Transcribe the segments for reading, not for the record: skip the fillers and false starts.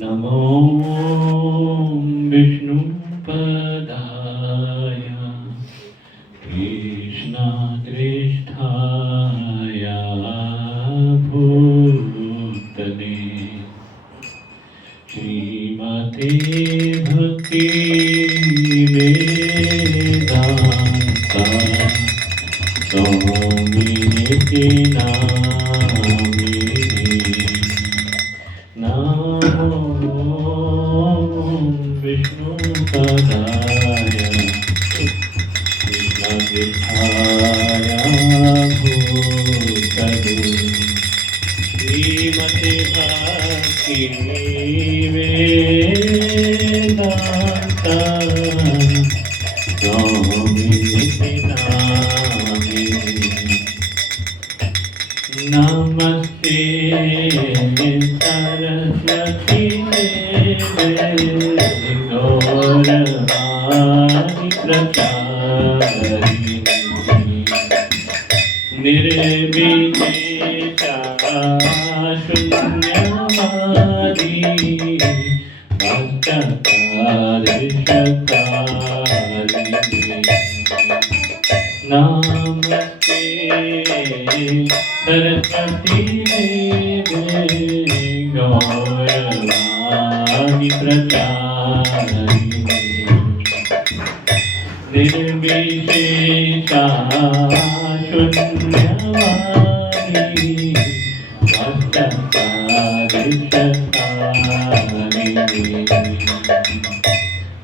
नमो विष्णुपदाय कृष्णादृष्टाय भूतले श्रीमते भक्ति वेदांता स्वामिनिति नामिने नमो विष्णुपदाय कृष्णादृष्टाय भूतले श्रीमते भक्ति वेदांता स्वामिनिति नामिने नमस्ते सरस्वती देवे गौरवाणी प्रचारिणी निर्विशेषा शून्यवादी भक्तकारिणी नमस्ते सरस्वती देवे गौरवाणी प्रचारिणी निर्विशेषा शून्यवादी भक्तकारिणी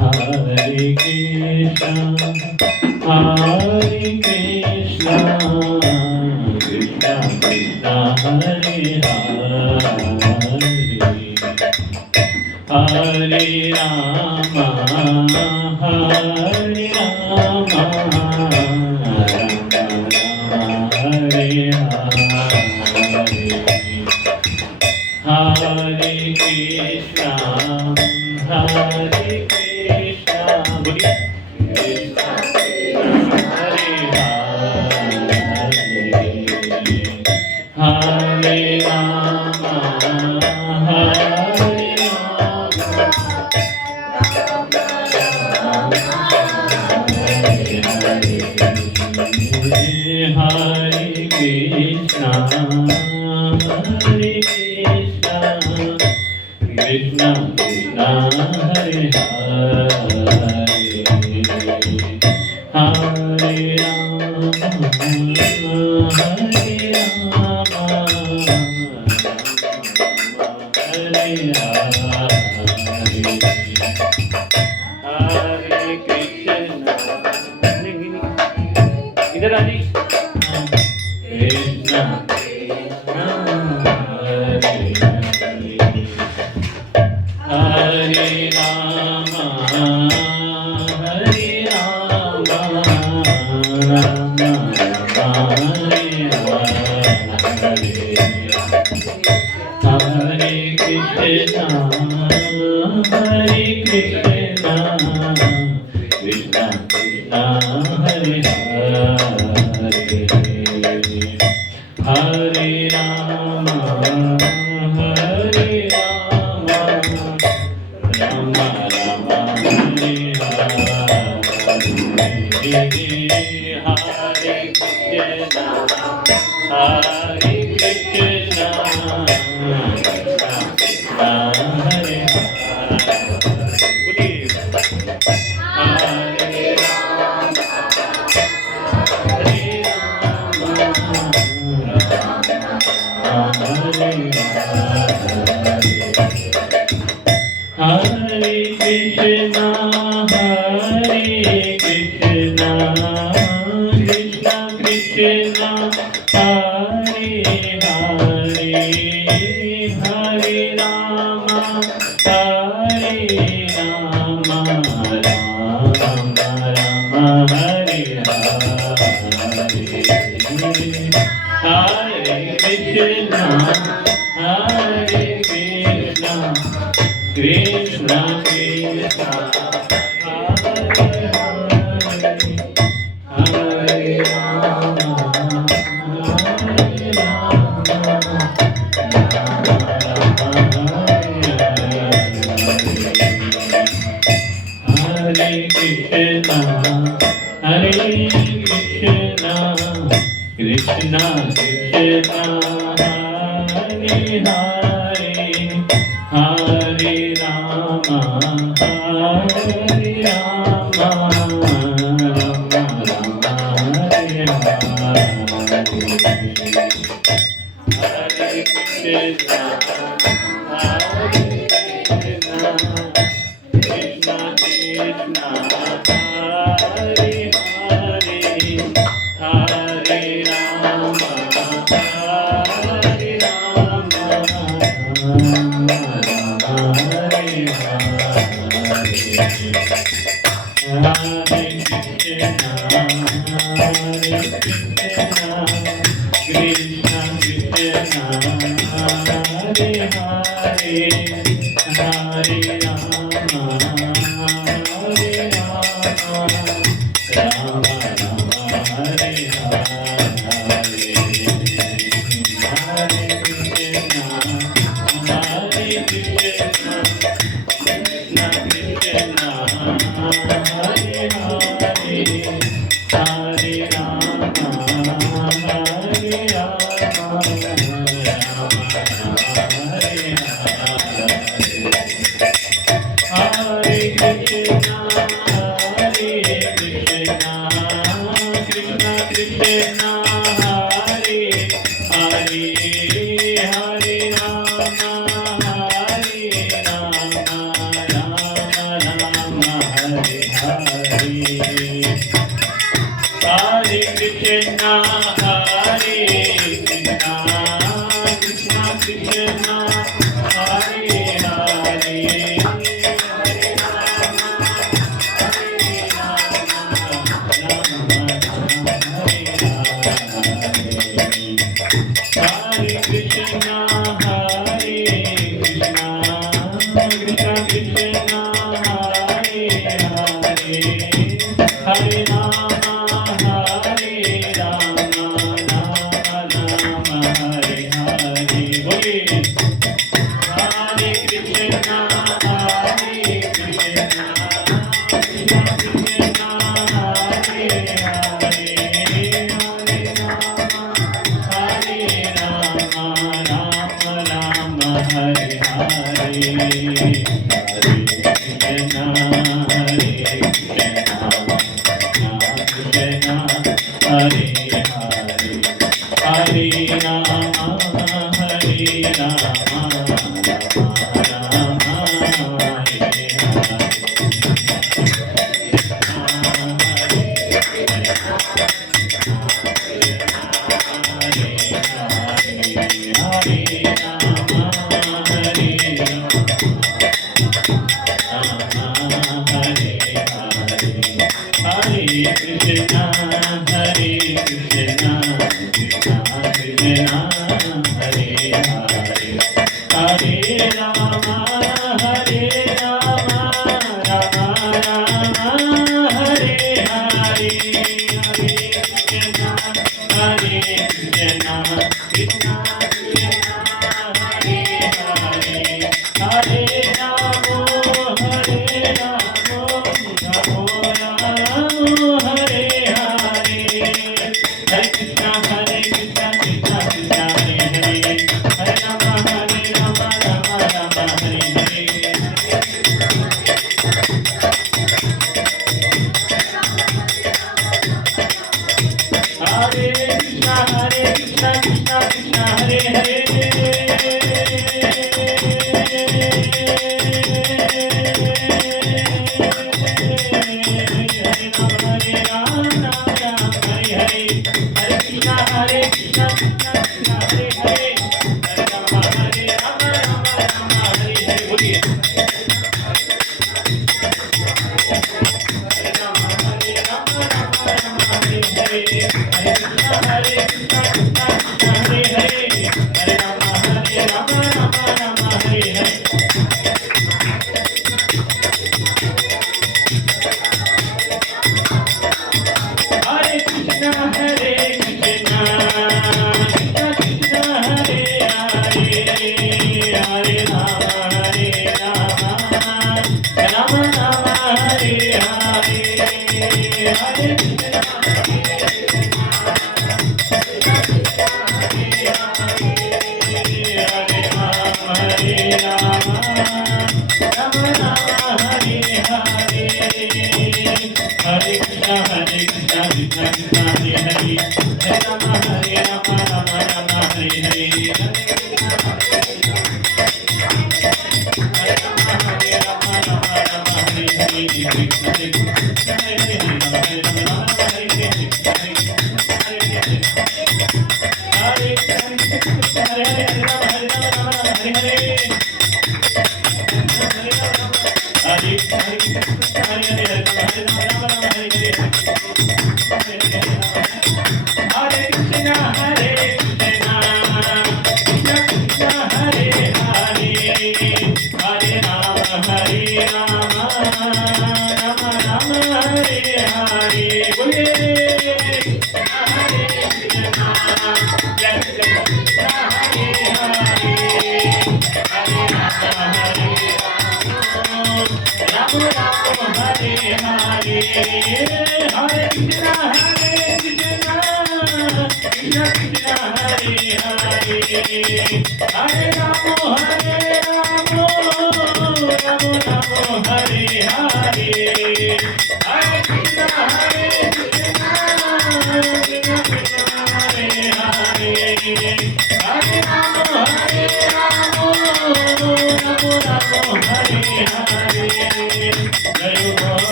हरे कृष्णा कृष्णा कृष्णा हरे हरे राम हरे राम हरे हरे कृष्णा बोलिए हरे राम हरे कृष्णा कृष्णा कृष्णा हरे हरे राम हरे राम हरे कृष्णा इधर आजी कृष्णा कृष्णा हरे राम हरे राम राम राम हरे कृष्णा कृष्णा कृष्णा हरे हरे राम हरे राम राम राम हरे हरे कृष्णा हरे हरे कृष्णा कृष्णा कृष्णा हरे हरे हरे राम राम राम हरे हरे कृष्णा कृष्णा कृष्णा हरे Ram Krishna Krishna Hare Hare Hare Rama Hare Rama Rama Rama Hare Hare Hare Krishna Hare Krishna Krishna Krishna Hare Hare Hare Rama Hare Rama Rama Rama Hare Hare Krishna Krishna Krishna Hare Hare Hare Rama Hare Rama Rama Rama Hare Hare Hare Krishna Krishna Krishna Hare Hare Hare Rama Hare Rama Hare Hare Krishna Krishna Krishna Hare Hare Hare Rama Hare Rama Rama Rama Hare Hare Hare Krishna Krishna Krishna Krishna Hare Hare Hare Rama Hare Rama Rama Rama Hare Hare Hare Krishna Krishna Krishna Krishna Hare Hare Hare Rama Hare Rama Rama Rama Hare Hare Bole Hare Krishna Krishna Krishna Krishna Hare Hare Hare Rama Hare Rama Rama Rama Hare Hare Hare Krishna Krishna Hare Hare Hare Rama Hare Rama Rama Rama Hare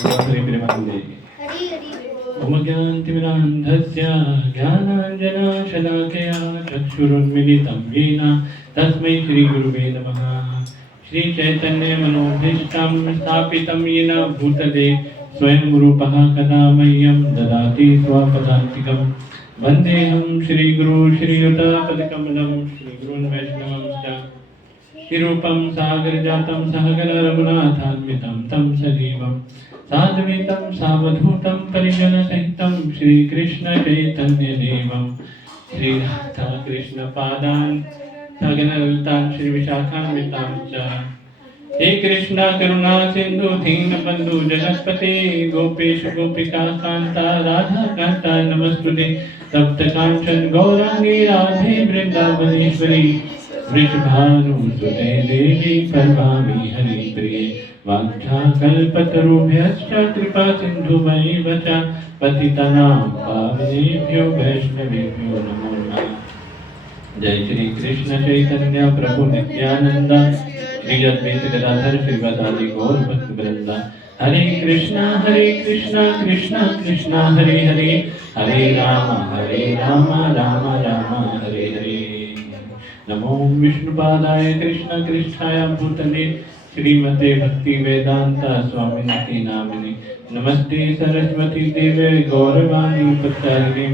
Hari प्रेमानंदे ओमज्ञानतिमिरान्धस्य ज्ञानाञ्जनशलाकया चक्षुरुन्मिलितं येन तस्मै श्रीगुरुवे नमः। श्रीचैतन्यमनोभीष्टं स्थापितं येन भूतले स्वयं रूपः कदा मह्यं ददाति स्वपदान्तिकं। वन्देऽहं श्रीगुरु श्रीयुतपदकमलं श्रीगुरून् वैष्णवंश्च श्रीरूपं सागरजातं सहगण रघुनाथान्वितं तं सजीवं साद्वैतं सावधूतं परिजनसहितं श्रीकृष्णचैतन्यदेवं श्रीराधाकृष्णपादान् सहगणललितान् श्रीविशाखान्वितांश्च। हे कृष्णा करुणा सिंधु दीनबंधु जगत्पते गोपेश गोपिका कांता राधा कांता नमस्तुते। तप्त कांचन गौरांगी राधे वृंदावनेश्वरी वृषभानुसुते देवी परमामि हरिप्रिये। वाञ्छाकल्पतरुभ्यश्च कृपा सिन्धुमयैव च पतितानां पावनेभ्यो वैष्णवेभ्यो नमो नमः। जय श्री कृष्ण चैतन्य प्रभु नित्यानंद श्री अद्वैत गदाधर श्रीवासादि गौर भक्तवृंद। हरे कृष्णा कृष्णा कृष्णा हरे हरे हरे राम राम राम हरे हरे। नमो विष्णुपादाय कृष्ण कृष्णाय भूतले श्रीमते भक्ति वेदांत स्वामिनिति नामिने। नमस्ते सरस्वती देवे गौरवाणी प्रचारिणे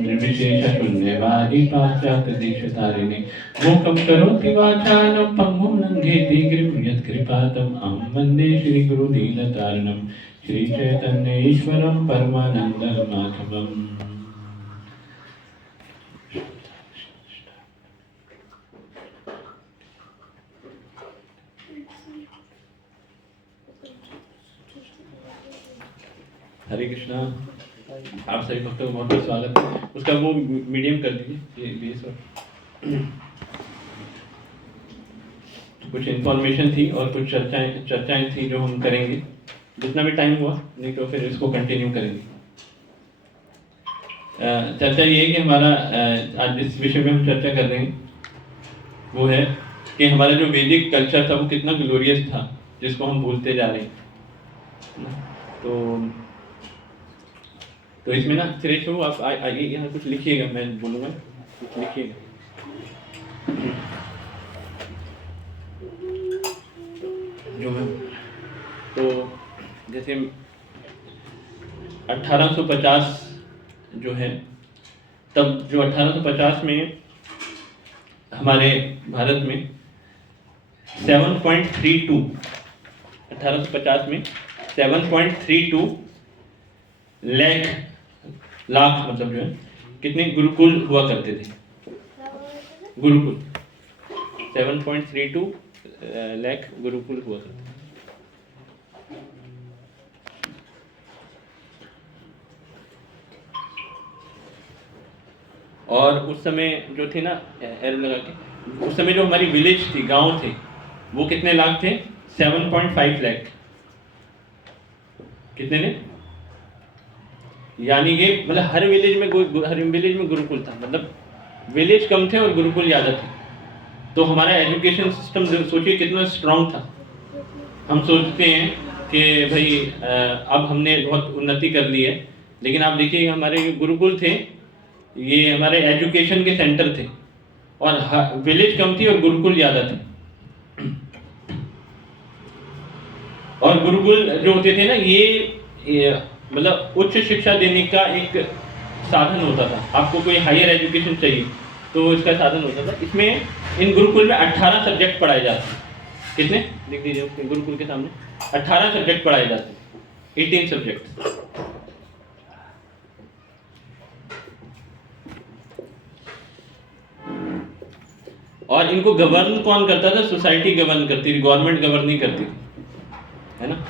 निर्विशेष शून्यवादी पाश्चात्य देशतारिणे। मूकं करोति वाचालं पङ्गुं लङ्घयति गिरिं यत्कृपातम् अहं वन्दे श्रीगुरुदीनतारिणं श्रीचैतन्येश्वरं परमानन्दमाधवम्। हरे कृष्णा। आप सभी भक्तों का बहुत बहुत स्वागत है। उसका वो मीडियम कर दीजिए ये सब। कुछ इन्फॉर्मेशन थी और कुछ चर्चाएं थी जो हम करेंगे जितना भी टाइम हुआ, नहीं तो फिर इसको कंटिन्यू करेंगे। चर्चा ये है कि हमारा आज जिस विषय में हम चर्चा कर रहे हैं वो है कि हमारा जो वैदिक कल्चर था वो कितना ग्लोरियस था, जिसको हम भूलते जा रहे हैं। तो इसमें ना सुरेश हो, आप आइए यहाँ कुछ लिखिएगा, मैं बोलूँगा कुछ लिखिएगा। जो है तो जैसे 1850 जो है, तब जो 1850 में हमारे भारत में 7.32 1850 में 7.32 लाख मतलब जो है कितने गुरुकुल हुआ करते थे। गुरुकुल 7.32 लाख गुरुकुल हुआ करते थे। और उस समय जो थे ना एरो लगा के, उस समय जो हमारी विलेज थी, गांव थे, वो कितने लाख थे? 7.5 लाख। कितने ने? यानी कि मतलब हर विलेज में गुरुकुल था। मतलब विलेज कम थे और गुरुकुल ज़्यादा थे। तो हमारा एजुकेशन सिस्टम सोचिए कितना स्ट्रांग था। हम सोचते हैं कि भाई अब हमने बहुत उन्नति कर ली है, लेकिन आप देखिए हमारे गुरुकुल थे, ये हमारे एजुकेशन के सेंटर थे, और विलेज कम थी और गुरुकुल ज़्यादा थे। और गुरुकुल जो होते थे ना, ये मतलब उच्च शिक्षा देने का एक साधन होता था। आपको कोई हायर एजुकेशन चाहिए तो इसका साधन होता था। इसमें इन गुरुकुल में 18 सब्जेक्ट पढ़ाए जाते हैं। कितने लिख दीजिए उसके गुरुकुल के सामने? 18 सब्जेक्ट पढ़ाए जाते हैं, 18 सब्जेक्ट। और इनको गवर्न कौन करता था? सोसाइटी गवर्न करती थी, गवर्नमेंट गवर्न नहीं करती थी, है ना।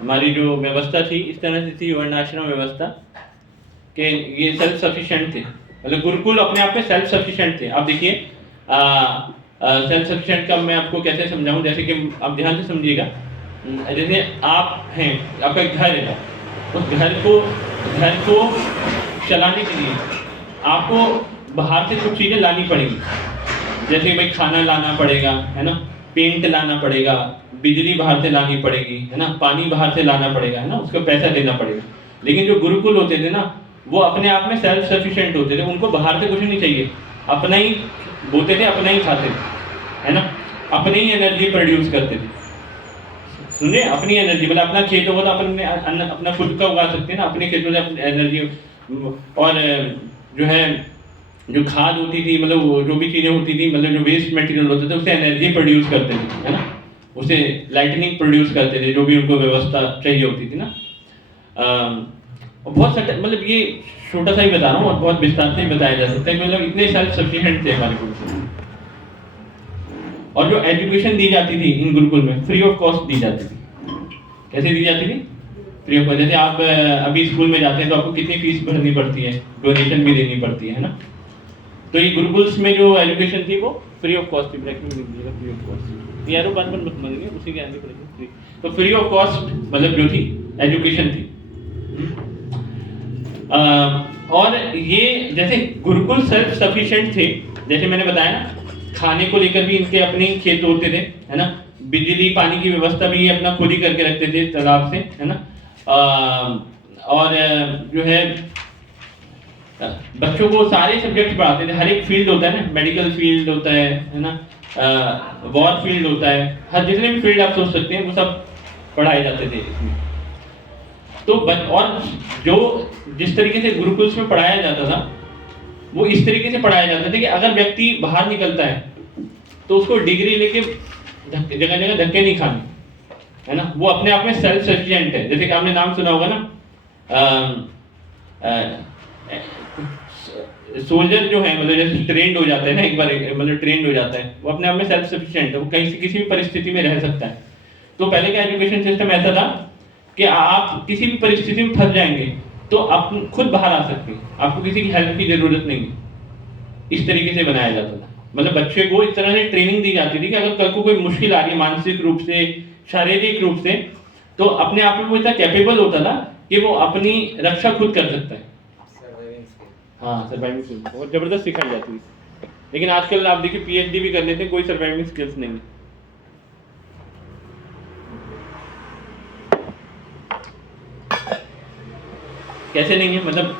हमारी जो व्यवस्था थी इस तरह से थी, वर्णाश्रम व्यवस्था, कि ये सेल्फ सफिशिएंट थे। मतलब गुरुकुल अपने आप में सेल्फ सफिशिएंट थे। आप देखिए सेल्फ सफिशिएंट का मैं आपको कैसे समझाऊं, जैसे कि आप ध्यान से समझिएगा। जैसे आप हैं, आपका एक घर है, उस घर को चलाने के लिए आपको बाहर से कुछ चीज़ें लानी पड़ेंगी। जैसे भाई खाना लाना पड़ेगा, है ना, पेंट लाना पड़ेगा, बिजली बाहर से लानी पड़ेगी, है ना, पानी बाहर से लाना पड़ेगा, है ना, उसको पैसा देना पड़ेगा। लेकिन जो गुरुकुल होते थे ना, वो अपने आप में सेल्फ सफिशिएंट होते थे, उनको बाहर से कुछ नहीं चाहिए, अपना ही बोते थे, अपना ही खाते थे, है ना, अपनी ही एनर्जी प्रोड्यूस करते थे। सुनिए, अपनी एनर्जी, मतलब अपना खेत होगा तो अपने अन्न अपना खुद का उगा सकते हैं ना, अपने खेतों से अपनी एनर्जी। और जो है जो खाद होती थी, मतलब जो भी चीज़ें होती थी, मतलब जो वेस्ट मटेरियल होते थे, उससे एनर्जी प्रोड्यूस करते थे, है ना, उसे लाइटनिंग प्रोड्यूस करते थे, जो भी उनको व्यवस्था चाहिए होती थी ना। बहुत मतलब ये छोटा सा ही बता रहा हूँ, और बहुत विस्तार से ही बताया जा सकता है, मतलब इतने सेल्फ सफिशिएंट थे हमारे गुरुकुल। और जो एजुकेशन दी जाती थी इन गुरुकुल में, फ्री ऑफ कॉस्ट दी जाती थी। कैसे दी जाती थी? Free of cost. जैसे आप अभी स्कूल में जाते हैं तो आपको कितनी फीस भरनी पड़ती है, डोनेशन भी देनी पड़ती है ना। तो ये गुरुकुल्स में जो एजुकेशन थी वो फ्री ऑफ कॉस्ट थी। ब्रैकेट में लिख दीजिएगा फ्री ऑफ कॉस्ट, यारो बार बार मत मांगिए, उसी के आगे पड़ेगा फ्री। तो फ्री ऑफ कॉस्ट मतलब जो थी एजुकेशन थी। और ये जैसे गुरुकुल सेल्फ सफिशिएंट थे, जैसे मैंने बताया ना, खाने को लेकर भी इनके अपने खेत होते थे, है ना, बिजली पानी की व्यवस्था भी ये अपना खुद ही करके रखते थे तालाब से, है ना। और जो है बच्चों को सारे सब्जेक्ट पढ़ाते थे, हर एक फील्ड होता है ना, मेडिकल फील्ड होता है ना, वॉर फील्ड होता है, हर जितने भी फील्ड आप सोच सकते हैं वो सब पढ़ाए जाते थे इसमें। तो और जो जिस तरीके से गुरुकुल्स में पढ़ाया जाता था, वो इस तरीके से पढ़ाया जाता था कि अगर व्यक्ति बाहर निकलता है तो उसको डिग्री लेके जगह जगह धक्के नहीं खाने, है ना, वो अपने आप में सेल्फ सफिशिएंट है। जैसे कि आपने नाम सुना होगा ना, सोल्जर जो है, मतलब जैसे ट्रेंड हो जाता है ना, एक बार मतलब ट्रेंड हो जाता है, वो अपने आप में सेल्फ सफिशिएंट है, वो कहीं से किसी भी परिस्थिति में रह सकता है। तो पहले का एजुकेशन सिस्टम ऐसा था कि आप किसी भी परिस्थिति में फंस जाएंगे तो आप खुद बाहर आ सकते हैं, आपको किसी की हेल्प की जरूरत नहीं है। इस तरीके से बनाया जाता था, मतलब बच्चे को इस तरह से ट्रेनिंग दी जाती थी कि अगर कल को कोई मुश्किल आ रही है मानसिक रूप से, शारीरिक रूप से, तो अपने आप में वो इतना कैपेबल होता था कि वो अपनी रक्षा खुद कर सकता है। हाँ, सर्वाइविंग स्किल्स बहुत जबरदस्त सिखाई जाती है। लेकिन आजकल आप देखिए पीएचडी भी कर लेते हैं, कोई सर्वाइविंग स्किल्स नहीं है। कैसे नहीं है? मतलब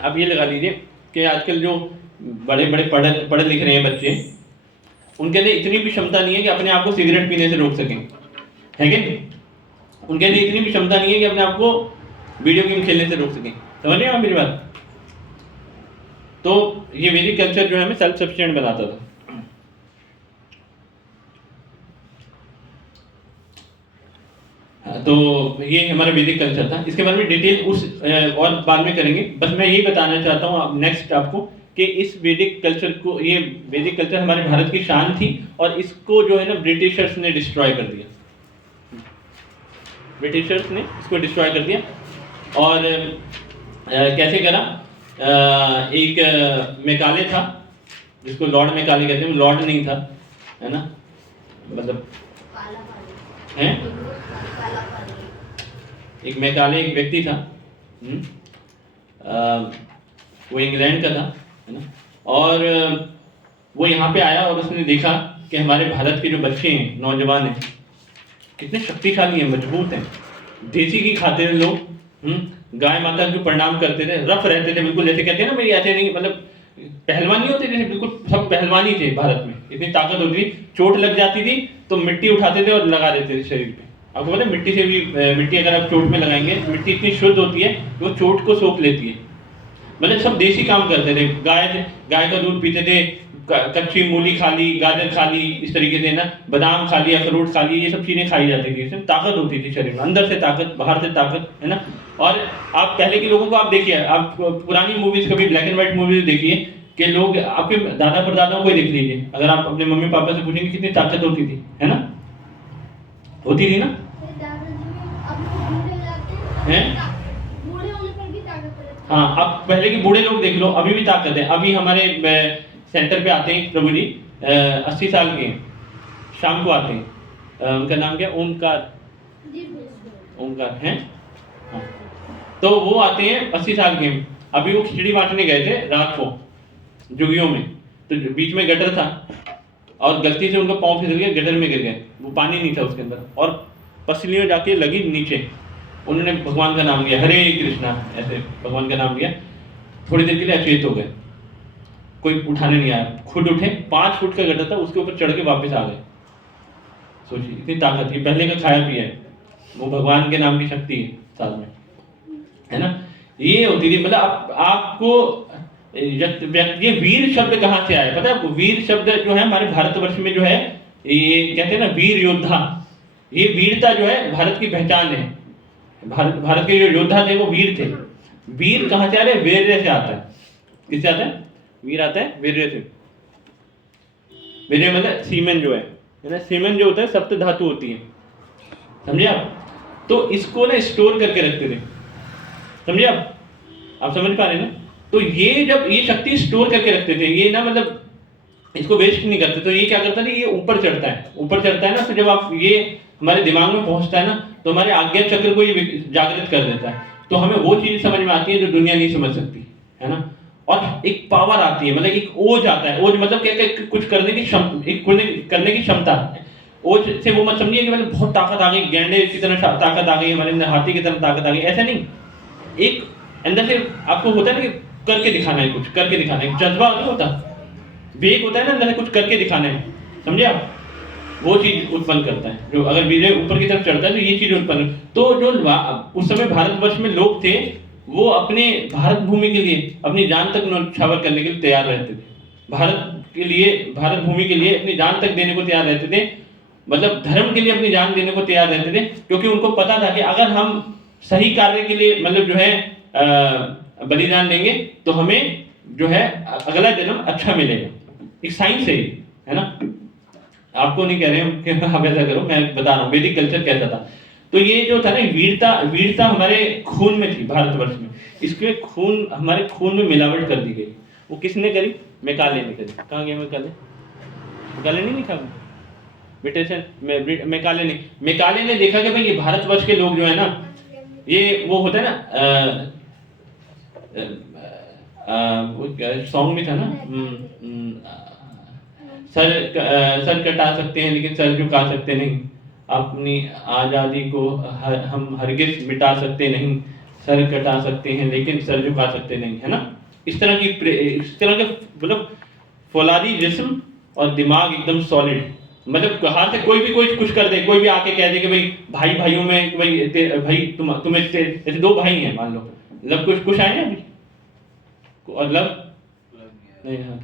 आप ये लगा लीजिए कि आजकल जो बड़े बड़े पढ़े लिख रहे हैं बच्चे, उनके लिए इतनी भी क्षमता नहीं है कि अपने आप को सिगरेट पीने से रोक सकें, है कि नहीं? उनके लिए इतनी भी क्षमता नहीं है कि अपने आप को वीडियो गेम खेलने से रोक सकें। समझ रहे हैं आप मेरी बात? तो ये वैदिक कल्चर जो है हमें सेल्फ सफिशिएंट बनाता था। तो ये हमारा वैदिक कल्चर था। इसके बारे में डिटेल उस और बाद में करेंगे। बस मैं यही बताना चाहता हूँ नेक्स्ट आपको कि इस वैदिक कल्चर को, ये वैदिक कल्चर हमारे भारत की शान थी, और इसको जो है ना ब्रिटिशर्स ने डिस्ट्रॉय कर दिया। ब्रिटिशर्स ने इसको डिस्ट्रॉय कर दिया। और कैसे करा? एक मैकाले था, जिसको लॉर्ड मैकाले कहते हैं, लॉर्ड नहीं था, है ना, मतलब हैं, एक मैकाले एक व्यक्ति था, वो इंग्लैंड का था, है ना, और वो यहाँ पे आया और उसने देखा कि हमारे भारत के जो बच्चे हैं, नौजवान हैं, कितने शक्तिशाली हैं, मजबूत हैं, देसी घी खाते थे लोग, गाय माता को प्रणाम करते थे, रफ रहते थे बिल्कुल, जैसे कहते हैं ना मेरी ऐसे नहीं, मतलब पहलवान नहीं होते जैसे, बिल्कुल सब पहलवानी थे भारत में, इतनी ताकत होती थी। चोट लग जाती थी तो मिट्टी उठाते थे और लगा देते थे शरीर पे। आपको पता है मिट्टी से भी, मिट्टी अगर आप चोट में लगाएंगे, मिट्टी इतनी शुद्ध होती है कि वो चोट को सोख लेती है। मतलब सब देसी काम करते थे, गाय का दूध पीते थे, कच्ची मूली खा ली, गाजर खा ली, इस तरीके से ना, बादाम खा लिया, अखरोट खा ली, ये सब चीज़ें खाई जाती थी। इसमें ताकत होती थी शरीर में, अंदर से ताकत, बाहर से ताकत, है ना। और आप पहले के लोगों को आप देखिए, आप पुरानी मूवीज, कभी ब्लैक एंड व्हाइट मूवीज देखिए कि लोग, आपके दादा परदादाओं को देख लीजिए, अगर आप अपने मम्मी पापा से पूछेंगे कितनी ताकत होती थी, है ना, होती थी ना, हैं? हाँ, अब पहले के बूढ़े लोग देख लो, अभी भी ताकत है। अभी हमारे सेंटर पे आते हैं प्रभु जी, 80 साल के, शाम को आते हैं, उनका नाम क्या? ओमकार हैं, हाँ। तो वो आते हैं 80 साल के। अभी वो खिचड़ी बांटने गए थे रात को जुगियों में, तो बीच में गटर था, और गलती से उनका पाँव फिसल गया, गटर में गिर गए, वो पानी नहीं था उसके अंदर, और पसलियों जाके लगी नीचे। उन्होंने भगवान का नाम लिया, हरे कृष्णा, ऐसे भगवान का नाम लिया, थोड़ी देर के लिए अचेत हो गए, कोई उठाने नहीं आया, खुद उठे, 5 फुट का गड्ढा था, उसके ऊपर चढ़ के वापस आ गए। सोचिए इतनी ताकत थी, पहले का खाया पिया है, वो भगवान के नाम की शक्ति है साथ में, है ना। ये होती थी, मतलब आपको ये वीर शब्द कहाँ से आया पता है आपको? वीर शब्द जो है हमारे भारतवर्ष में जो है, ये कहते हैं ना वीर योद्धा, ये वीरता जो है भारत की पहचान है। भारत के जो योद्धा थे वो वीर थे। वीर कहाँ से आ रहे हैं? वीर्य से आता है। किससे आता है? वीर आता है वीर्य से। वीर्य मतलब सीमेन जो है ना, सीमेन जो होता है सप्त धातु होती है, समझे आप? तो इसको ना स्टोर करके रखते थे, समझे आप समझ पा रहे हैं ना? तो ये जब ये शक्ति स्टोर करके रखते थे, ये ना मतलब इसको वेस्ट नहीं करते, तो ये क्या करता है, ये ऊपर चढ़ता है ना, तो जब आप ये हमारे दिमाग में पहुंचता है ना, तो हमारे आज्ञा चक्र को ये जागृत कर देता है, तो हमें वो चीज समझ में आती है जो दुनिया नहीं समझ सकती, है ना। और एक पावर आती है, मतलब एक ओज आता है। ओज मतलब क्या, कुछ करने की करने की क्षमता। ओज से वो मत समझिए कि मतलब बहुत ताकत आ गई, गैंडे की तरह ताकत आ गई हमारे अंदर, हाथी की तरह ताकत आ गई, ऐसा नहीं। एक अंदर से आपको होता है ना कि करके दिखाना है, कुछ करके दिखाना है, जज्बा नहीं होता, वेग होता है ना अंदर से, कुछ करके दिखाना है, समझे आप? वो चीज उत्पन्न करता है। जो अगर वीर्य ऊपर की तरफ चढ़ता है तो ये चीज उत्पन्न। तो जो उस समय भारतवर्ष में लोग थे, वो अपने भारत भूमि के लिए अपनी जान तक न्यौछावर करने के लिए तैयार रहते थे। भारत भूमि के लिए अपनी जान तक देने को तैयार रहते थे, मतलब धर्म के लिए अपनी जान देने को तैयार रहते थे, क्योंकि उनको पता था कि अगर हम सही कार्य के लिए मतलब जो है बलिदान देंगे तो हमें जो है अगला जन्म अच्छा मिलेगा। एक साइंस है ना। आपको नहीं कह रहे हैं कि आप ऐसा करो, मैं बता रहा हूँ वैदिक कल्चर कैसा था। तो ये जो था ना, वीरता हमारे खून में थी भारतवर्ष में। इसके खून, हमारे खून में मिलावट कर दी गई। वो किसने करी? मैकाले ने करी। कहाँ गया मैकाले नहीं लिखा मैकाले ने देखा कि भाई ये भारतवर्ष के लोग जो है ना, ये वो होता है ना, सॉन्ग में था ना, सर कटा सकते हैं लेकिन सर झुका सकते नहीं, अपनी आजादी को हम हरगिज मिटा सकते नहीं, सर कटा सकते हैं लेकिन सर झुका सकते नहीं, है ना। इस तरह के मतलब फौलादी जिस्म और दिमाग एकदम सॉलिड। मतलब हाथ से कोई भी कुछ कर दे, कोई भी आके कह दे कि भाई भाइयों में भाई तुम्हें ऐसे 2 भाई हैं, मान लो लव कुछ आए ना अभी, और लव नहीं, हाँ,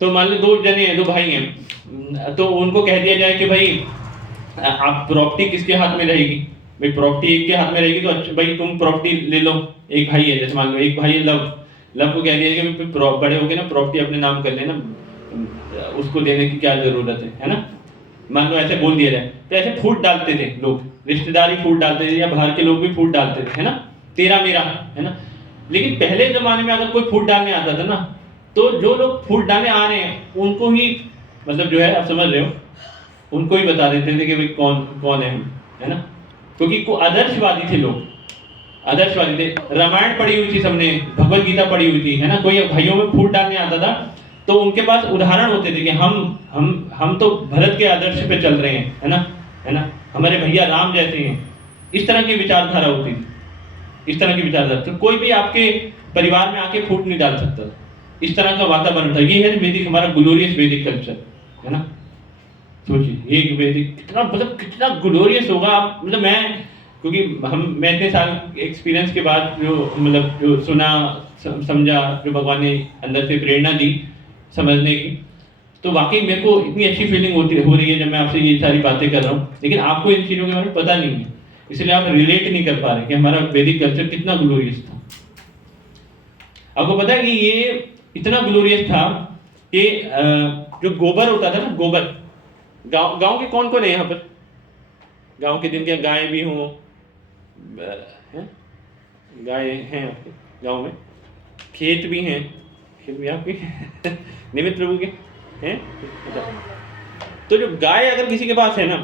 तो मान लो 2 जने हैं, 2 भाई हैं, तो उनको कह दिया जाए कि भाई आप प्रॉपर्टी किसके हाथ में रहेगी? भाई प्रॉपर्टी एक के हाथ में रहेगी, तो अच्छा भाई तुम प्रॉपर्टी ले लो। एक भाई है, जैसे मान लो एक भाई है लव को कह दिया कि बड़े होके ना प्रॉपर्टी अपने नाम कर लेना, उसको देने की क्या जरूरत है ना। मान लो ऐसे बोल दिया जाए, तो ऐसे फूट डालते थे लोग, रिश्तेदारी फूट डालते थे, या बाहर के लोग भी फूट डालते थे, है ना, तेरा मेरा, है ना। लेकिन पहले जमाने में अगर कोई फूट डालने आता था ना, तो जो लोग फूट डालने आ रहे हैं उनको ही मतलब जो है, आप समझ रहे हो, उनको ही बता देते थे कि भाई कौन है ना। क्योंकि को आदर्शवादी थे लोग, आदर्शवादी थे। रामायण पढ़ी हुई थी सबने, भगवत गीता पढ़ी हुई थी, है ना। कोई भाइयों में फूट डालने आता था तो उनके पास उदाहरण होते थे कि हम तो भरत के आदर्श पे चल रहे हैं, है ना, हमारे भैया राम जैसे हैं। इस तरह की विचारधारा होती थी, इस तरह की विचारधारा। तो कोई भी आपके परिवार में आके फूट नहीं डाल सकता, इस तरह का वातावरण था। ये है वैदिक, हमारा ग्लोरियस वैदिक कल्चर, है ना। सोचिए ये वैदिक कितना ग्लोरियस होगा। आप मतलब मैं इतने साल एक्सपीरियंस के बाद जो सुना समझा, जो भगवान ने अंदर से प्रेरणा दी समझने की, तो वाकई मेरे को इतनी अच्छी फीलिंग हो रही है जब मैं आपसे ये सारी बातें कर रहा हूँ। लेकिन आपको इन चीज़ों के बारे में पता नहीं है, इसलिए आप रिलेट नहीं कर पा रहे कि हमारा वैदिक कल्चर कितना ग्लोरियस था। आपको पता है कि ये इतना ग्लोरियस था कि जो गोबर होता था ना, गोबर, गांव के कौन है यहाँ पर? गांव के जिनके गाय भी हों, गाय हैं आपके गांव में, खेत भी हैं, आपके निमित प्रभु के हैं। तो जो गाय अगर किसी के पास है ना,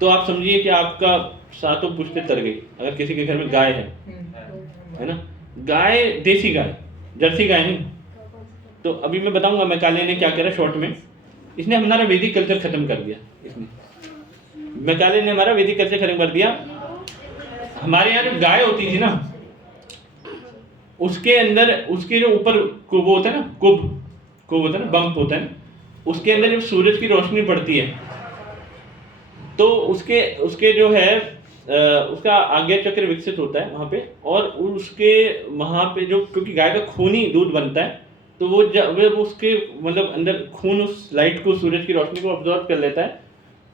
तो आप समझिए कि आपका सातों पुश्ते तर गई। अगर किसी के घर में गाय है ना, गाय देसी गाय, जर्सी गाय नहीं। तो अभी मैं बताऊंगा मैकाले ने क्या करा शॉर्ट में। इसने हमारा वैदिक कल्चर खत्म कर दिया। इसने मैकाले ने हमारा वैदिक कल्चर खत्म कर दिया। हमारे यहाँ जो गाय होती थी ना, उसके अंदर उसके जो ऊपर वो होता है ना, कुब होता है ना, बम्प होता है, उसके अंदर जब सूरज की रोशनी पड़ती है तो उसके जो है उसका आज्ञा चक्र विकसित होता है वहाँ पे, और उसके वहाँ पे जो, क्योंकि गाय का खून ही दूध बनता है, तो वो जब उसके मतलब अंदर खून उस लाइट को, सूरज की रोशनी को ऑब्जॉर्व कर लेता है,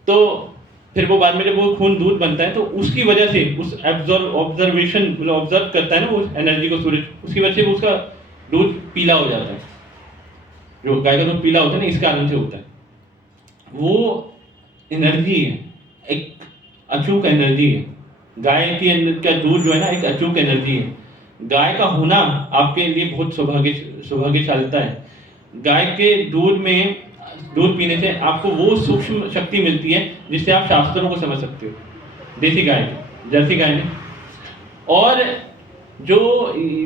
तो फिर वो बाद में जब वो खून दूध बनता है तो उसकी वजह से उस ऑब्जर्वेशन मतलब ऑब्जर्व करता है ना वो एनर्जी को सूरज, उसकी वजह से वो उसका दूध पीला हो जाता है। जो गाय का दूध पीला होता है ना, इस कारण से होता है। वो एनर्जी है, एक अचूक एनर्जी है। गाय के अंदर का दूध जो है ना, एक अचूक एनर्जी है। गाय का होना आपके लिए बहुत सौभाग्यशालिता है। गाय के दूध पीने से आपको वो सूक्ष्म शक्ति मिलती है जिससे आप शास्त्रों को समझ सकते हो। देसी गाय, जर्सी गाय में, और जो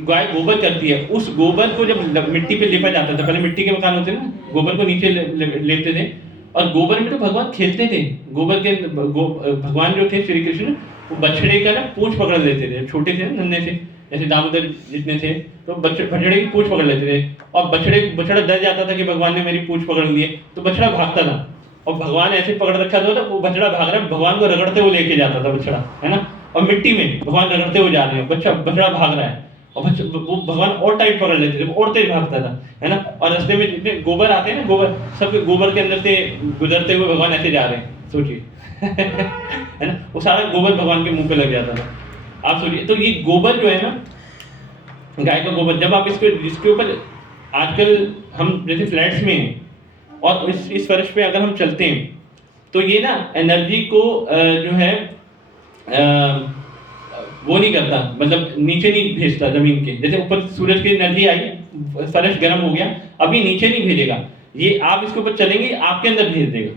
गाय गोबर करती है, उस गोबर को जब मिट्टी पे लेपा जाता था, पहले मिट्टी के मकान होते ना, गोबर को नीचे लेपते थे, और गोबर में तो भगवान खेलते थे। गोबर के भगवान जो थे श्री कृष्ण, वो बछड़े का ना पूंछ पकड़ लेते थे, छोटे थे नन्हे थे, जैसे दामोदर जितने थे, तो बछड़े की पूंछ पकड़ लेते थे, और बछड़ा डर जाता था कि भगवान ने मेरी पूंछ पकड़ ली है, तो बछड़ा भागता था, और भगवान ऐसे पकड़ रखा था तो वो बछड़ा भाग रहा है, भगवान को रगड़ते हुए लेके जाता था बछड़ा, है ना, और मिट्टी में भगवान रगड़ते हुए जा रहे हैं, बछड़ा भाग रहा है, और वो भगवान और टाइट पकड़ लेते थे, और तेज भागता था, है ना, और रास्ते में जितने गोबर आते हैं ना, गोबर सबके गोबर के अंदर से गुजरते हुए भगवान ऐसे जा रहे हैं, सोचिए है ना, वो सारा गोबर भगवान के मुंह पे लग जाता था, आप सोचिए। तो ये गोबर जो है ना, गाय का गोबर, जब आप इसके ऊपर आजकल हम जैसे फ्लैट्स में हैं और इस फर्श पे अगर हम चलते हैं, तो ये ना एनर्जी को जो है वो नहीं करता, मतलब नीचे नहीं भेजता जमीन के, जैसे ऊपर सूरज की एनर्जी आई, फर्श गर्म हो गया, अभी नीचे नहीं भेजेगा, ये आप इसके ऊपर चलेंगे आपके अंदर भेज देगा,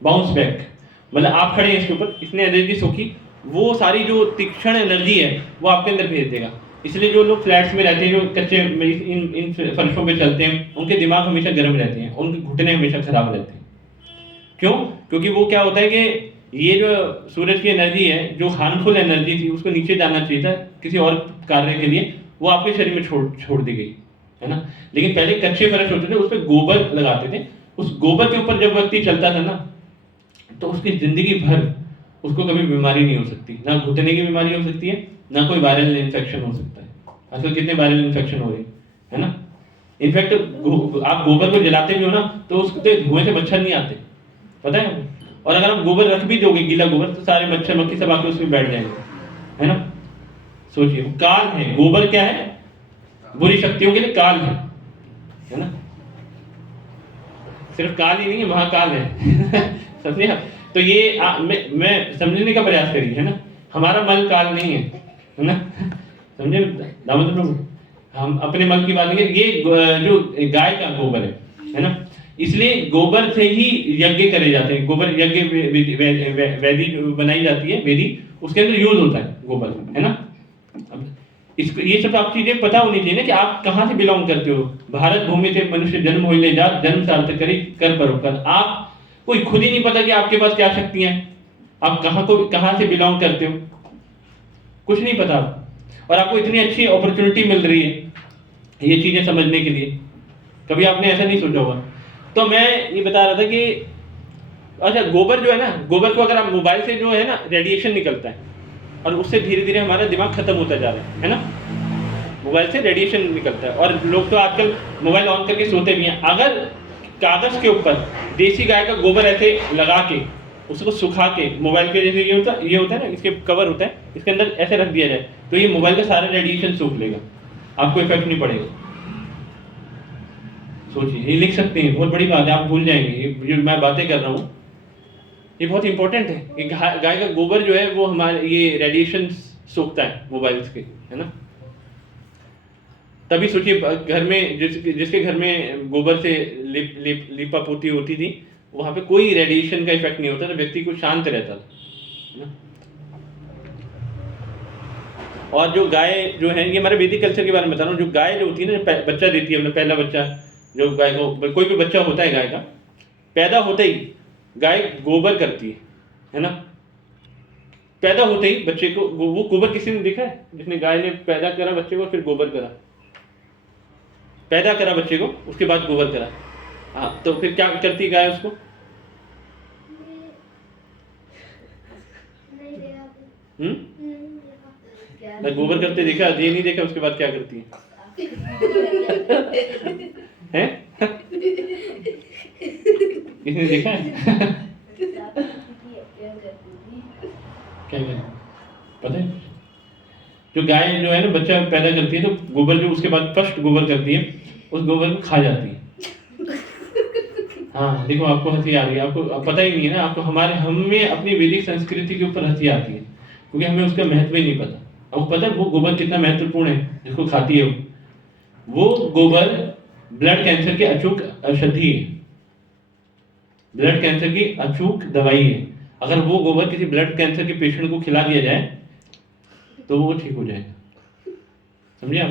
बाउंस बैक, मतलब आप खड़े हैं इसके ऊपर, इसने एनर्जी सोखी, वो सारी जो तीक्ष्ण एनर्जी है वो आपके अंदर भेज देगा। इसलिए जो लोग फ्लैट्स में रहते हैं, जो कच्चे इन फर्शों पे चलते हैं, उनके दिमाग हमेशा गर्म रहते हैं, उनके घुटने हमेशा खराब रहते हैं। क्यों? क्योंकि वो क्या होता है कि ये जो सूरज की एनर्जी है, जो हार्मफुल एनर्जी थी, उसको नीचे जाना चाहिए था किसी और कार्य के लिए, वो आपके शरीर में छोड़ दी गई, है ना। लेकिन पहले कच्चे फर्श होते थे, उस पर गोबर लगाते थे, उस गोबर के ऊपर जब व्यक्ति चलता था ना, तो उसकी जिंदगी भर उसको कभी बीमारी नहीं हो सकती, ना घुटने की बीमारी हो सकती है, ना कोई वायरल इन्फेक्शन हो सकता है। आजकल कितने वायरल इन्फेक्शन हो रहे हैं, है ना। इनफैक्ट आप गोबर को जलाते भी हो ना, तो उसके धुएं से मच्छर नहीं आते, पता है। और अगर आप गोबर रख भी दोगे, गीला गोबर, तो सारे मच्छर मक्खी सब आके उसमें बैठ जाएंगे, है ना। सोचिए, काल है गोबर, क्या है, बुरी शक्तियों के लिए काल है ना। सिर्फ काल ही नहीं है, महाकाल है समझे आप। तो ये मैं समझने का प्रयास करिए, है ना। हमारा मल काल नहीं है ना, समझे दामोदर प्रभु। हम अपने मल की बात नहीं, ये जो गाय का गोबर है ना, इसलिए गोबर से ही यज्ञ करे जाते हैं। गोबर यज्ञ वेदी बनाई जाती है, वेदी, उसके अंदर यूज होता है गोबर, है ना। इसको ये सब आप चीजें पता होनी चाहिए ना कि आप कहाँ से बिलोंग करते हो। भारत भूमि से मनुष्य जन्म होइले जात, जन्म सार्थक करी कर परोपकार। आप कोई खुद ही नहीं पता कि आपके पास क्या शक्तियां हैं, आप कहाँ से बिलोंग करते हो, कुछ नहीं पता। और आपको इतनी अच्छी अपॉर्चुनिटी मिल रही है ये चीजें समझने के लिए, कभी आपने ऐसा नहीं सोचा होगा। तो मैं ये बता रहा था कि अच्छा, गोबर जो है ना, गोबर को अगर आप मोबाइल से जो है ना रेडिएशन निकलता है, और उससे धीरे धीरे हमारा दिमाग खत्म होता जा रहा है ना। मोबाइल से रेडिएशन निकलता है, और लोग तो आजकल मोबाइल ऑन करके सोते भी हैं। अगर कागज के ऊपर देसी गाय का गोबर ऐसे लगा के उसको सुखा के, मोबाइल के जैसे ये होता है ना, इसके कवर होता है, इसके अंदर ऐसे रख दिया जाए, तो ये मोबाइल का सारा रेडिएशन सूख लेगा, आपको इफेक्ट नहीं पड़ेगा। सोचिए, ये लिख सकते हैं, बहुत बड़ी बात है, आप भूल जाएंगे। ये जो मैं बातें कर रहा हूँ ये बहुत इंपॉर्टेंट है। गाय का गोबर जो है वो हमारे ये रेडिएशन सोखता है मोबाइल्स के, है ना। तभी सोचिए, घर में जिसके घर में गोबर से लिपा पोती होती थी, वहां पे कोई रेडिएशन का इफेक्ट नहीं होता था, व्यक्ति को शांत रहता था ना। और जो गाय जो है, ये हमारे वैदिक कल्चर के बारे में बता रहा हूँ। जो गाय जो होती है ना, बच्चा देती है, अपना पहला बच्चा, जो गाय को, कोई भी बच्चा होता है गाय का, पैदा होते ही गाय गोबर करती है ना, पैदा होते ही बच्चे को वो गोबर किसी ने देखा है? जिसने गाय ने पैदा करा बच्चे को फिर गोबर करा, पैदा करा बच्चे को उसके बाद गोबर करा, हाँ तो फिर क्या करती है गाय उसको? मैं गोबर करते देखा, ये नहीं देखा उसके बाद क्या करती है? हैं? किसने देखा है? क्या पता है? जो गाय जो है ना बच्चा पैदा करती है तो गोबर जो उसके बाद फर्स्ट गोबर करती है उस गोबर को खा जाती है। हाँ देखो आपको हंसी आ रही है, आपको पता ही नहीं है ना, आपको हमें अपनी वैदिक संस्कृति के ऊपर हंसी आती है क्योंकि हमें उसका महत्व ही नहीं पता। आपको पता है वो गोबर कितना महत्वपूर्ण है जिसको खाती है वो गोबर ब्लड कैंसर की अचूक औषधि है, ब्लड कैंसर की अचूक दवाई है। अगर वो गोबर किसी ब्लड कैंसर के पेशेंट को खिला दिया जाए तो वो ठीक हो जाएगा, समझे आप?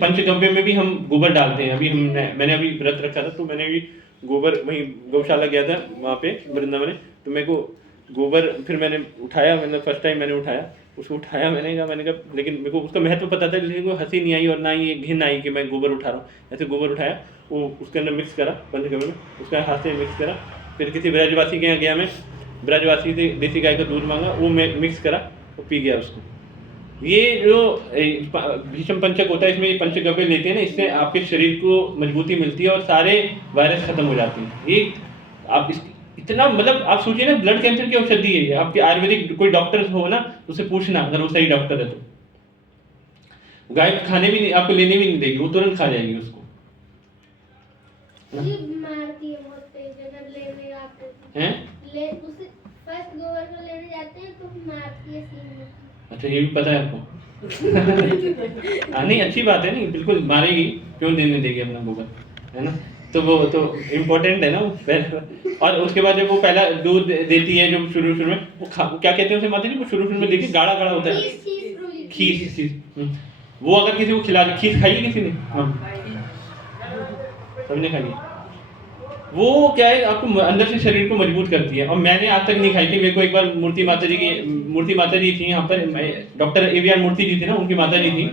पंचगव्य में भी हम गोबर डालते हैं। अभी मैंने अभी व्रत रखा था तो मैंने भी गोबर वहीं गौशाला गया था वहाँ पे वृंदावन में, तो मेरे को गोबर फिर मैंने उठाया, मैंने फर्स्ट टाइम मैंने उठाया मैंने कहा लेकिन मेरे को उसका महत्व पता था, लेकिन वो हंसी नहीं आई और ना ही घिन आई कि मैं गोबर उठा रहा हूँ। ऐसे गोबर उठाया, वो उसके अंदर मिक्स करा पंचगव्य में, उसका हाथ से मिक्स करा, फिर किसी ब्रजवासी के यहाँ गया मैं, ब्रजवासी से देसी गाय का दूध मांगा, वो मैं मिक्स करा, वो पी गया उसको। ये जो भीषम पंचक होता है इसमें ये पंचगव्य लेते हैं ना, इससे आपके शरीर को मजबूती मिलती है और सारे वायरस खत्म हो जाते हैं। ये आप इतना मतलब आप सोचिए ना, ब्लड कैंसर की औषधि है। आपके आयुर्वेदिक कोई डॉक्टर हो ना उससे पूछना, अगर वो सही डॉक्टर है तो गाय खाने भी नहीं, आपको लेने भी नहीं देगी, वो तुरंत खा जाएगी उसको। मारती है बहुत तेज, अगर लेने आते हैं उसे फर्स्ट गोबर को लेने जाते हैं तो मारती है सीने में। अच्छा ये भी पता है आपको? नहीं अच्छी बात है, नहीं बिल्कुल मारेगी, क्यों देने देगी अपना गोबर, है ना? तो वो तो इम्पोर्टेंट है ना और उसके बाद जब वो पहला दूध देती है जो शुरू में वो क्या कहते हैं उसे माता जी, वो शुरू में देखिए गाढ़ा गाढ़ा होता है, खीस। वो अगर किसी को खिला, खीस खाई किसी ने? सबने खाई। वो क्या है, आपको अंदर से शरीर को मजबूत करती है। और मैंने आज तक नहीं खाई थी, मेरे को एक बार मूर्ति माता जी थी यहाँ पर, डॉक्टर AVR मूर्ति जी थी ना, उनकी माता जी थी,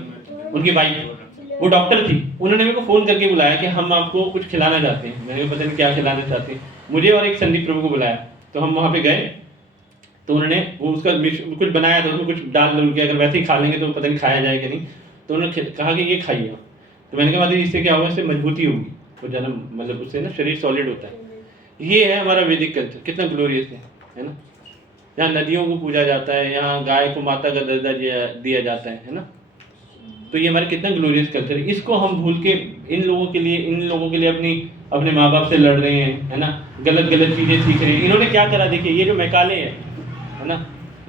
उनकी वाइफ वो डॉक्टर थी, उन्होंने मेरे को फोन करके बुलाया कि हम आपको कुछ खिलाना चाहते हैं। मैंने पता नहीं क्या खिलाना चाहते हैं, मुझे और एक संदीप प्रभु को बुलाया, तो हम वहाँ पे गए, तो उन्होंने वो उसका कुछ बनाया था, उसमें कुछ डाल के अगर वैसे ही खा लेंगे तो पता नहीं खाया जाए कि नहीं, तो उन्होंने कहा कि ये खाइए। तो मैंने कहा इससे क्या होगा, इससे मजबूती होगी, तो जन्म मतलब उससे ना शरीर सॉलिड होता है। ये है हमारा वैदिक कल्चर, कितना ग्लोरियस है ना? यहाँ नदियों को पूजा जाता है, यहाँ गाय को माता का दर्जा दिया जाता है ना? तो ये हमारा कितना ग्लोरियस कल्चर है। इसको हम भूल के इन लोगों के लिए अपने माँ बाप से लड़ रहे हैं, है ना? गलत चीज़ें सीख रहे हैं। इन्होंने क्या करा देखिए, ये जो मैकाले है ना,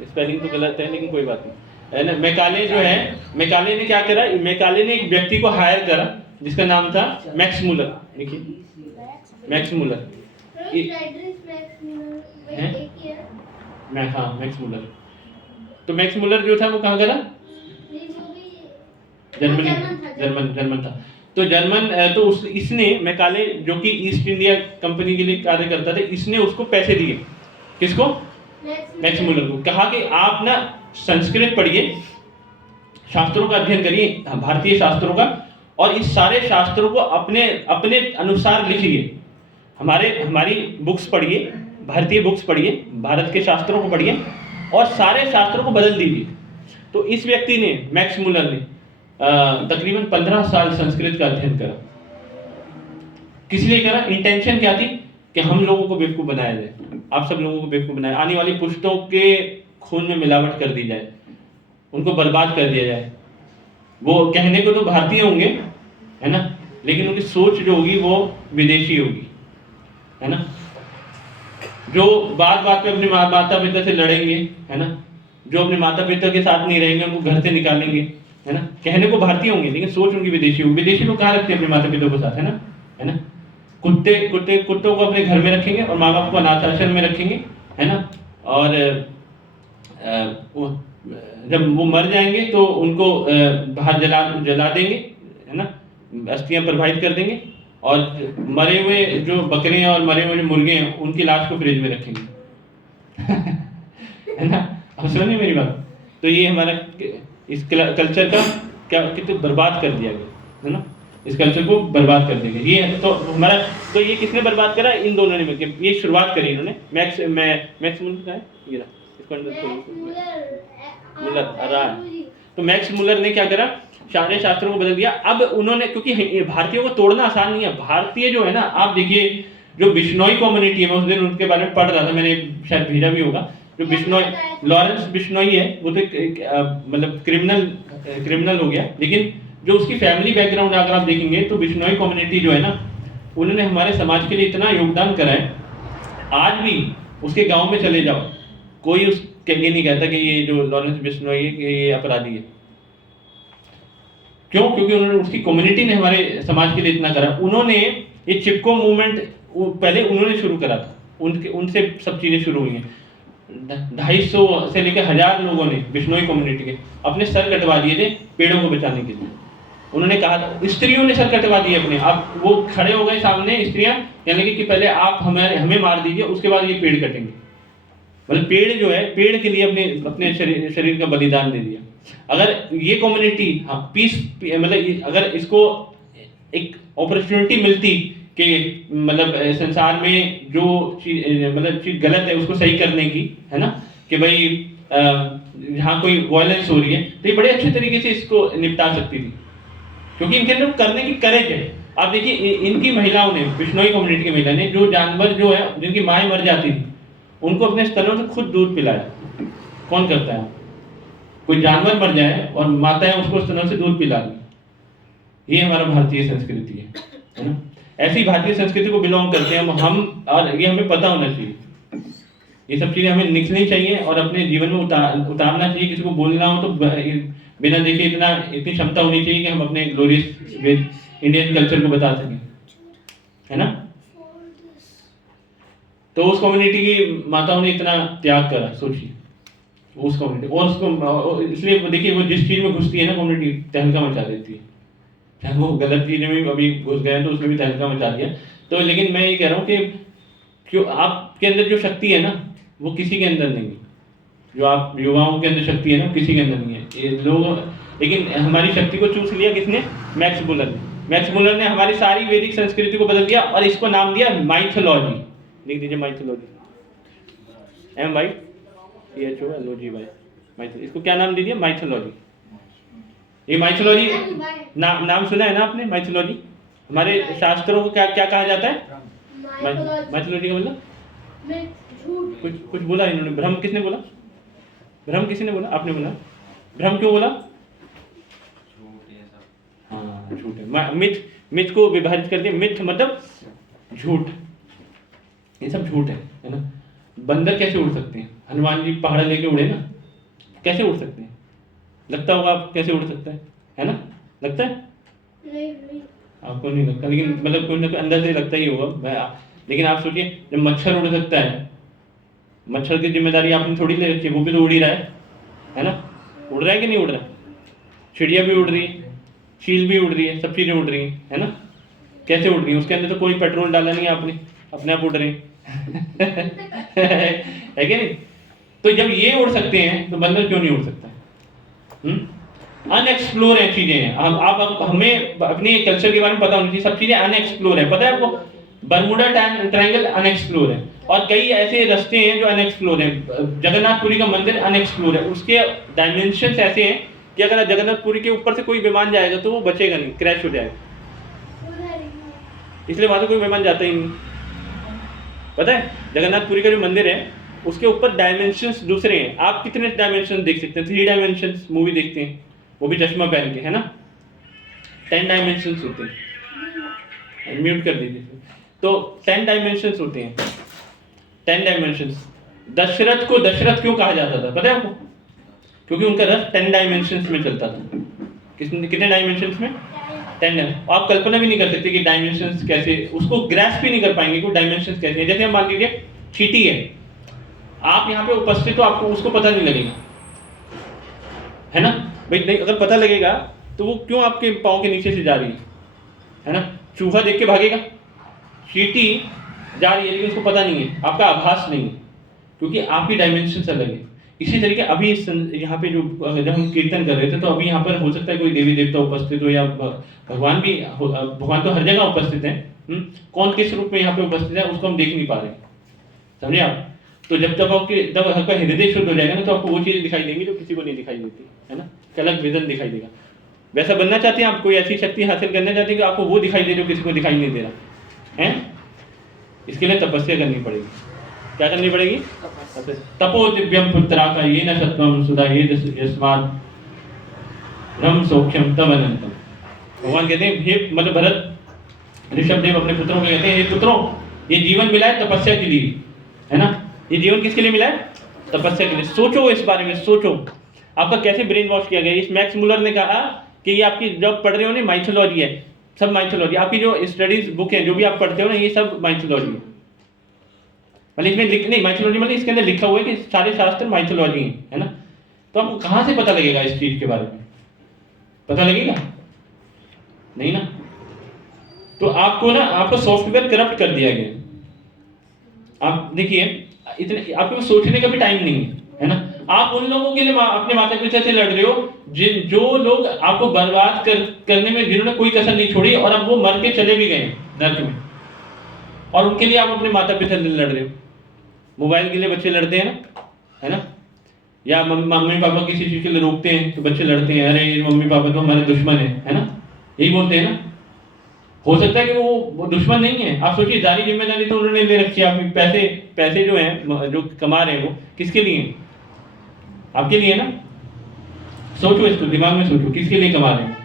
स्पेलिंग तो गलत है लेकिन कोई बात नहीं, है ना? मैकाले जो है, मैकाले ने क्या करा, मैकाले ने एक व्यक्ति को हायर करा जिसका नाम था मैक्स मुलर। देखिए मैक्स मुलर, मैक्स मुलर। तो मैक्स मुलर जो था वो कहाँ करा? जर्मन था। तो इसने मैकाले जो कि ईस्ट इंडिया कंपनी के लिए कार्य करता था, इसने उसको पैसे दिए। किसको? मैक्स मुलर को। कहा कि आप ना संस्कृत पढ़िए, शास्त्रों का अध्ययन करिए, भारतीय शास्त्रों का, और इस सारे शास्त्रों को अपने अनुसार लिखिए। हमारी बुक्स पढ़िए, भारतीय बुक्स पढ़िए, भारत के शास्त्रों को पढ़िए और सारे शास्त्रों को बदल दीजिए। तो इस व्यक्ति ने, मैक्स मुलर ने तकरीबन 15 साल संस्कृत का अध्ययन करा। किस लिए करा? इंटेंशन क्या थी कि हम लोगों को बेवकूफ बनाया जाए, आप सब लोगों को बेवकूफ बनाया, आने वाली पुश्तों के खून में मिलावट कर दी जाए, उनको बर्बाद कर दिया जाए। वो कहने को तो भारतीय होंगे, है ना, लेकिन उनकी सोच जो होगी वो विदेशी होगी, है ना? जो बात पे अपने माता पिता से लड़ेंगे, है ना, जो अपने माता पिता के साथ नहीं रहेंगे उनको घर से निकालेंगे, है ना, कहने को भारतीय होंगे लेकिन सोच उनकी विदेशी होगी। विदेशी लोग कहाँ रखते हैं अपने माता पिता के साथ, है ना? कुत्तों को अपने घर में रखेंगे और माँ बाप को अनाथ आश्रम में रखेंगे, है ना, और जब वो मर जाएंगे तो उनको बाहर जला देंगे, है ना, अस्थियां प्रवाहित कर देंगे और मरे हुए जो बकरे हैं और मरे हुए जो मुर्गे हैं उनकी लाश को फ्रिज में रखेंगे। है ना? अब सुनिए मेरी बात। तो ये हमारा इस कल्चर का क्या कितने बर्बाद कर दिया गया, है ना? इस कल्चर को बर्बाद कर दिया गया। ये तो हमारा, तो ये किसने बर्बाद करा? इन दोनों ने मिलकर ये शुरुआत करी इन्होंने। मैक्स मुलर का है ये रहा, इसको अंदर मुलर रहा है। तो मैक्स मुलर ने क्या करा? सारे शास्त्रों को बदल दिया। अब उन्होंने, क्योंकि भारतीयों को तोड़ना आसान नहीं है। भारतीय जो है ना, आप देखिए जो बिश्नोई कम्युनिटी है, मैं उस दिन उनके बारे में पढ़ रहा था, मैंने शायद भेजा भी होगा। जो बिश्नोई, लॉरेंस बिश्नोई है, वो तो मतलब क्रिमिनल हो गया, लेकिन जो उसकी फैमिली बैकग्राउंड अगर आप देखेंगे तो बिश्नोई कम्युनिटी जो है ना, उन्होंने हमारे समाज के लिए इतना योगदान करा है। आज भी उसके गांव में चले जाओ, कोई उसके लिए नहीं कहता कि ये जो लॉरेंस बिश्नोई है ये अपराधी है। क्यों? क्योंकि उन्होंने, उसकी कम्युनिटी ने हमारे समाज के लिए इतना करा। उन्होंने ये चिपको मूवमेंट पहले उन्होंने शुरू करा था, उनसे सब चीजें शुरू हुई हैं। 250 से लेकर 1000 लोगों ने बिश्नोई कम्युनिटी के अपने सर कटवा दिए थे पेड़ों को बचाने के लिए। उन्होंने कहा था, स्त्रियों ने सर कटवा दिए अपने। अब वो खड़े हो गए सामने स्त्रियां, कहने लगी कि पहले आप हमें मार दीजिए, उसके बाद ये पेड़ कटेंगे। मतलब पेड़ जो है, पेड़ के लिए अपने शरीर का बलिदान दे दिया। अगर ये कम्युनिटी पीस, मतलब अगर इसको एक अपॉर्चुनिटी मिलती कि मतलब संसार में जो मतलब चीज गलत है उसको सही करने की, है ना, कि भाई यहाँ कोई वायलेंस हो रही है, तो ये बड़े अच्छे तरीके से इसको निपटा सकती थी, क्योंकि इनके अंदर करने की करेज है। आप देखिए इनकी महिलाओं ने, बिश्नोई कम्युनिटी की महिला ने, जो जानवर जो है जिनकी माएँ मर जाती थी उनको अपने स्तनों से खुद दूध पिलाया। कौन करता है? कोई जानवर मर जाए और माताएं उसको स्तनों से दूध पिला दी। ये हमारा भारतीय संस्कृति है ना? ऐसी भारतीय संस्कृति को बिलोंग करते हैं हम, और ये हमें पता होना चाहिए। ये सब चीजें हमें लिखनी चाहिए और अपने जीवन में उतारना चाहिए। किसी को बोलना हो तो बिना देखे इतनी क्षमता होनी चाहिए कि हम अपने ग्लोरियस इंडियन कल्चर को बता सकें, है ना? तो उस कम्युनिटी की माताओं ने इतना त्याग करा, सोचिए उस कम्युनिटी। और उसको इसलिए देखिए, वो जिस चीज में घुसती है ना कम्युनिटी, तहलका मचा देती है। चाहे वो गलत चीज में अभी घुस गए तो उसमें भी तहलका मचा दिया। तो लेकिन मैं ये कह रहा हूँ कि क्यों आपके अंदर जो शक्ति है ना, वो किसी के अंदर नहीं है। जो आप युवाओं के अंदर शक्ति है ना, किसी के अंदर नहीं है। ये लोग, लेकिन हमारी शक्ति को चूस लिया किसने? मैक्स मुलर ने। मैक्स मुलर ने हमारी सारी वैदिक संस्कृति को बदल दिया और इसको नाम दिया माइथोलॉजी। लिख दीजिए माइथोलॉजी, MYTHOLOGY। इसको क्या नाम दे दिया? माइथोलॉजी। ये माइथोलॉजी नाम सुना है ना आपने? माइथोलॉजी हमारे शास्त्रों को क्या क्या कहा जाता है? माइथोलॉजी का मतलब कुछ बोला इन्होंने। भ्रम किसने बोला? भ्रम किसी ने बोला? आपने बोला। भ्रम क्यों बोला? हाँ, झूठ है। मिथ को विभाजित कर दिया। मिथ मतलब झूठ। ये सब झूठ है ना? बंदर कैसे उड़ सकते हैं? हनुमान जी पहाड़ लेके उड़े ना, कैसे उड़ सकते हैं? लगता होगा आप कैसे उड़ सकता है ना? लगता है? नहीं। आपको नहीं लगता, लेकिन मतलब कोई ना कोई अंदर से लगता ही होगा। लेकिन आप सोचिए, जब मच्छर उड़ सकता है, मच्छर की जिम्मेदारी आपने थोड़ी ले रखी है, वो भी तो उड़ ही रहा है ना? उड़ रहा है कि नहीं उड़ रहा? चिड़िया भी उड़ रही है, चील भी उड़ रही है, सब चीजें उड़ रही है ना? कैसे उड़ रही है? उसके अंदर तो कोई पेट्रोल डाला नहीं आपने, अपने आप उड़ रही है कि नहीं? तो जब ये उड़ सकते हैं तो बंदर क्यों नहीं उड़ सकता? अनएक्सप्लोर है चीजें हैं। आप हमें अपने कल्चर के बारे में पता होनी चाहिए। सब चीजें अनएक्सप्लोर है। पता है आपको? बरमुडा ट्रायंगल अनएक्सप्लोर है और कई ऐसे रास्ते हैं जो अनएक्सप्लोर हैं। जगन्नाथपुरी का मंदिर अनएक्सप्लोर है। उसके डायमेंशंस ऐसे हैं कि अगर जगन्नाथपुरी के ऊपर से कोई विमान जाएगा तो वो बचेगा नहीं, क्रैश हो जाएगा। इसलिए वहां तो कोई विमान जाता ही नहीं। पता है, जगन्नाथपुरी का जो मंदिर है उसके ऊपर डायमेंशंस दूसरे हैं। आप कितने डायमेंशन देख सकते हैं? 3 डायमेंशंस मूवी देखते हैं, वो भी चश्मा पहन के, है ना? 10 डायमेंशंस होते हैं। म्यूट कर दीजिए। तो 10 डायमेंशंस होते हैं। 10 डायमेंशंस। दशरथ को दशरथ क्यों कहा जाता था पता है आपको? क्योंकि उनका रथ 10 डायमेंशंस में चलता था। कितने डायमेंशंस में? 10। आप कल्पना भी नहीं कर सकते कि डायमेंशंस कैसे, उसको ग्रैस्प भी नहीं कर पाएंगे कि डायमेंशंस कैसे हैं। जैसे हम मान लीजिए चींटी है, आप यहाँ पे उपस्थित हो, आपको उसको पता नहीं लगेगा, है ना भाई? नहीं, अगर पता लगेगा तो वो क्यों आपके पाँव के नीचे से जा रही है ना? चूहा देख के भागेगा, चींटी जा रही है लेकिन उसको पता नहीं है, आपका आभास नहीं है, क्योंकि आपकी डायमेंशन अलग है। इसी तरीके अभी यहाँ पे जो जब हम कीर्तन कर रहे थे तो अभी यहाँ पर हो सकता है कोई देवी देवता उपस्थित हो या भगवान भी भगवान तो हर जगह उपस्थित है, कौन किस रूप में यहाँ पे उपस्थित है उसको हम देख नहीं पा रहे, समझे आप। तो जब तक आपका हृदय शुद्ध हो जाएगा ना तो आपको वो चीज़ें दिखाई देंगी जो किसी को नहीं दिखाई देती है ना, अलग विजन दिखाई देगा। वैसा बनना चाहते हैं आप, कोई ऐसी शक्ति हासिल करना चाहते हैं कि आपको वो दिखाई दे जो किसी को दिखाई नहीं दे रहा है, इसके लिए तपस्या करनी पड़ेगी। क्या करनी पड़ेगी? तपो दिव्यम पुत्रा का ये न सत्वम सुधा ये यस्मात् ब्रह्म सौख्यम तम अनंतम। भगवान कहते हैं हे मतलब भरत ऋषभदेव अपने पुत्रों को कहते हैं, ये पुत्रों ये जीवन मिला है तपस्या के लिए, है ना। ये जीवन किसके लिए मिला है? तपस्या के लिए। सोचो इस बारे में, सोचो आपका कैसे ब्रेन वॉश किया गया। इस मैक्स मुलर ने कहा कि ये आपकी जब पढ़ रहे हो ना माइथोलॉजी है, सब माइथोलॉजी, आपकी जो स्टडीज बुक है जो भी आप पढ़ते हो ना ये सब माइथोलॉजी है। मतलब इसमें नहीं माइथोलॉजी मतलब इसके अंदर लिखा हुआ है कि सारे शास्त्र माइथोलॉजी है ना। तो आपको कहाँ से पता लगेगा इस चीज के बारे में? पता लगेगा नहीं ना। तो आपको ना आपका सॉफ्टवेयर करप्ट कर दिया गया। आप देखिए इतने आपके सोचने का भी टाइम नहीं है ना। आप उन लोगों के लिए अपने माता पिता से लड़ रहे हो जो लोग आपको बर्बाद करने में जिन्होंने कोई कसर नहीं छोड़ी और अब वो मर के चले भी गए नर्क में, और उनके लिए आप अपने माता पिता से लड़ रहे हो। मोबाइल के लिए बच्चे लड़ते हैं ना, है ना, या मम्मी पापा किसी चीज के लिए रोकते हैं तो बच्चे लड़ते हैं, अरे मम्मी पापा तो हमारे दुश्मन है ना, यही बोलते हैं ना। हो सकता है कि वो दुश्मन नहीं है। आप सोचिए सारी जिम्मेदारी तो उन्होंने ले रखी है। आप पैसे जो हैं जो कमा रहे हैं वो किसके लिए? आपके लिए ना। सोचो इसको, दिमाग में सोचो किसके लिए कमा रहे हैं?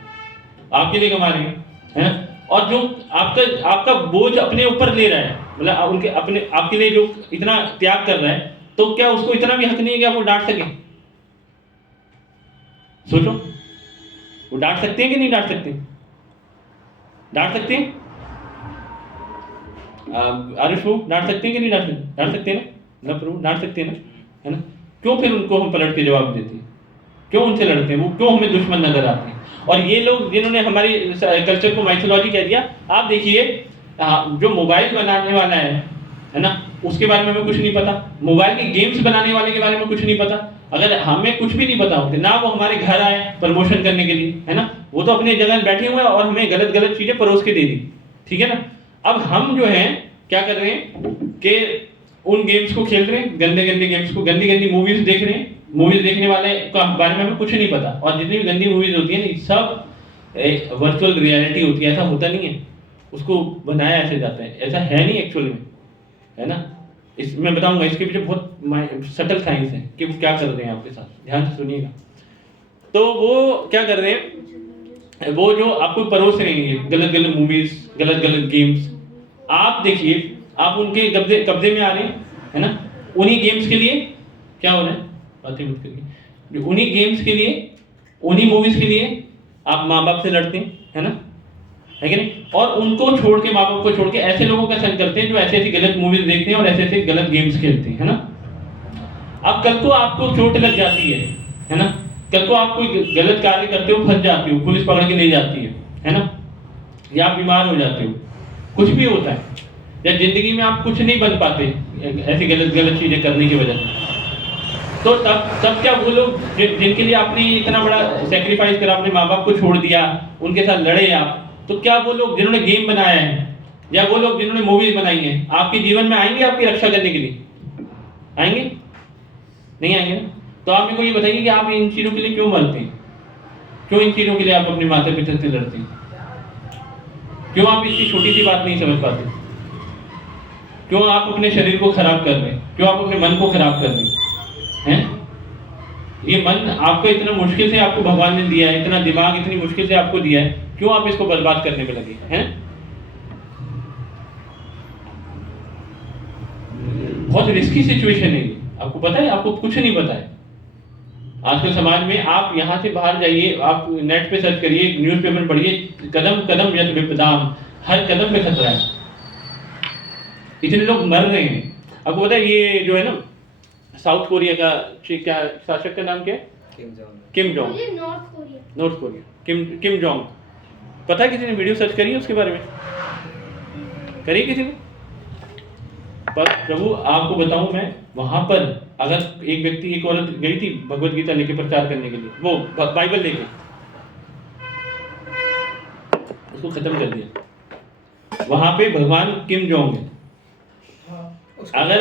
आपके लिए कमा रहे हैं, है ना। और जो आपका बोझ अपने ऊपर ले रहा है, मतलब उनके अपने आपके लिए जो इतना त्याग कर रहा है, तो क्या उसको इतना भी हक नहीं है कि आप वो डांट सके? सोचो, वो डांट सकते हैं कि नहीं डांट सकते? डांट सकते हैं? आरुष वो डांट सकते हैं कि नहीं डांट सकते? डांट सकते हैं ना प्रभु, डांट सकते हैं ना, है ना। क्यों फिर उनको हम पलट के जवाब देते हैं? क्यों उनसे लड़ते हैं? वो क्यों हमें दुश्मन नजर आते हैं? और ये लोग जिन्होंने हमारी कल्चर को माइथोलॉजी कह दिया, आप देखिए जो मोबाइल बनाने वाला है ना, उसके बारे में हमें कुछ नहीं पता। मोबाइल के गेम्स बनाने वाले के बारे में कुछ नहीं पता। अगर हमें कुछ भी नहीं पता होते ना, वो हमारे घर आए प्रमोशन करने के लिए, है ना, वो तो अपनी जगह बैठे हुए हैं और हमें गलत गलत चीजें परोस के दे दी, ठीक है ना। अब हम जो है क्या कर रहे हैं कि उन गेम्स को खेल रहे हैं, गंदे गंदे गेम्स को, गंदी गंदी मूवीज देख रहे हैं। मूवीज देखने वाले का बारे में हमें कुछ नहीं पता, और जितनी भी गंदी मूवीज होती है ना सब वर्चुअल रियलिटी होती है। ऐसा होता नहीं है, उसको बनाया ऐसे जाता है, ऐसा है नहीं एक्चुअल में, है ना। मैं बताऊंगा इसके पीछे बहुत सटल साइंस है कि वो क्या कर रहे हैं आपके साथ, ध्यान से सुनिएगा। तो वो क्या कर रहे हैं, वो जो आपको परोस रहे हैं गलत गलत मूवीज, गलत गलत गेम्स, आप देखिए आप उनके कब्जे में आ रहे हैं, है ना। उन्हीं गेम्स के लिए क्या हो रहा है, बातें मत करिए, उन्हीं गेम्स के लिए, उन्हीं मूवीज के लिए आप माँ बाप से लड़ते हैं, है ना, है कि नहीं। और उनको छोड़ के, माँ बाप को छोड़ के ऐसे लोगों का संग करते हैं जो ऐसे ऐसी गलत मूवीज देखते हैं और ऐसे ऐसे गलत गेम्स खेलते हैं, है ना। अब कल को आपको चोट लग जाती है ना, कल को आप कोई गलत कार्य करते हो, फंस जाते हो, पुलिस पकड़ के ले जाती है ना, या आप बीमार हो जाते हो, कुछ भी होता है, या जिंदगी में आप कुछ नहीं बन पाते ऐसी गलत गलत चीजें करने की वजह से, तो तब क्या वो लोग जिनके लिए आपने इतना बड़ा सेक्रीफाइस करा, अपने माँ बाप को छोड़ दिया, उनके साथ लड़े आप, तो क्या वो लोग जिन्होंने गेम बनाया है या वो लोग जिन्होंने मूवीज बनाई हैं आपके जीवन में आएंगे आपकी रक्षा करने के लिए? आएंगे? नहीं आएंगे ना। तो आप मेरे को ये बताइए कि आप इन चीजों के लिए क्यों मरते हैं? क्यों इन चीजों के लिए आप अपने माता पिता से लड़ते हैं? क्यों आप इतनी छोटी सी बात नहीं समझ पाते? क्यों आप अपने शरीर को खराब कर रहे हैं? क्यों आप अपने मन को खराब कर रहे हैं? ये मन आपको इतना मुश्किल से आपको भगवान ने दिया है, इतना दिमाग इतनी मुश्किल से आपको दिया है, क्यों आप इसको बर्बाद करने में लगे हैं? बहुत रिस्की सिचुएशन है ये, आपको पता है, आपको कुछ नहीं पता है। आजकल समाज में आप यहाँ से बाहर जाइए, आप नेट पे सर्च करिए, न्यूज़पेपर पढ़िए, कदम कदम यत विपदाम, हर कदम पे खतरा है। इतने लोग मर रहे हैं। आपको पता है ये जो है ना साउथ कोरिया का क्या शासक का नाम क्या है? Kim Jong. North Korea. Kim Jong, पता है किसी ने वीडियो सर्च करी है उसके बारे में? करी किसी ने? पर प्रभु आपको बताऊं मैं, वहां पर अगर एक व्यक्ति, एक औरत गई थी भगवत गीता लेके प्रचार करने के लिए, वो बाइबल लेके, उसको खत्म कर दिया। वहां पे भगवान किम जोंग है। अगर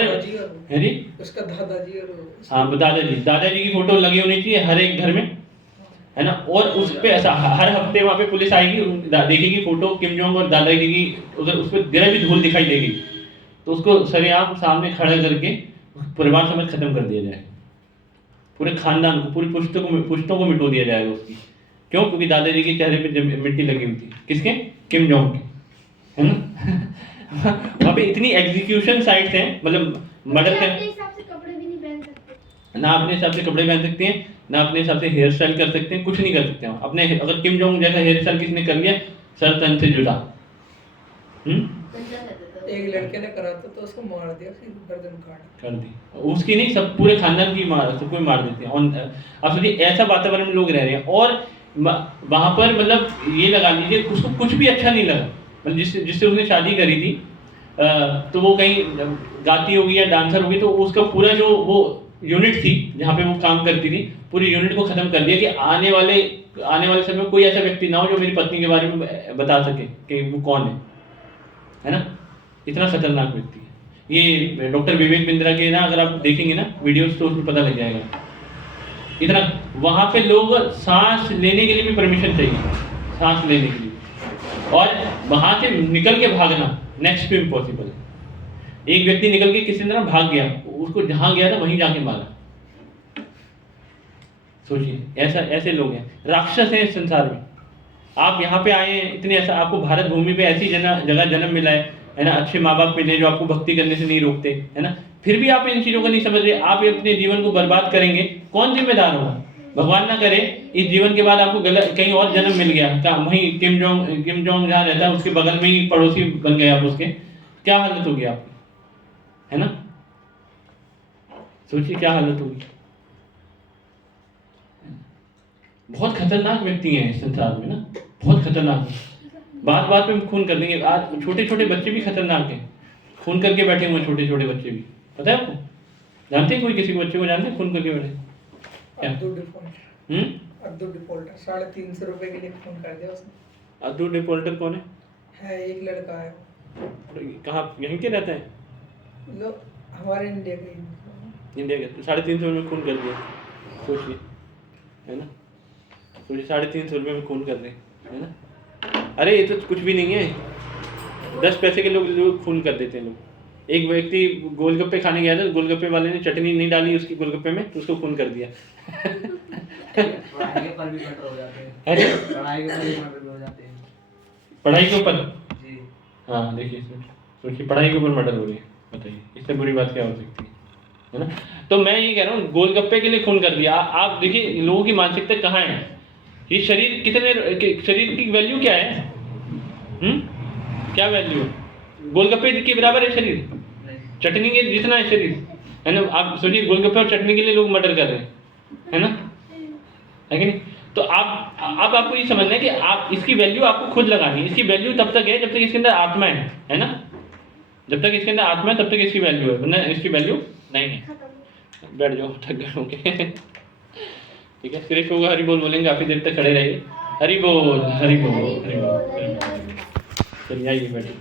है जी उसका दादाजी और हाँ दादाजी की फोटो लगी होनी चाहिए हर एक घर में, है ना। और उस पे ऐसा हर हफ्ते वहाँ पे पुलिस आएगी, देखेगी फोटो किम जोंग और दादाजी की, उधर उस पर जरा भी धूल दिखाई देगी तो उसको सरेआम सामने खड़ा करके परिवार समेत खत्म कर दिया जाएगा, पूरे खानदान को, पूरी पुश्तों को मिटो दिया जाएगा उसकी। क्यों? क्योंकि दादाजी के चेहरे पे मिट्टी लगी हुई थी। किसके? किम जोंग के, है ना। वहाँ पे इतनी एग्जीक्यूशन साइट्स हैं, मतलब मर्डर अपने के हिसाब से कपड़े भी नहीं पहन सकते, ना अपने हिसाब से कपड़े पहन सकते हैं, ना अपने हिसाब से हेयर स्टाइल कर सकते हैं, कुछ नहीं कर सकते हैं अपने। अगर किम जोंग जैसा हेयर स्टाइल किसी ने कर लिया, सर तन से जुदा। एक लड़के ने करा था तो उसको मार दिया, उसकी गर्दन काट कर दी, उसकी नहीं, सब पूरे खानदान की सबको मार देते हैं। और अब सोचिए ऐसा वातावरण में लोग रह रहे हैं, और वहां पर मतलब ये लगा लीजिए उसको कुछ भी अच्छा नहीं लगा, मतलब जिससे उसने शादी करी थी, तो वो कहीं गाती होगी या डांसर होगी, तो उसका पूरा जो वो यूनिट थी जहाँ पे वो काम करती थी, पूरी यूनिट को खत्म कर दिया कि आने वाले समय में कोई ऐसा व्यक्ति ना हो जो मेरी पत्नी के बारे में बता सके कि वो कौन है ना। इतना खतरनाक व्यक्ति है ये। डॉक्टर विवेक बिंद्रा के ना अगर आप देखेंगे ना वीडियोस तो उसमें पता लग जाएगा। इतना वहाँ पे लोग सांस लेने के लिए भी परमिशन चाहिए, सांस लेने के लिए, और वहाँ से निकल के भागना नेक्स्ट टू इम्पॉसिबल है। एक व्यक्ति निकल के किसी तरह भाग गया, उसको जहाँ गया था वहीं जाके मारा। सोचिए ऐसे लोग हैं, राक्षस हैं इस संसार में। आप यहाँ पे आए हैं, इतने ऐसा आपको भारत भूमि पे ऐसी जगह जन्म मिला है ना, अच्छे माँ बाप मिले जो आपको भक्ति करने से नहीं रोकते, है ना, फिर भी आप इन चीज़ों को नहीं समझ रहे। आप अपने जीवन को बर्बाद करेंगे, कौन जिम्मेदार होगा? भगवान ना करे इस जीवन के बाद आपको गलत कहीं और जन्म मिल गया, वहीं किम जोंग जहाँ रहता है उसके बगल में ही पड़ोसी बन गए आप उसके, क्या हालत होगी आपकी, है ना। सोचिए क्या हालत होगी। बहुत खतरनाक व्यक्ति हैं इस संसार में ना, बहुत खतरनाक। बात बात पे खून कर देंगे। आज छोटे छोटे बच्चे भी खतरनाक हैं, खून करके बैठे हुए छोटे छोटे बच्चे भी, पता है आपको? जानते हैं कोई किसी बच्चे को जानते हैं खून करके बैठे? अब्दुल डिफॉल्टर 350 रुपए के लिए फोन कर दिया उसने। अब्दुल डिफॉल्टर कौन है? एक लड़का है। कहाँ, यहीं के रहता है? मतलब हमारे इंडिया का इंडिया का। 350 में खून कर दिया, सोचिए, है ना। सोचिए 350 रुपये में खून कर रहे है ना। अरे ये तो कुछ भी नहीं है, 10 पैसे के लोग खून कर देते हैं लोग। एक व्यक्ति गोलगप्पे खाने गया था, गोलगप्पे वाले ने चटनी नहीं डाली उसकी गोलगप्पे में, तो उसको खून कर दिया। पढ़ाई के ऊपर भी मर्डर हो जाते हैं। अरे पढ़ाई के ऊपर भी मर्डर हो जाते हैं। पढ़ाई के ऊपर? जी हाँ देखिए, सोचिए पढ़ाई के ऊपर मर्डर हो रही है, बताइए इससे बुरी बात क्या हो सकती है ना। तो मैं ये कह रहा हूँ गोलगप्पे के लिए खून कर दिया। आप देखिए लोगों की मानसिकता कहाँ है। ये शरीर शरीर की वैल्यू क्या है? क्या वैल्यू है? गोलगप्पे के बराबर है शरीर, चटनी के जितना है शरीर, है ना। आप सोचिए गोलगप्पे और चटनी के लिए लोग मर्डर कर रहे हैं, है ना, है कि नहीं। तो आप आपको ये समझना है कि आप इसकी वैल्यू आपको खुद लगानी है। इसकी वैल्यू तब तक है जब तक इसके अंदर आत्मा है ना। जब तक इसके अंदर आत्मा है तब तक इसकी वैल्यू है, वरना इसकी वैल्यू नहीं है। बैठ जाओ, थक गए होंगे। ठीक है, सिर्फ होगा हरि बोल बोलेंगे, काफी देर तक खड़े रहिए। हरि बोल हरि बोल हरि बोल। चलिए आइए बैठिए।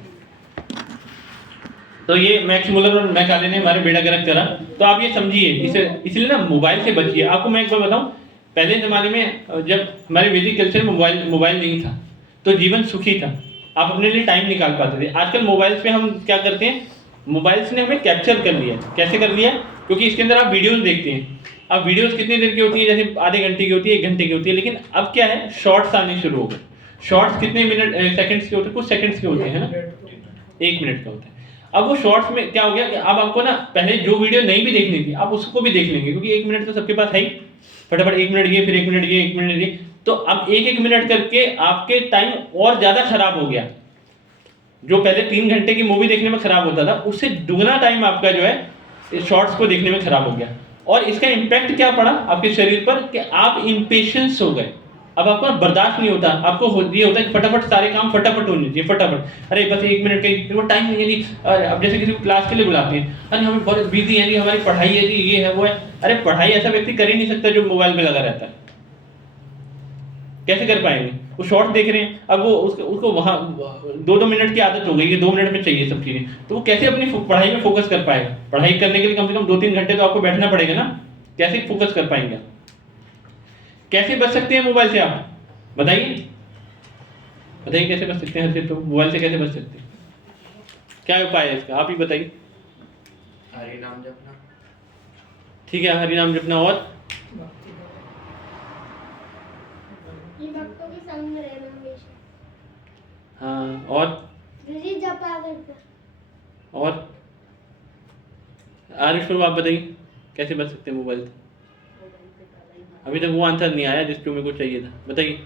तो ये मैक्स मुलर और मैकाले ने हमारे बेड़ा गर्क करा। तो आप ये समझिए, इसलिए ना मोबाइल से बचिए। आपको मैं एक बार बताऊं, पहले ज़माने में जब हमारे वैदिक कल्चर में मोबाइल नहीं था तो जीवन सुखी था, आप अपने लिए टाइम निकाल पाते थे। आजकल मोबाइल्स पे हम क्या करते हैं, मोबाइल्स ने हमें कैप्चर कर लिया। कैसे कर लिया? क्योंकि इसके अंदर आप वीडियोस देखते हैं। अब वीडियोस कितनी देर की होती है? जैसे आधे घंटे की होती है, 1 घंटे की होती है। लेकिन अब क्या है, शॉर्ट्स आने शुरू हो गए। शॉर्ट्स कितने सेकंड्स के होते हैं? कुछ सेकंड्स के होते हैं, है ना, 1 मिनट का होता है। अब वो शॉर्ट्स में क्या हो गया कि अब आपको ना पहले जो वीडियो नहीं भी देखनी थी आप उसको भी देख लेंगे, क्योंकि 1 मिनट तो सबके पास है ही। फटाफट 1 मिनट ये, फिर 1 मिनट ये, 1 मिनट ये। तो अब 1-1 मिनट करके आपके टाइम और ज़्यादा खराब हो गया। जो पहले 3 घंटे की मूवी देखने में खराब होता था, उससे दुगना टाइम आपका जो है शॉर्ट्स को देखने में खराब हो गया। और इसका इम्पैक्ट क्या पड़ा आपके शरीर पर कि आप इम्पेशेंस हो गए। अब आपको बर्दाश्त नहीं होता, आपको ये होता है कि फटाफट सारे काम फटाफट होने चाहिए, फटाफट, अरे बस 1 मिनट का वो टाइम नहीं है जी। अब जैसे किसी को क्लास के लिए बुलाते हैं, अरे हमें बहुत बिजी है जी, हमारी पढ़ाई है जी, ये है वो है। अरे पढ़ाई ऐसा व्यक्ति कर ही नहीं सकता जो मोबाइल पे लगा रहता है, कैसे कर पाएंगे? वो शॉर्ट देख रहे हैं, अब वो उसको वहाँ 2-2 मिनट की आदत हो गई है, 2 मिनट में चाहिए सब चीज़ें, तो वो कैसे अपनी पढ़ाई में फोकस कर पाएगा? पढ़ाई करने के लिए कम से कम 2-3 घंटे तो आपको बैठना पड़ेगा ना, कैसे फोकस कर पाएंगे? कैसे बच सकते हैं मोबाइल से आप बताइए, बताइए कैसे बच सकते हैं? हर चीज तो मोबाइल से कैसे बच सकते हैं, क्या उपाय है इसका, आप ही बताइए। हरि नाम जपना। ठीक है, हरि नाम जपना, और भक्ति करो। ये भक्तों के संग में रहना हमेशा। हाँ, और जी जपा करके। और आरिश प्रभु आप बताइए कैसे बच सकते हैं मोबाइल से? अभी तक वो आंसर नहीं आया जिस जो मेरे को चाहिए था, बताइए।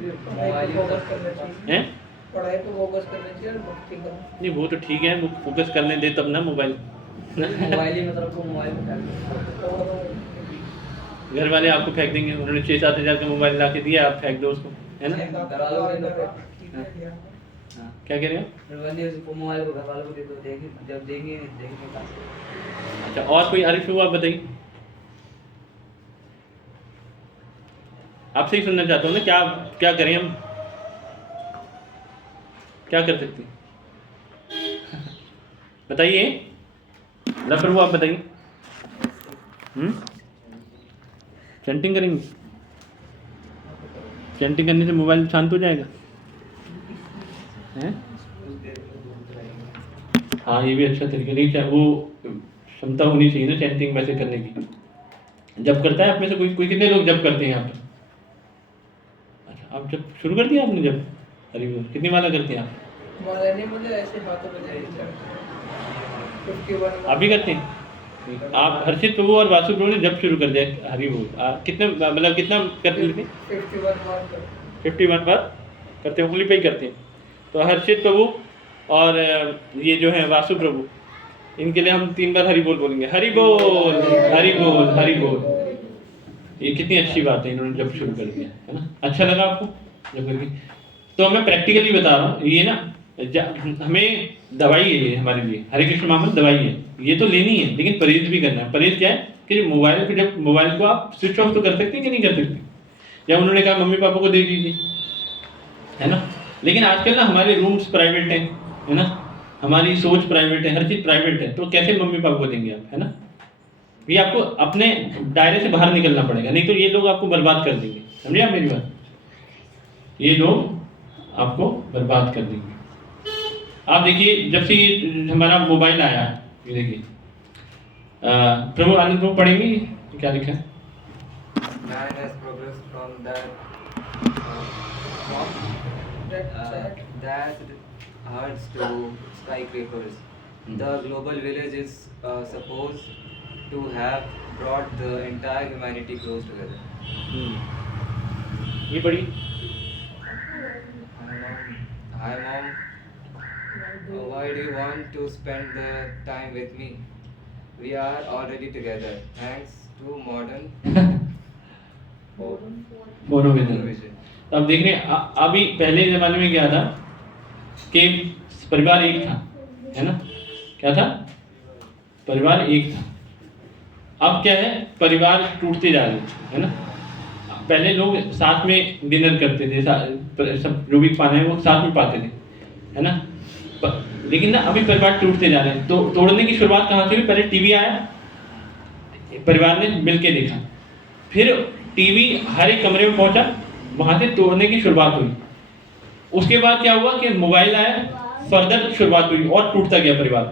पढ़ाई पे फोकस करना चाहिए, हैं? पढ़ाई पे फोकस करना चाहिए और भक्ति करो। नहीं वो तो ठीक है, वो फोकस करने दे तब ना मोबाइल। मोबाइल ही मतलब को मोबाइल पे और घर वाले आपको फेंक देंगे, उन्होंने 6-7 हज़ार का मोबाइल ला के दिया, आप फेंक दो उसको, है ना? हाँ, क्या कह रहे हो? मोबाइल को घर वालों को दे दो, देंगे जब देंगे देंगे का। अच्छा, और कोई आरिफ हुआ आप बताइए, आपसे ही सुनना चाहता हूँ ना, क्या क्या करें हम, क्या कर सकते हैं? बताइए प्रभु आप बताइए। चैंटिंग करेंगे, चैंटिंग करने से मोबाइल शांत हो जाएगा, हैं? हाँ ये भी अच्छा तरीका, नहीं चाहे वो क्षमता होनी चाहिए ना चैंटिंग वैसे करने की। जब करता है आप में से कोई कितने लोग जब करते हैं यहाँ पर? अच्छा, आप जब शुरू कर दिया आपने जब? अरे कितनी माला करते हैं आप? माला नहीं, मुझे ऐसे बातों में नहीं चढ़ता। 51 आप भी करते हैं? आप हर्षित प्रभु और वासु प्रभु ने जब शुरू कर दिया हरि बोल, कितने मतलब कितना करते लेते? 51 बार करो। 51 बार करते हैं, उंगली पे ही करते हैं। तो हर्षित प्रभु और ये जो है वासु प्रभु, इनके लिए हम 3 बार हरि बोल बोलेंगे, हरि बोल हरि बोल हरि बोल। ये कितनी अच्छी बात है, इन्होंने जब शुरू कर दिया, है ना? अच्छा लगा आपको जब करके? तो मैं प्रैक्टिकली बता रहा हूँ, ये ना हमें दवाई है, ये हमारे लिए हरे कृष्ण महामंत्र दवाई है, ये तो लेनी है, लेकिन परहेज भी करना है। परहेज क्या है कि मोबाइल को आप स्विच ऑफ तो कर सकते हैं कि नहीं कर सकते? या उन्होंने कहा मम्मी पापा को दे दीजिए, है ना? लेकिन आजकल ना हमारे रूम्स प्राइवेट हैं, है ना? हमारी सोच प्राइवेट है, हर चीज़ प्राइवेट है, तो कैसे मम्मी पापा को देंगे आप, है ना? ये आपको अपने दायरे से बाहर निकलना पड़ेगा, नहीं तो ये लोग आपको बर्बाद कर देंगे, समझे आप मेरी बात? ये लोग आपको बर्बाद कर देंगे। आप देखिए जब से ये हमारा मोबाइल आया, ये देखिए प्रभु आनंद प्रभु पढ़ेंगे क्या लिखा है? Man has progressed from that herds to skyscrapers. The global village is supposed to have brought the entire humanity close together. ये पढ़ी। Hi mom, why do you want to spend the time with me? We are already together, thanks to modern मोनोविजन। तो अब देख रहे हैं अभी पहले जमाने में क्या था कि परिवार एक था, है ना? क्या था? परिवार एक था। अब क्या है, परिवार टूटते जा रहे हैं, है ना? पहले लोग साथ में डिनर करते थे, सब जो भी खाना है वो साथ में पाते थे, है ना? लेकिन ना अभी परिवार टूटते जा रहे हैं। तो तोड़ने की शुरुआत कहाँ से हुई? पहले टीवी आया, परिवार ने मिलके देखा, फिर टीवी हर एक कमरे में पहुंचा, वहां से तोड़ने की शुरुआत हुई। उसके बाद क्या हुआ कि मोबाइल आया, फर्दर शुरुआत हुई और टूटता गया परिवार।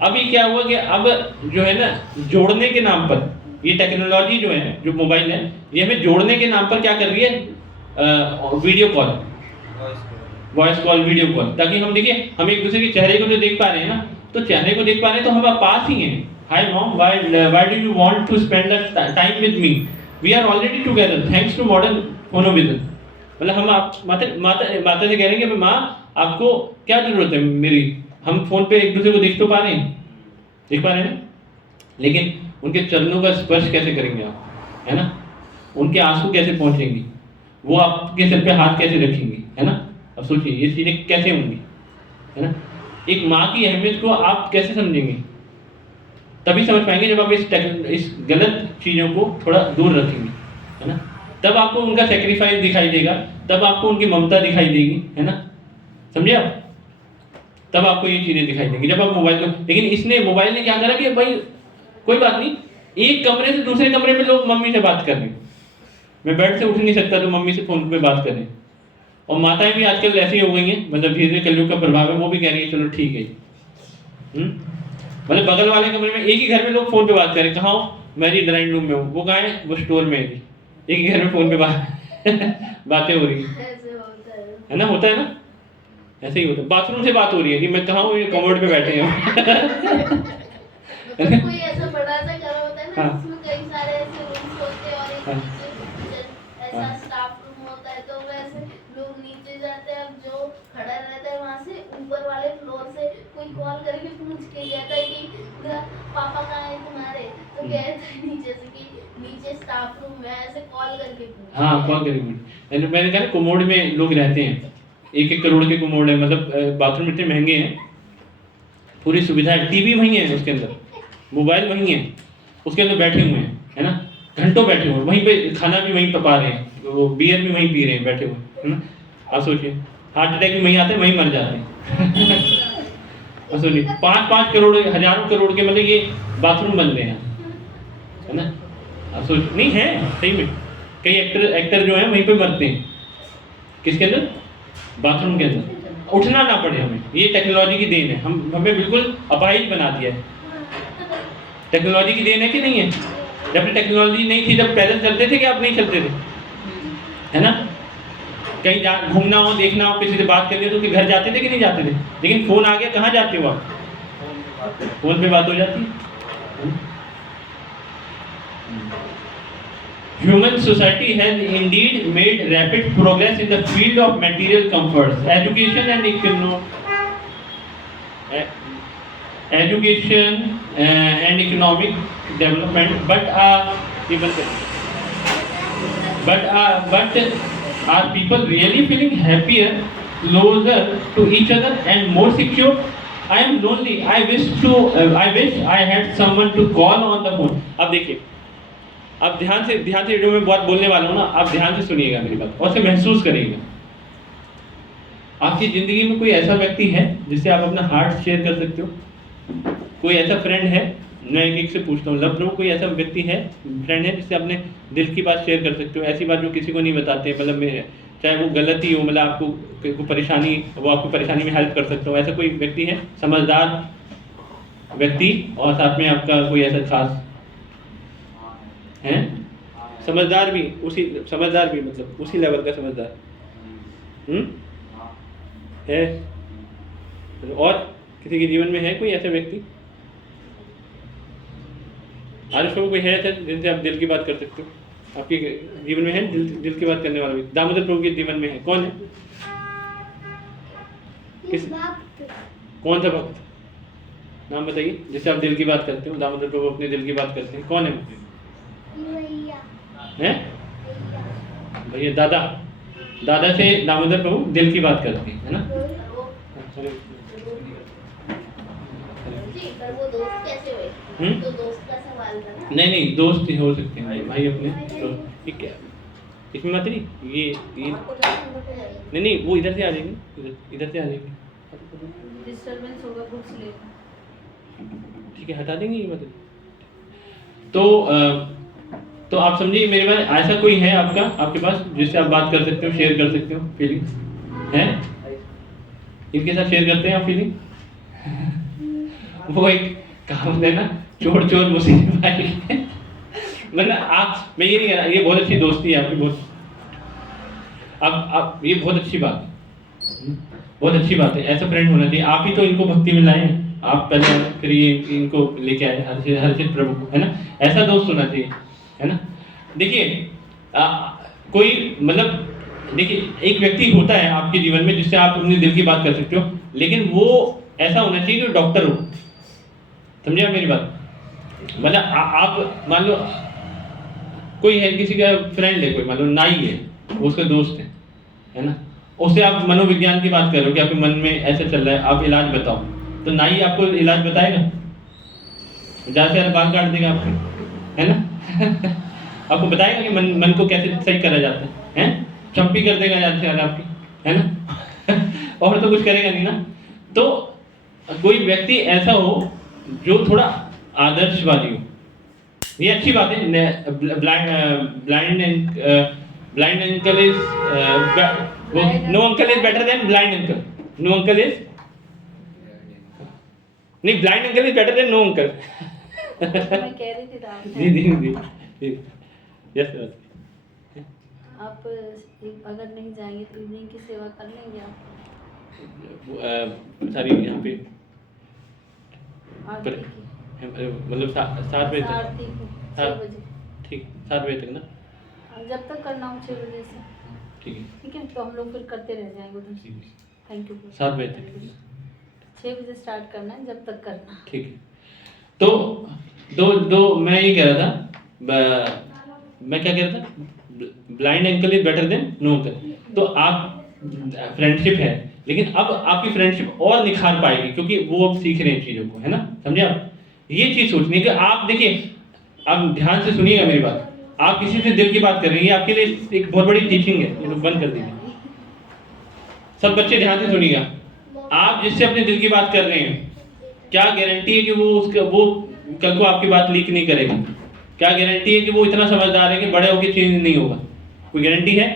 अभी क्या हुआ कि अब जो है ना, जोड़ने के नाम पर ये टेक्नोलॉजी जो है, जो मोबाइल है, ये हमें जोड़ने के नाम पर क्या कर रही है? Video call, voice call, video call, ताकि हम देखिए हम एक दूसरे के चेहरे को जो देख पा रहे हैं ना, तो चेहरे को देख पा रहे हैं तो हम पास ही हैं। Hi mom, why do you want to spend time with me? We are already together thanks to modern monovision. मतलब हम आप माता से कह रहे हैं कि माँ आपको क्या जरूरत है मेरी? हम फोन पे एक दूसरे को देख तो पा रहे हैं, देख पा रहे हैं, लेकिन उनके चरणों का स्पर्श कैसे करेंगे आप, है ना? उनके आंसू कैसे पहुंचेंगी? वो आपके सिर पे हाथ कैसे रखेंगी, है ना। अब सोचिए ये चीज़ें कैसे होंगी, है ना। एक माँ की अहमियत को आप कैसे समझेंगे, तभी समझ पाएंगे जब आप इस गलत चीज़ों को थोड़ा दूर रखेंगे, है ना। तब आपको उनका सेक्रीफाइस दिखाई देगा, तब आपको उनकी ममता दिखाई देगी, है ना, समझे आप। तब आपको ये चीज़ें दिखाई देंगी जब आप मोबाइल को। लेकिन इसने मोबाइल ने क्या करा कि भाई कोई बात नहीं, एक कमरे से दूसरे कमरे में लोग मम्मी से बात कर रहे हैं, मैं बेड से उठ नहीं सकता तो मम्मी से फ़ोन पे बात करें। और माताएं भी आजकल ऐसी हो गई हैं, मतलब धीरे धीरे कलयुग का प्रभाव है, वो भी कह रही है चलो ठीक है। मतलब बगल वाले कमरे में, एक ही घर में लोग फ़ोन पे बात करें, कहाँ हो, मैं जी ड्राइंग रूम में हूँ, वो कहाँ है, वो स्टोर में है जी। एक ही घर में फ़ोन पे बातें हो रही हैं, ऐसे होता है ना, होता है ना, ऐसे ही होता है। बाथरूम से बात हो रही है कि मैं कहाँ हूँ, ये कमोड पे बैठे हैं। मतलब कोई ऐसा बड़ा सा घर होता है ना हाँ। जिसमें कई सारे ऐसे रूम्स होते हैं और एक हाँ। नीचे ऐसा हाँ। स्टाफ रूम होता है, तो वैसे लोग नीचे जाते हैं, अब जो खड़ा रहता है वहाँ से ऊपर वाले फ्लोर से कोई कॉल करके पूछ के कहता है कि पापा कहाँ है तुम्हारे, तो कहता है नीचे से कि नीचे स्टाफ रूम में, ऐसे कॉल करके पूछते हाँ, हैं। कॉल करेंगे। मैंने कहा कोमोड में लोग रहते हैं, 1-1 करोड़ के कोमोड है, मतलब बाथरूम इतने महंगे हैं, पूरी सुविधा है, टीवी वहीं है उसके अंदर, मोबाइल वहीं है, उसके अंदर बैठे हुए हैं, है ना, घंटों बैठे हुए हैं, वहीं पे खाना भी वहीं पका रहे हैं, वो बियर भी वहीं पी रहे हैं बैठे हुए, है ना। आप सोचिए, हार्ट अटैक भी वहीं आते हैं, वहीं मर जाते हैं। अब सोचिए 5-5 करोड़, हजारों करोड़ के मतलब ये बाथरूम बन रहे हैं, है ना। अब सोच नहीं है सही में, कई एक्टर जो हैं वहीं पे मरते हैं, किसके अंदर, बाथरूम के अंदर, उठना ना पड़े हमें। ये टेक्नोलॉजी की देन है, हमें बिल्कुल अपाहिज बना दिया है। टेक्नोलॉजी की देन है कि नहीं है। जब टेक्नोलॉजी नहीं थी जब पैदल चलते थे कि आप नहीं चलते थे, है ना। कहीं घूमना हो, देखना हो, किसी से बात करनी हो तो घर जाते थे कि नहीं जाते थे। लेकिन फ़ोन आ गया, कहाँ जाते हो आप, फ़ोन पे बात हो जाती है। Human society has indeed made rapid progress in the field of material comforts, education and economic development. But are people really feeling happier, closer to each other, and more secure? I am lonely. I wish I had someone to call on the phone. अब देखिए, आप ध्यान से video में बहुत बोलने वाला हूँ ना, आप ध्यान से सुनिएगा मेरी बात और से महसूस करिएगा। आपकी ज़िंदगी में कोई ऐसा व्यक्ति है जिससे आप अपना हार्ट शेयर कर सकते हो? कोई ऐसा फ्रेंड है, मैं एक से पूछता हूँ, लव कोई ऐसा व्यक्ति है, फ्रेंड है जिससे अपने दिल की बात शेयर कर सकते हो, ऐसी बात जो किसी को नहीं बताते, मतलब मेरे चाहे वो गलत ही हो, मतलब आपको कोई परेशानी, वो आपको परेशानी में हेल्प कर सकता हो, ऐसा कोई व्यक्ति है, समझदार व्यक्ति, और साथ में आपका कोई ऐसा खास है, समझदार भी, मतलब उसी लेवल का समझदार है। और किसी के जीवन में है कोई ऐसा व्यक्ति? आरिफ प्रभु कोई है ऐसा जिनसे आप दिल की बात कर सकते हो? आपके जीवन में है दिल की बात करने वाला व्यक्ति? दामोदर प्रभु के जीवन में है, कौन है? किस कौन सा भक्त, नाम बताइए जिससे आप दिल की बात करते हो। दामोदर प्रभु अपने दिल की बात करते हैं, कौन है? हैं? भैया दादा से दामोदर प्रभु दिल की बात करते हैं, है ना। पर वो दोस्त कैसे हुए? तो दोस्त का सवाल था ना। नहीं दोस्त ही हो सकते हैं भाई अपने दोस्त, ठीक है, इसमें मत नहीं ये नहीं वो इधर से आ जाएंगे, इधर से आ जाएंगे, डिस्टरबेंस होगा, बुक्स ले, ठीक है, हटा देंगे ये मत। तो आप समझिए मेरे पास ऐसा कोई है आपके पास जिससे आप बात कर सकते हो, शेयर कर सकते हो फीलिंग है? इनके साथ शेयर करते हैं आप फीलिंग? वो एक कहावत है ना, चोर चोर मुसीबत भाई। मतलब आप, मैं ये नहीं कह रहा, ये बहुत अच्छी दोस्ती है आपकी, बहुत अब ये बहुत अच्छी बात है, बहुत अच्छी बात है, ऐसा फ्रेंड होना चाहिए। आप ही तो इनको भक्ति में लाए हैं, आप पहले फिर ये इनको लेके आए हर्षित प्रभु को, है ना। ऐसा दोस्त होना चाहिए, है ना। देखिए कोई मतलब देखिए एक व्यक्ति होता है आपके जीवन में जिससे आप अपने दिल की बात कर सकते हो, लेकिन वो ऐसा होना चाहिए कि डॉक्टर हो, समझे आप मेरी बात। मतलब आप मान लो कोई है, किसी का फ्रेंड है कोई, मान लो नाई है, वो उसका दोस्त है ना। उससे आप मनोविज्ञान की बात करो कि आपके मन में ऐसे चल रहा है, आप इलाज बताओ, तो नाई आपको इलाज बताएगा, ज़्यादा से ज़्यादा बाल काट देगा आपके, है ना। आपको बताएगा कि मन को कैसे सही करा जाता है, हैं? चंपी कर देगा ज़्यादा से ज़्यादा आपकी, है ना। और तो कुछ करेगा नहीं ना। तो कोई व्यक्ति ऐसा हो जो थोड़ा आदर्शवादी हो, ये अच्छी बात है। Blind uncle is no uncle is better than blind uncle, no uncle is नहीं, blind uncle is better than no uncle. मैं कह रही थी रात जी यस सर। आप अगर नहीं जाएंगे तो इवनिंग की सेवा कर लेंगे आप? सारी यहाँ पे आरती की मतलब 7 बजे तक, आरती की 6 बजे, ठीक 7 बजे तक ना, जब तक करना हो 6 बजे से, ठीक है ठीक है। तो हम लोग फिर करते रह जाएंगे उधर। ठीक है। Thank you. 7 बजे तक, 6 बजे स्टार्ट करना है, जब तक करना। ठीक है। तो दो मैं ये कह रहा था, मैं क्या कह रहा था, blind uncle is better than no uncle. तो आप फ्रेंडशिप है, लेकिन अब आपकी फ्रेंडशिप और निखार पाएगी क्योंकि वो अब सीख रहे हैं चीज़ों को, है ना, समझे आप। ये चीज़ सोचनी है कि आप देखिए, आप ध्यान से सुनिएगा मेरी बात। आप किसी से दिल की बात कर रहे हैं, ये आपके लिए एक बहुत बड़ी टीचिंग है, ये तो बंद कर दीजिए। सब बच्चे ध्यान से सुनिएगा। आप जिससे अपने दिल की बात कर रहे हैं, क्या गारंटी है कि वो कल को आपकी बात लीक नहीं करेगा? क्या गारंटी है कि वो इतना समझदार है कि बड़े होकर चेंज नहीं होगा? कोई गारंटी है?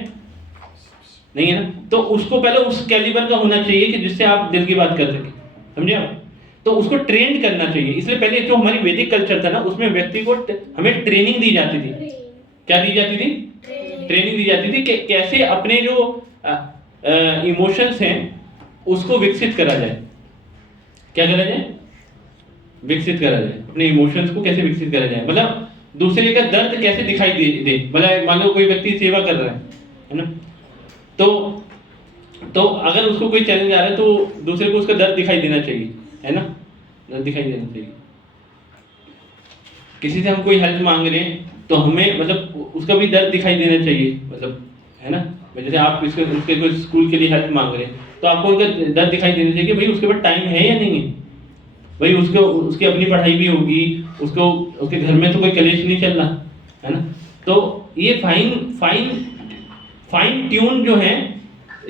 नहीं है ना। तो उसको पहले उस कैलिबर का होना चाहिए कि जिससे आप दिल की बात कर सकें, समझे आप। तो उसको ट्रेन करना चाहिए। इसलिए पहले जो हमारी वैदिक कल्चर था ना, उसमें व्यक्ति को हमें ट्रेनिंग दी जाती थी। क्या दी जाती थी? ट्रेनिंग दी जाती थी कि कैसे अपने जो इमोशंस हैं उसको विकसित करा जाए। क्या करा जाए? विकसित करा जाए। अपने इमोशंस को कैसे विकसित करा जाए, मतलब दूसरे का दर्द कैसे दिखाई दे। मतलब मान लो कोई व्यक्ति सेवा कर रहा है ना, तो अगर उसको कोई चैलेंज आ रहा है तो दूसरे को उसका दर्द दिखाई देना चाहिए, है ना, दर्द दिखाई देना चाहिए। किसी से हम कोई हेल्प मांग रहे हैं तो हमें मतलब उसका भी दर्द दिखाई देना चाहिए, मतलब, है ना। जैसे आप उसके कोई स्कूल के लिए हेल्प मांग रहे हैं तो आपको उनका दर्द दिखाई देना चाहिए कि भाई उसके पास टाइम है या नहीं है, भाई उसकी अपनी पढ़ाई भी होगी, उसके घर में तो कोई कलेश नहीं चल रहा, है ना। तो ये फाइन ट्यून जो है,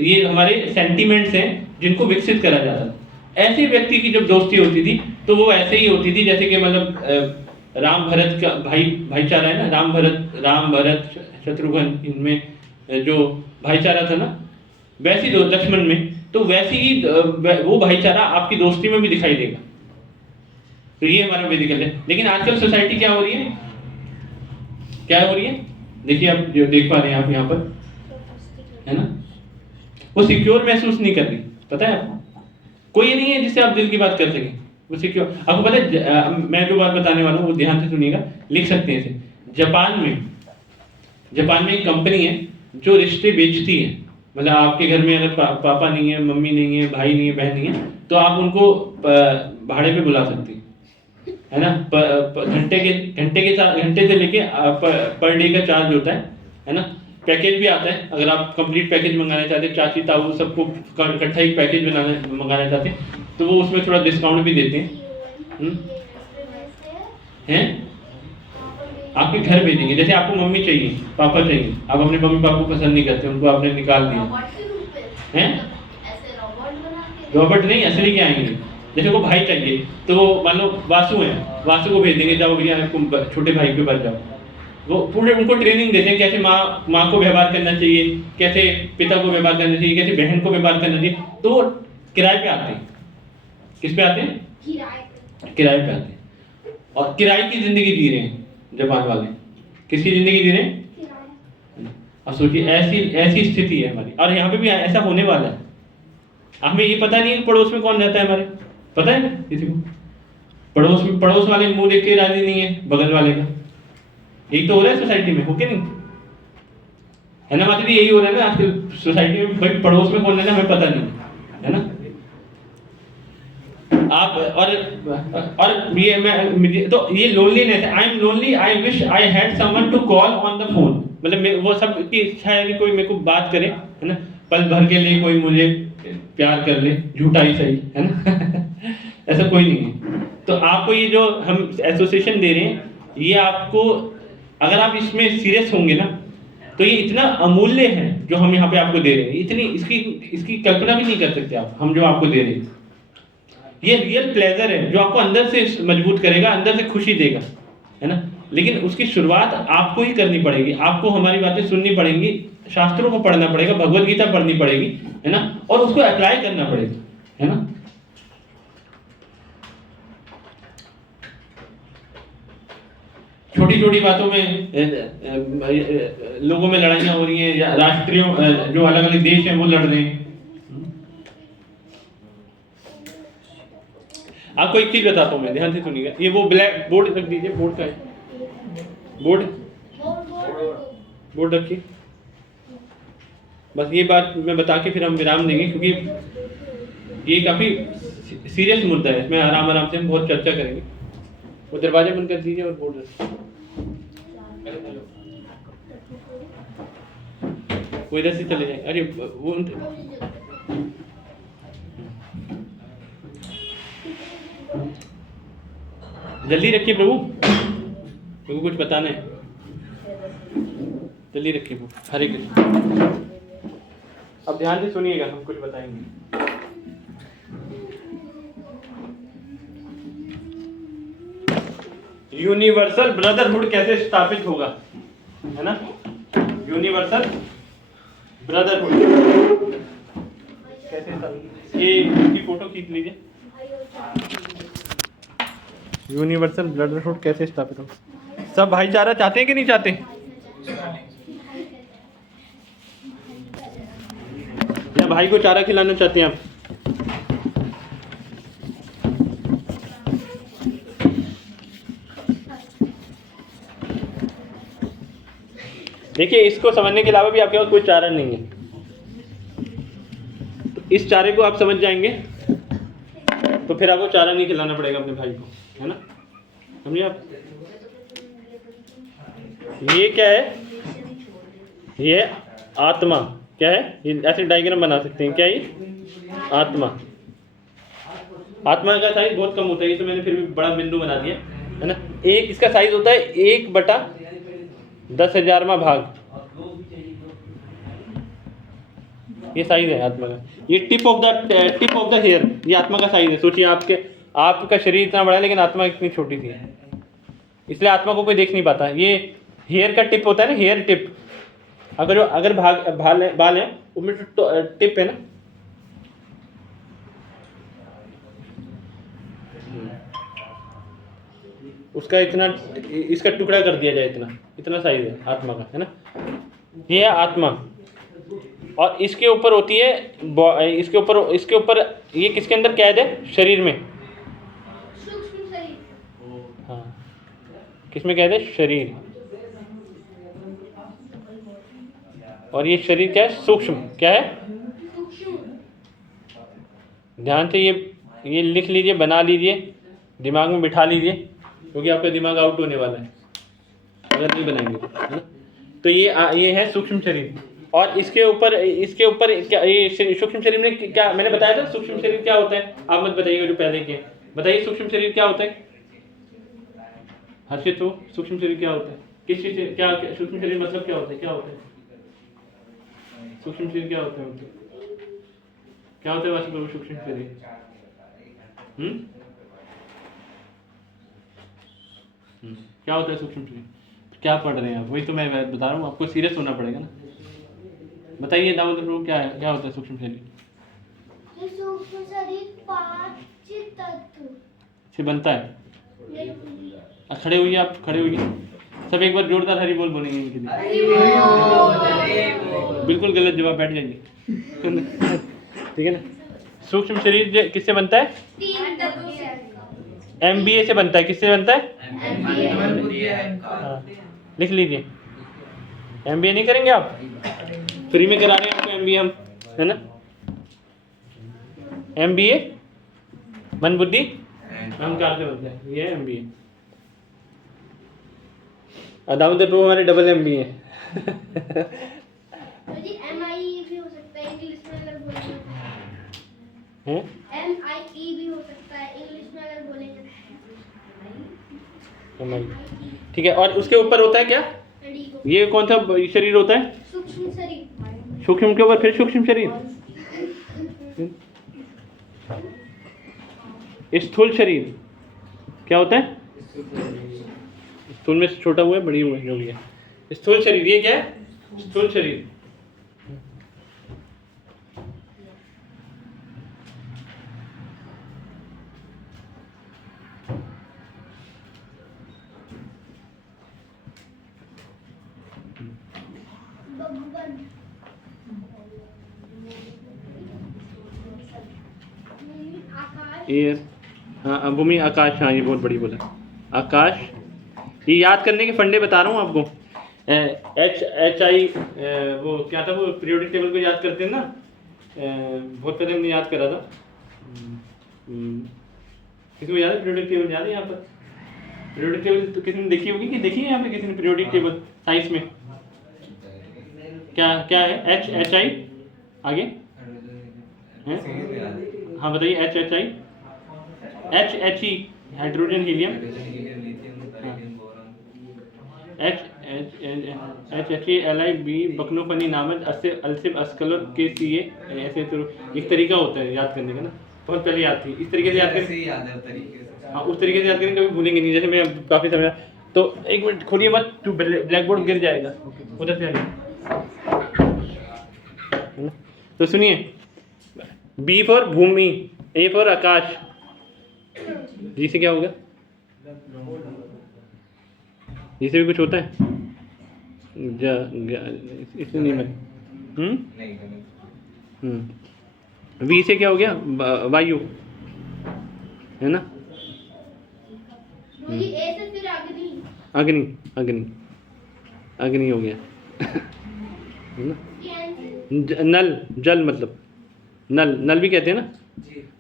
ये हमारे सेंटिमेंट्स हैं जिनको विकसित करा जाता था। ऐसे व्यक्ति की जब दोस्ती होती थी तो वो ऐसे ही होती थी जैसे कि मतलब राम भरत का भाईचारा है ना, राम भरत शत्रुघ्न, इनमें जो भाईचारा था ना, वैसी दो लक्ष्मण में, तो वैसी ही वो भाईचारा आपकी दोस्ती में भी दिखाई देगा। तो ये हमारा वैदिक है। लेकिन आजकल सोसाइटी क्या हो रही है, देखिए आप जो देख पा रहे हैं आप यहाँ पर, है ना, वो सिक्योर महसूस नहीं कर रही। पता है आपको, कोई नहीं है जिससे आप दिल की बात कर सकें, वो सिक्योर। आपको पता है, मैं जो बात बताने वाला हूँ वो ध्यान से सुनिएगा, लिख सकते हैं इसे। जापान में एक कंपनी है जो रिश्ते बेचती है। मतलब आपके घर में अगर पापा नहीं है, मम्मी नहीं है, भाई नहीं है, बहन नहीं है, तो आप उनको भाड़े पे बुला सकती है ना। घंटे से लेके पर डे का चार्ज होता है ना। पैकेज भी आता है, अगर आप कंप्लीट पैकेज मंगाना चाहते हैं, चाची ताऊ सबको इकट्ठा एक पैकेज मंगाना चाहते हैं तो वो उसमें थोड़ा डिस्काउंट भी देते हैं। आपके घर भेजेंगे। जैसे आपको मम्मी चाहिए, पापा चाहिए, आप अपने मम्मी पापा को पसंद नहीं करते, उनको आपने निकाल दिया हैं, रॉबर्ट नहीं, असली के आएंगे। जैसे को भाई चाहिए तो वो मान लो वासु है, वासु को भेज देंगे, जाओ भैया छोटे भाई के पास जाओ। वो पूरे उनको ट्रेनिंग देते हैं कैसे माँ को व्यवहार करना चाहिए, कैसे पिता को व्यवहार करना चाहिए, कैसे बहन को व्यवहार करना चाहिए। तो वो किराए पे आते हैं। किस पे आते हैं? किराए पे आते हैं और किराए की जिंदगी जी रहे हैं जापान वाले। किसकी जिंदगी जी रहे हैं? अब सोचिए, ऐसी स्थिति है हमारी, और यहाँ पे भी ऐसा होने वाला है। हमें ये पता नहीं है पड़ोस में कौन रहता है हमारे, पता है किसी को? पड़ोस वाले मुंह देख के राजी नहीं है बगल वाले का। यही तो हो रहा है सोसाइटी में, हो के नहीं, है ना माता जी? यही हो रहा है ना आजकल सोसाइटी में, भाई पड़ोस में कौन रहता है हमें पता नहीं, है ना। आप और ये तो ये लोनलीनेस है। I am lonely, I wish I had someone to call on the phone. मतलब वो सब की इच्छा है कि कोई मेरे को बात करे, है ना, पल भर के लिए कोई मुझे प्यार कर ले, झूठा ही सही, है ना। ऐसा कोई नहीं है। तो आपको ये जो हम एसोसिएशन दे रहे हैं, ये आपको, अगर आप इसमें सीरियस होंगे ना, तो ये इतना अमूल्य है जो हम यहाँ पे आपको दे रहे हैं। इतनी इसकी कल्पना भी नहीं कर सकते आप, हम जो आपको दे रहे हैं। ये रियल प्लेजर है जो आपको अंदर से मजबूत करेगा, अंदर से खुशी देगा, है ना। लेकिन उसकी शुरुआत आपको ही करनी पड़ेगी। आपको हमारी बातें सुननी पड़ेंगी, शास्त्रों को पढ़ना पड़ेगा, भगवत गीता पढ़नी पड़ेगी, है ना, और उसको अप्लाई करना पड़ेगा, है ना। छोटी छोटी बातों में लोगों में लड़ाइयाँ हो रही हैं, या राष्ट्रीय जो अलग अलग देश हैं वो लड़ रहे हैं। आपको एक चीज बताता हूँ मैं, ध्यान से सुनिएगा। ये वो ब्लैक बोर्ड रख दीजिए, बोर्ड का है, बोर्ड रखिए। बस ये बात मैं बता के फिर हम विराम देंगे, क्योंकि ये काफी सीरियस मुद्दा है। इसमें आराम आराम से हम बहुत चर्चा करेंगे। वो दरवाजा बंद कर दीजिए और बोर्ड रखिए। वो इधर से चले जाए। अरे वो जल्दी रखिए प्रभु, प्रभु कुछ बताना है, जल्दी रखिए प्रभु। हरे कृष्ण। अब ध्यान से सुनिएगा, हम कुछ बताएंगे। यूनिवर्सल ब्रदरहुड कैसे स्थापित होगा, है ना। यूनिवर्सल ब्रदरहुड कैसे स्थापित, ये इसकी फोटो खींच लीजिए। यूनिवर्सल ब्रदरहुड कैसे स्थापित होगा। सब भाईचारा चाहते हैं कि नहीं चाहते? या भाई को चारा खिलाना चाहते हैं आप? देखिए, इसको समझने के अलावा भी आपके पास कोई चारा नहीं है। तो इस चारे को आप समझ जाएंगे तो फिर आपको चारा नहीं खिलाना पड़ेगा अपने भाई को, है ना। समझिए आप। ये क्या है? ये आत्मा क्या है? ये ऐसे डायग्राम बना सकते हैं। क्या ये आत्मा? आत्मा का साइज बहुत कम होता है। ये तो मैंने फिर भी बड़ा बिंदु बना दिया, है ना। एक इसका साइज होता है 1/10,000वां भाग। ये साइज है आत्मा का। ये टिप ऑफ द हेयर, ये आत्मा का साइज है। सोचिए, आपका शरीर इतना बड़ा है लेकिन आत्मा इतनी छोटी सी है, इसलिए आत्मा को कोई देख नहीं पाता। ये हेयर का टिप होता है ना, हेयर टिप। अगर बाल है उसमें टिप है ना, उसका इतना, इसका टुकड़ा कर दिया जाए, इतना साइज है आत्मा का, है ना। ये है आत्मा। और इसके ऊपर होती है, इसके ऊपर ये किसके अंदर कैद है? शरीर में। सूक्ष्म शरीर। हाँ, किसमें कैद है? शरीर। और ये शरीर क्या है? सूक्ष्म। क्या है? ध्यान से ये लिख लीजिए, बना लीजिए, दिमाग में बिठा लीजिए, क्योंकि आपका दिमाग आउट होने वाला है अगर नहीं बनाएंगे तो, है ना। तो ये है सूक्ष्म शरीर। और इसके ऊपर क्या, ये सूक्ष्म शरीर में क्या मैंने बताया था? सूक्ष्म शरीर क्या होता है? आप मत बताइएगा जो पहले के। बताइए सूक्ष्म शरीर क्या होता है? हर्षित हो, सूक्ष्म शरीर क्या होता है? किस चीज से क्या सूक्ष्म शरीर मतलब क्या होता है? क्या होता है सूक्ष्म शरीर? क्या होता है मतलब क्या होता है वास्तव सूक्ष्म शरीर? क्या होता है सूक्ष्म शरीर? क्या पढ़ रहे हैं आप? वही तो मैं बता रहा हूँ, आपको सीरियस होना पड़ेगा ना। बताइए दाऊद प्रभु, क्या होता है सूक्ष्म शरीर? सूक्ष्म शरीर 5 तत्व से बनता है। खड़े होइए, आप खड़े होइए सब, एक बार जोरदार हरि बोल बोलेंगे इनके लिए। बिल्कुल गलत जवाब, बैठ जाइए। ठीक है ना। सूक्ष्म शरीर किससे बनता है? 3 तत्वों से। MBA से बनता है। किससे बनता है? हाँ, लिख लीजिए। MBA नहीं करेंगे आप? फ्री में करा रहे हैं आपको MBA हम, है ना। MBA मन बुद्धि and अहंकार से बनता है, ये MBA। दामोदर प्रभु हमारे डबल MBA है। तो जी MIE भी हो सकता है इंग्लिश में अगर बोलेंगे हैं? MIE भी हो सकता है इंग्लिश में अगर बोलेंगे ठीक है, और उसके ऊपर होता है क्या? डी को ये कौन सा शरीर होता है? सूक्ष्म शरीर। सूक्ष्म के ऊपर फिर सूक्ष्म शरीर, स्थूल शरीर क्या होता है? स्थूल में से छोटा हुआ है, बड़ी हुआ है, जो भी है स्थूल शरीर। ये क्या है? स्थूल शरीर। बब्बन आकाश एयर, हाँ भूमि आकाश, हाँ ये बहुत बड़ी बोला आकाश। ये याद करने के फंडे बता रहा हूँ आपको। HI वो क्या था, वो पीरियोडिक टेबल को याद करते हैं ना, बहुत पहले हमने याद करा था। किसी को याद है पीरियोडिक टेबल? याद है यहाँ पर पीरियोडिक टेबल? तो किसी ने देखी होगी कि देखी है यहाँ पे किसी ने पीरियोडिक टेबल साइंस में? क्या क्या है? HI आगे हैं? हाँ बताइए। HHI, HHE hydrogen helium, HHELIB बकनोफनी नामक अल्सिब अस्कलर के सीए। ऐसे तो एक तरीका होता है याद करने का ना, बहुत पहले याद थी। इस तरीके से याद करें, हाँ उस तरीके से याद करें, कभी भूलेंगे नहीं। जैसे मैं काफ़ी समय, तो एक मिनट खोलिए मत, तो ब्लैक बोर्ड गिर जाएगा, उधर से आइए। तो सुनिए, B फॉर भूमि, A फॉर आकाश, जी से क्या होगा? जी से भी कुछ होता है? इससे नहीं मैं V से क्या हो गया? वायु, है ना? मुझे ए से फिर अग्नि। अग्नि, अग्नि, अग्नि हो गया। है ना? नल, जल मतलब नल, नल भी कहते हैं ना।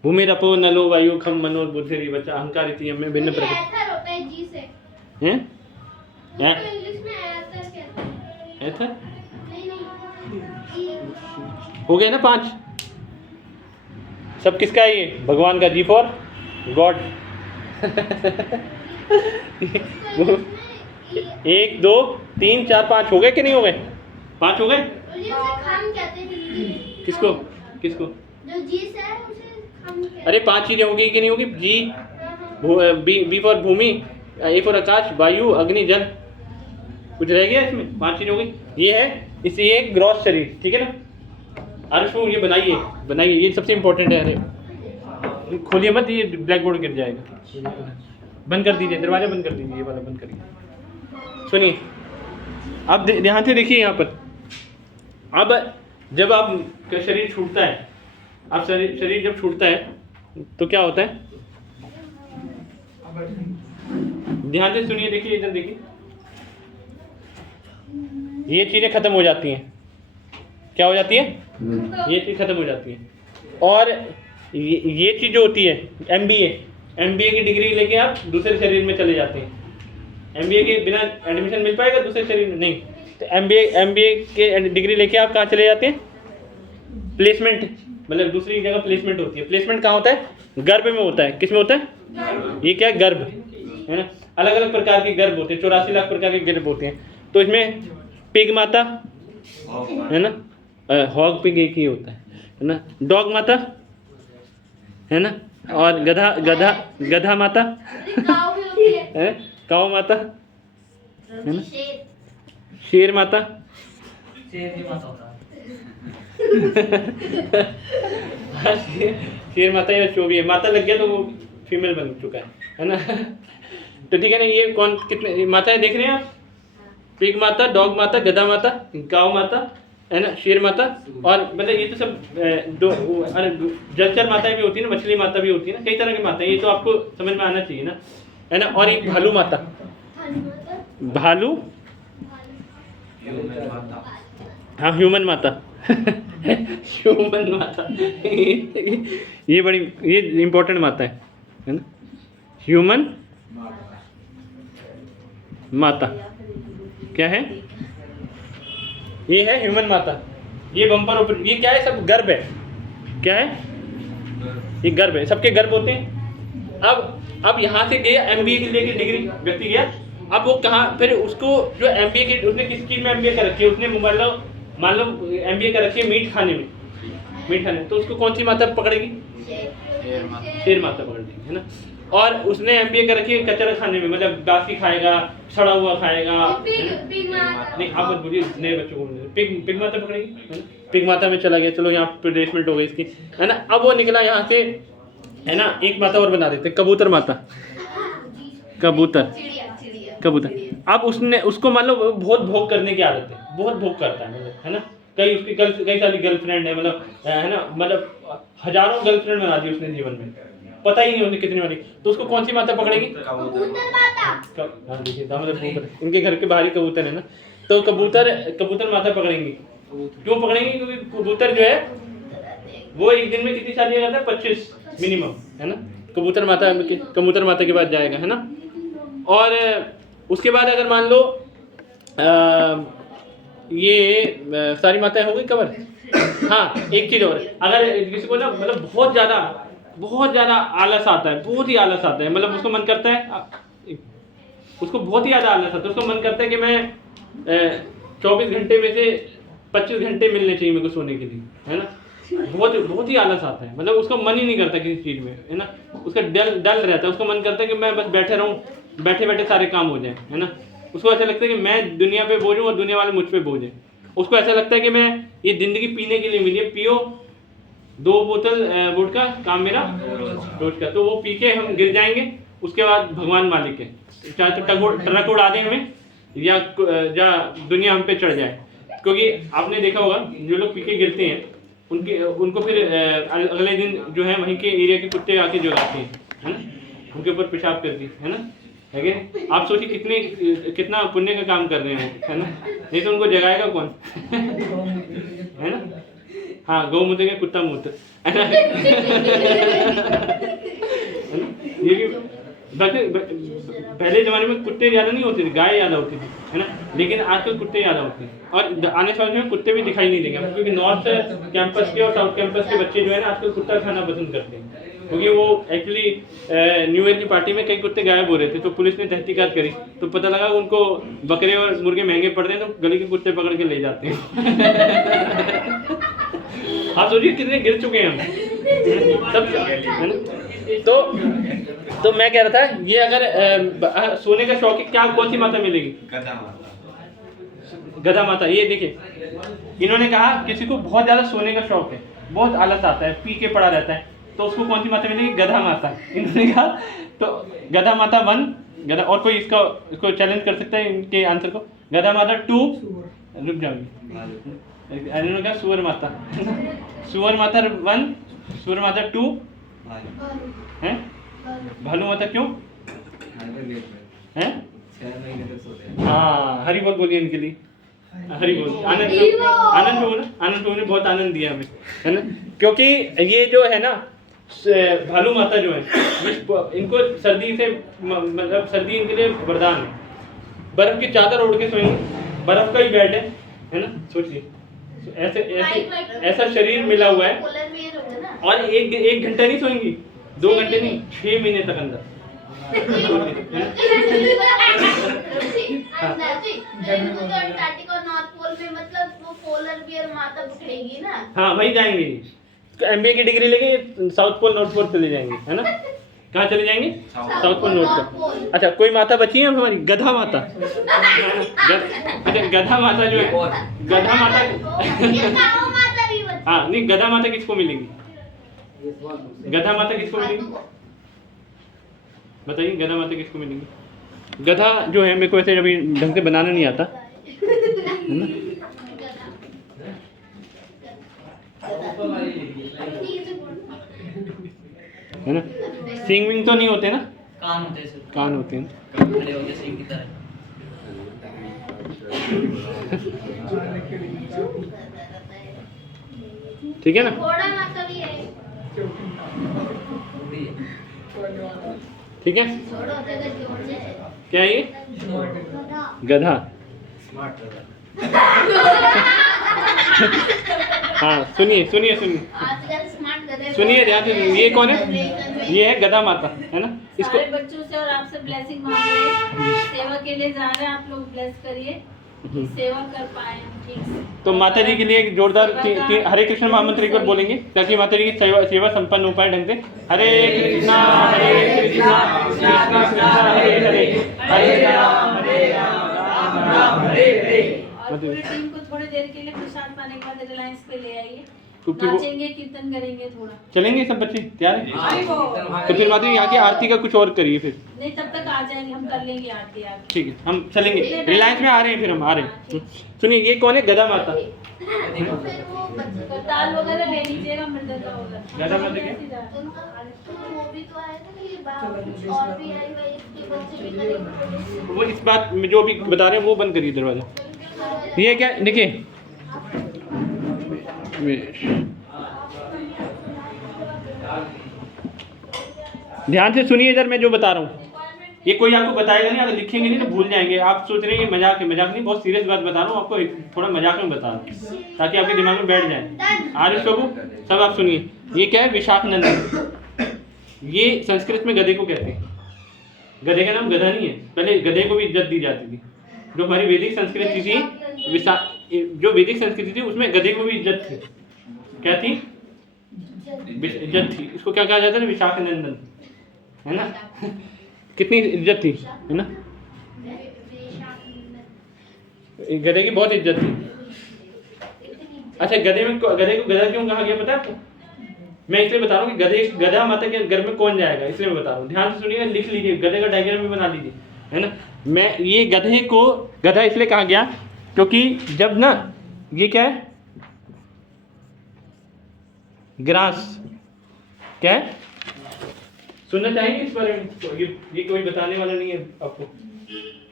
भूमि रपो नलो वायु खम मनो बुद्धि बच्चा अहंकार इति में भिन्न प्रकार एथर होता है जी से। हैं? उसको इंग्लिश में एथर कहते हैं। एथर नहीं हो गए ना 5। सब किसका है ये? भगवान का। G for God. 1 2 3 4 5 हो गए कि नहीं हो गए? 5 हो गए। खम कहते हैं हिंदी। किसको किसको? जो जी से है उसे खम कहते हैं। अरे 5 चीजें हो गई कि नहीं होगी? G, B फॉर भूमि, A फॉर आकाश, वायु, अग्नि, जल। कुछ रह गया इसमें? 5 चीजें हो गई। ये है इसलिए एक ग्रॉस शरीर, ठीक है ना? अर्शु ये बनाइए, बनाइए, ये सबसे इम्पोर्टेंट है। अरे खोलिए मत, ये ब्लैक बोर्ड गिर जाएगा। बंद कर दीजिए, दरवाजा बंद कर दीजिए, ये वाला बंद करिए। सुनिए, अब ध्यान से देखिए यहाँ पर। अब जब आपका शरीर छूटता है, आप शरीर जब छूटता है तो क्या होता है? ध्यान से सुनिए, देखिए इधर देखिए, ये चीज़ें खत्म हो जाती हैं। क्या हो जाती है? ये चीज़ खत्म हो जाती है। और ये चीज़ जो होती है MBA की डिग्री लेके आप दूसरे शरीर में चले जाते हैं। MBA के बिना एडमिशन मिल पाएगा दूसरे शरीर में? नहीं। तो MBA के डिग्री लेके आप कहाँ चले जाते हैं? प्लेसमेंट, मतलब दूसरी जगह प्लेसमेंट होती है। प्लेसमेंट कहाँ होता है? गर्भ में होता है। किस में होता है? ये क्या है? गर्भ, है ना? अलग अलग प्रकार के गर्भ होते हैं, 84 लाख प्रकार के गर्भ होते हैं। तो इसमें पिग माता, है ना? हॉग पिग एक ही होता है ना? डॉग माता, है ना? और गधा माता, काऊ भी होती है। काऊ माता, है ना? शेर माता, शेर माता या जो भी है, माता लग गया तो वो फीमेल बन चुका है ना? तो ठीक है ना? ये कौन कितने माताएं देख रहे हैं आप? पिग माता, डॉग माता, गधा माता, काऊ माता, है ना? शेर माता, और मतलब ये तो सब जलचर माताएं भी होती है ना, मछली माता भी होती है ना, कई तरह की माताएं। ये तो आपको समझ में आना चाहिए ना, है ना? और एक भालू माता, भालू, हाँ ह्यूमन माता। ह्यूमन माता ये बड़ी, ये इम्पोर्टेंट माता है। है ना, ह्यूमन माता क्या है, ये है ह्यूमन माता, ये बम्पर ऊपर, ये क्या है, सब गर्भ है, क्या है, ये गर्भ है, सबके गर्भ होते हैं। अब यहाँ से गया MBA के लिए डिग्री व्यक्ति गया, अब वो कहाँ, फिर उसको जो MBA की, उसने किस चीज़ में MBA कर रखी है, उसने मान लो MBA कर रखी है मीट खाने में, तो उसको कौन सी माता पकड़ेगी, शेर माता पकड़ेगी, है ना। और उसने MBA कर रखी है कचरा खाने में, मतलब बासी खाएगा, सड़ा हुआ खाएगा, नहीं आप मत बोलिए, नए बच्चों को पिग माता पकड़ेगी, है ना, पिग माता में चला गया, चलो यहाँ प्लेसमेंट हो गई इसकी, है ना। अब वो निकला यहाँ से, है ना, एक माता और बना देते, कबूतर माता, कबूतर। अब उसको मान लो बहुत भोग करने की आदत है, बहुत भोग करता है, मतलब, है ना, कई सारी गर्लफ्रेंड है, मतलब, है ना, मतलब हजारों गर्लफ्रेंड बना दी उसने जीवन में, पता ही नहीं उसने कितनी वाली, तो उसको कौन सी माता पकड़ेगी, कबूतर माता। हाँ देखिए, मतलब इनके घर के बाहर ही कबूतर है ना, तो कबूतर माता पकड़ेंगी। क्यों पकड़ेंगे, क्योंकि कबूतर जो है वो एक दिन में कितनी शादी करता है, 25 मिनिमम, है ना। कबूतर माता के बाद जाएगा, है ना। और उसके बाद अगर मान लो ये सारी माताएं हो गई कवर। हाँ, एक चीज़ और, अगर किसी को ना मतलब बहुत ज़्यादा आलस आता है, बहुत ही आलस आता है, मतलब उसको मन करता है, उसको बहुत ही ज़्यादा आलस आता है, उसको मन करता है कि मैं 24 घंटे में से 25 घंटे मिलने चाहिए मेरे को सोने के लिए, है ना। बहुत ही आलस आता है, मतलब उसका मन ही नहीं करता किसी चीज़ में, है ना, उसका डल रहता है, उसको मन करता है कि मैं बस बैठे रहूँ, बैठे सारे काम हो जाए, है ना। उसको ऐसा लगता है कि मैं दुनिया पे बोझ हूँ और दुनिया वाले मुझ पे बोझ हैं। उसको ऐसा लगता है कि मैं ये ज़िंदगी पीने के लिए मिली है, पियो 2 बोतल वोडका, काम मेरा रोज का, तो वो पी के हम गिर जाएंगे, उसके बाद भगवान मालिक है, चाहे तो ट्रक उड़ा दें हमें या दुनिया हम पे चढ़ जाए। क्योंकि आपने देखा होगा जो लोग पी के गिरते हैं उनको फिर अगले दिन जो है वहीं के एरिया के कुत्ते आके जगाते हैं, है ना, उनके ऊपर पेशाब करती है ना, है कि आप सोचिए कितना पुण्य का काम कर रहे हैं, है ना। नहीं तो उनको जगाएगा कौन है ना। हाँ, गौमूत्र के कुत्ता मूत्र, है ना। ये भी पहले ज़माने में कुत्ते ज़्यादा नहीं होते थे, गाय ज़्यादा होती थी, है ना, लेकिन आजकल कुत्ते ज़्यादा होते हैं। और आने वाले में कुत्ते भी दिखाई नहीं देंगे, क्योंकि नॉर्थ कैंपस के और साउथ कैंपस के बच्चे जो है ना आजकल कुत्ता खाना पसंद करते हैं, क्योंकि वो एक्चुअली न्यू ईयर की पार्टी में कई कुत्ते गायब हो रहे थे, तो पुलिस ने तहकीकात करी तो पता लगा उनको बकरे और मुर्गे महंगे पड़ रहे हैं, तो गली के कुत्ते पकड़ के ले जाते हैं। आप सोचिए कितने गिर चुके हैं हम सब, है ना। तो मैं कह रहा था, ये अगर सोने का शौक है, क्या कौन सी माता मिलेगी, गधा माता। ये देखिए, इन्होंने कहा किसी को बहुत ज़्यादा सोने का शौक है, बहुत आलस आता है, पी के पड़ा रहता है, तो उसको कौन सी माता मिलेगी, गधा माता। इन्होंने कहा तो गधा माता 1, गधा, और कोई इसको चैलेंज कर सकता है इनके आंसर को, गधा माता 2, रुक जाओगे, इन्होंने कहा सुअर माता। सुअर माता 1, सुअर माता 2 है, भालू माता क्यों है, 6 महीने तक सोते हैं। हाँ, हरी बोल बोलिए इनके लिए, हरी बोल। आनंद प्रभु ने बहुत आनंद दिया हमें, है ना, क्योंकि ये जो है ना भालू माता जो है, इनको सर्दी से मतलब सर्दी इनके लिए वरदान है, बर्फ की चादर ओढ़ के सोएंगे, बर्फ का ही बेड है ना, सोचिए, ऐसा शरीर मिला हुआ है, और एक घंटा नहीं सोएंगी, 2 घंटे नहीं, 6 महीने तक अंदर। हाँ, वही जाएंगे, MBA की डिग्री लेके साउथ पोल नॉर्थ पोल चले जाएंगे, है ना। कहाँ चले जाएंगे, साउथ पोल नॉर्थ पोल। अच्छा, कोई माता बची है हमारी, गधा माता। अच्छा, गधा माता जो है, गधा माता हाँ नहीं, गधा माता किसको मिलेगी, गधा माता किसको मिलेगी, बताइए, गधा माता किसको मिलेगी। गधा जो है, मेरे को ऐसे अभी ढंग से बनाना नहीं आता, है ना। है ना, सींग विंग तो नहीं होते ना, कान होते हैं, सिर्फ कान होते हैं, खड़े हो गए सिंह की तरह। ठीक है ना। घोड़ा माता भी है। ठीक है, छोड़ो जगह जोड़ जाए। क्या है ये? स्मार्ट गधा। स्मार्ट लगा। हाँ सुनिए सुनिए सुनिए आजकल स्मार्ट गधे सुनिए, ध्यान से सुनिए। ये कौन है? ये है गधा माता, है ना? इसको सारे बच्चों से और आपसे ब्लेसिंग मांग रहे हैं, सेवा के लिए जा रहे हैं, आप लोग ब्लेस करिए कि सेवा कर पाए ठीक से। तो माता जी के लिए एक जोरदार हरे कृष्ण महामंत्र एक बार बोलेंगे ताकि माता जी की सेवा संपन्न हो पाए ढंग से। हरे कृष्णा कृष्णा कृष्णा हरे हरे, हरे राम राम राम हरे हरे। और पूरी टीम को थोड़ी देर के लिए प्रसाद पाने के बाद रिलायंस पे ले आइए, क्योंकि वो नाचेंगे कीर्तन करेंगे थोड़ा। चलेंगे सब बच्चे, तैयार है? हाँ, तो फिर माता जी यहाँ की आरती का कुछ और करिए फिर। नहीं तब तक आ जाएंगे, हम कर लेंगे आरती आके। ठीक है, हम चलेंगे, रिलायंस में आ रहे हैं, फिर हम आ रहे हैं। सुनिए, ये कौन है? गधा माता। फिर वो बच्चे ताल वगैरह ले लीजिएगा, मृदंगा वगैरह। गधा माता क्या? तो वो भी तो आए थे कि बाहर और भी आई भाई इसके बच्चे भी करेंगे। वो इस बात में जो भी बता रहे हैं वो बंद करिए दरवाजा। ये क्या, देखिए ध्यान से सुनिए इधर, मैं जो बता रहा हूँ ये कोई आपको बताएगा नहीं, अगर लिखेंगे नहीं तो भूल जाएंगे। आप सोच रहे हैं ये मजाक है, मजाक नहीं, बहुत सीरियस बात बता रहा हूँ आपको, थोड़ा मजाक में बता रहा हूँ ताकि आपके दिमाग में बैठ जाए। आरिफ प्रभु सब आप सुनिए, ये क्या है? विशाख नंदन। ये संस्कृत में गधे को कहते हैं। गधे का नाम गधा नहीं है, पहले गधे को भी इज्जत दी जाती थी। जो हमारी वैदिक संस्कृति थी, जो वैदिक संस्कृति थी उसमें गधे को भी इज्जत थी। क्या थी? इज्जत थी। इसको क्या कहा जाता है? विशाख नंदन, है ना? कितनी इज्जत थी, है ना? गधे की बहुत इज्जत थी। अच्छा, गधे को गधा क्यों कहा गया पता है आपको? मैं इसलिए बता रहा हूँ कि गधा माता के घर में कौन जाएगा, इसलिए मैं बता रहा हूँ। ध्यान से सुनिएगा, लिख लीजिए, गधे का डायग्राम भी बना लीजिए, है ना? मैं ये गधे को गधा इसलिए कहा गया क्योंकि जब ना ये क्या है? ग्रास। क्या है? सुनना चाहेंगे इस बारे में? ये कोई बताने वाला नहीं है आपको।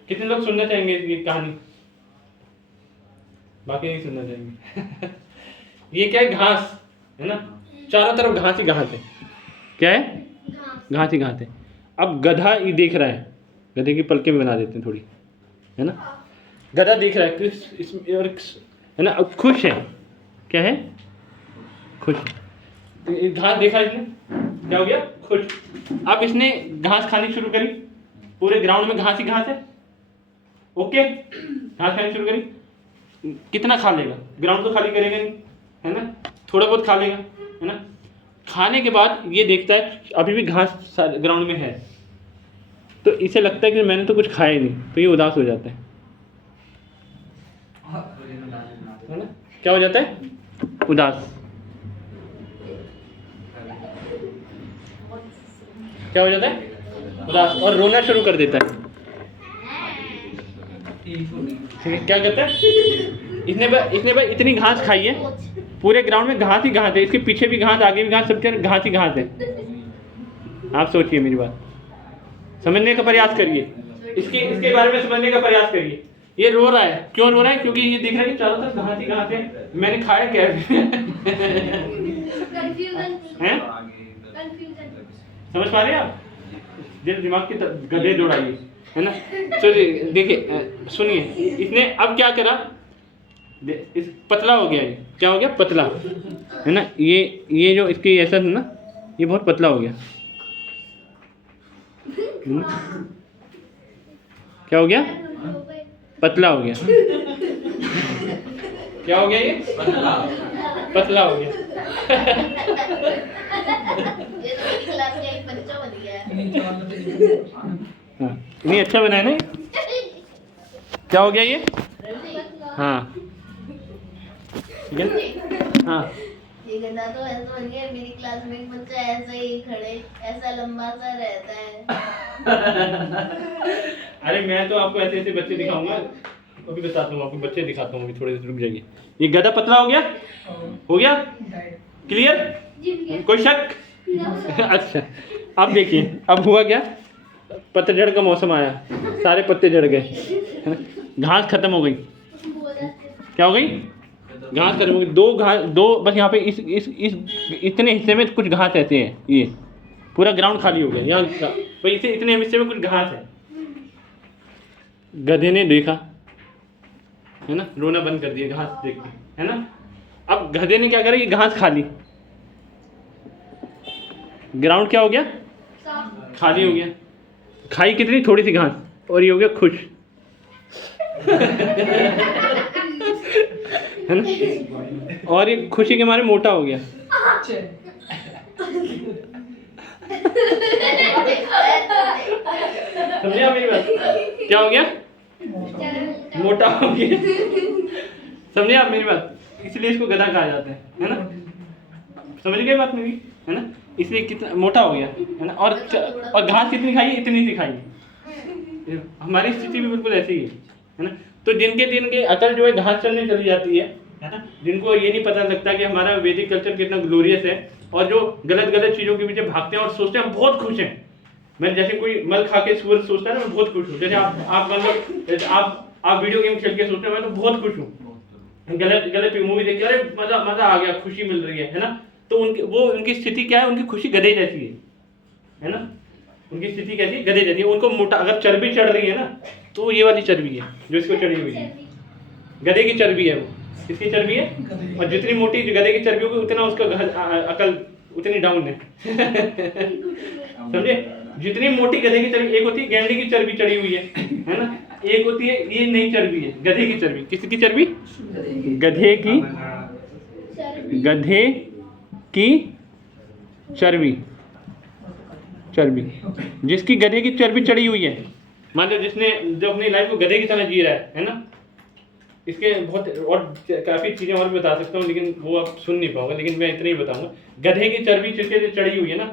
कितने लोग सुनना चाहेंगे ये कहानी? बाकी नहीं सुनना चाहेंगे। ये क्या है? घास, है ना? चारों तरफ घास ही घास है। क्या है? घास ही घास है। अब गधा ये देख रहा है, गधे की पलकें में बना देते हैं थोड़ी, है ना? गधा देख रहा है इसमें और, है ना? अब खुश है। क्या है? खुश है। तो घास देखा इसने, क्या हो गया? खुश। अब इसने घास खानी शुरू करी, पूरे ग्राउंड में घास ही घास है। ओके, घास खानी शुरू करी। कितना खा लेगा? ग्राउंड तो खाली करेगा नहीं, है ना? थोड़ा बहुत खा लेगा, है ना? खाने के बाद ये देखता है अभी भी घास ग्राउंड में है, तो इसे लगता है कि मैंने तो कुछ खाया ही नहीं, तो ये उदास हो जाता है ना? क्या हो जाता है? उदास। क्या हो जाता है? उदास, और रोना शुरू कर देता है। ठीक है, क्या कहता है? इसने भाई इतनी घास खाई है, पूरे ग्राउंड में घास ही घास है, इसके पीछे भी घास, आगे भी घास, सब जगह घास ही घास है। आप सोचिए, मेरी बात समझने का प्रयास करिए, इसके बारे में समझने का प्रयास करिए। ये रो रहा है, क्यों रो रहा है? क्योंकि ये देख रहा है कि चारों तरफ घास ही घास है, मैंने खाया क्या है? समझ पा रहे हैं आप? दिमाग के गड्ढे जोड़ाइए, है ना? चलिए देखिए, सुनिए, इसने अब क्या करा? इस पतला हो गया। ये क्या हो गया? पतला, है ना? ये जो इसकी ऐसा था ना, ये बहुत पतला हो गया। क्या हो गया? पतला हो गया। क्या हो गया? ये पतला हो गया। ये तो मेरी क्लास का एक बच्चा बन गया है। हाँ, नहीं अच्छा बनाया ना? क्या हो गया ये? हाँ, ठीक है ना? हाँ, ये गधा तो ऐसा बन गया, मेरी क्लास में एक बच्चा ऐसा ही खड़े, ऐसा लंबा सा रहता है। अरे मैं तो आपको ऐसे ऐसे बच्चे दिखाऊंगा, अभी बताता हूँ आपको, बच्चे दिखाता हूँ, अभी थोड़े रुक जाइए। ये गधा पतला हो गया? हो गया? क्लियर? कोई शक? अच्छा, अब देखिए, अब हुआ क्या? पतझड़ का मौसम आया, सारे पत्ते झड़ गए, है ना? घास खत्म हो गई। क्या हो गई? घास खत्म हो गई। दो बस यहाँ पे इस इतने हिस्से में कुछ घास ऐसे हैं, ये पूरा ग्राउंड खाली हो गया। यहाँ तो इतने हिस्से में कुछ घास है। गधे ने देखा, है ना, रोना बंद कर दिया घास देख के, है ना। अब गधे ने क्या करा, ये घास खाली, ग्राउंड क्या हो गया, खाली हो गया। खाई कितनी, थोड़ी सी घास, और ये हो गया खुश, है ना। और ये खुशी के मारे मोटा हो गया। समझे मेरी बात, क्या हो गया, मोटा हो गया। समझे आप मेरी बात, इसलिए इसको गधा कहा जाता है ना। समझ गए बात मेरी, है ना। इसलिए कितना मोटा हो गया, है ना। और घास कितनी खाई, इतनी सी खाई। हमारी स्थिति भी बिल्कुल ऐसी ही है ना। तो जिनके अकल जो है घास चलने चली जाती है ना, जिनको ये नहीं पता लगता कि हमारा वैदिक कल्चर कितना ग्लोरियस है, और जो गलत चीज़ों के पीछे भागते हैं और सोचते हैं हम बहुत खुश हैं। मैं जैसे कोई मल खा के सुअर सोचता है ना, मैं बहुत खुश हूँ। जैसे आप मतलब आप वीडियो गेम खेल के सोचते हैं मैं तो बहुत खुश हूँ। गलत मूवी देख के अरे मजा आ गया, खुशी मिल रही है ना। तो उनकी स्थिति क्या है, उनकी खुशी गधे जैसी है ना। उनकी स्थिति कैसी है, गधे जैसी है। उनको मोटा, अगर चर्बी चढ़ रही है ना, तो ये वाली चर्बी है जो इसको चढ़ी हुई है, गधे की चर्बी है वो। किसकी चर्बी है, और जितनी मोटी गधे की चर्बी होगी उतना उसका अकल उतनी डाउन है। समझे, जितनी मोटी गधे की चर्बी, एक होती है गैंडे की चर्बी चढ़ी हुई है ना। एक होती है ये नई चर्बी है, गधे की चर्बी। किसकी चर्बी, गधे की चर्बी। जिसकी गधे की चर्बी चढ़ी हुई है, मान लो जिसने जो अपनी लाइफ को गधे की तरह जी रहा है ना। इसके बहुत और काफ़ी चीज़ें और भी बता सकता हूँ, लेकिन वो आप सुन नहीं पाओगे, लेकिन मैं इतना ही बताऊंगा। गधे की चर्बी जिसके लिए चढ़ी हुई है ना,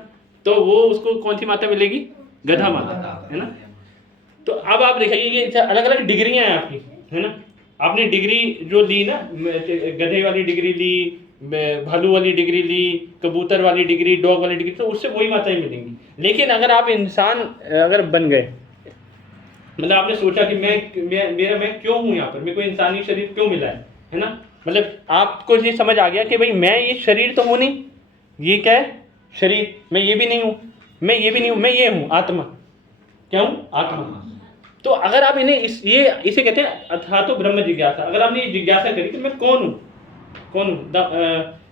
तो वो उसको कौन सी माता मिलेगी, गधा माता, है ना। तो अब आप देखिए, ये अलग अलग डिग्रियाँ हैं आपकी, है ना। आपने डिग्री जो ली ना, गधे वाली डिग्री ली, भालू वाली डिग्री ली, कबूतर वाली डिग्री, डॉग वाली डिग्री, तो उससे वही माताएं मिलेंगी। लेकिन अगर आप इंसान अगर बन गए, मतलब आपने सोचा कि मैं क्यों हूँ यहाँ पर, मेरे को इंसानी शरीर क्यों मिला है ना। मतलब आपको ये समझ आ गया कि भाई मैं ये शरीर तो हूँ नहीं, ये क्या है शरीर, मैं ये भी नहीं हूँ, मैं ये भी नहीं हूँ, मैं ये हूँ आत्मा। क्या हूँ, आत्मा। तो अगर आप इसे कहते हैं अथा तो ब्रह्म जिज्ञासा। अगर आपने ये जिज्ञासा करी कि मैं कौन हूँ,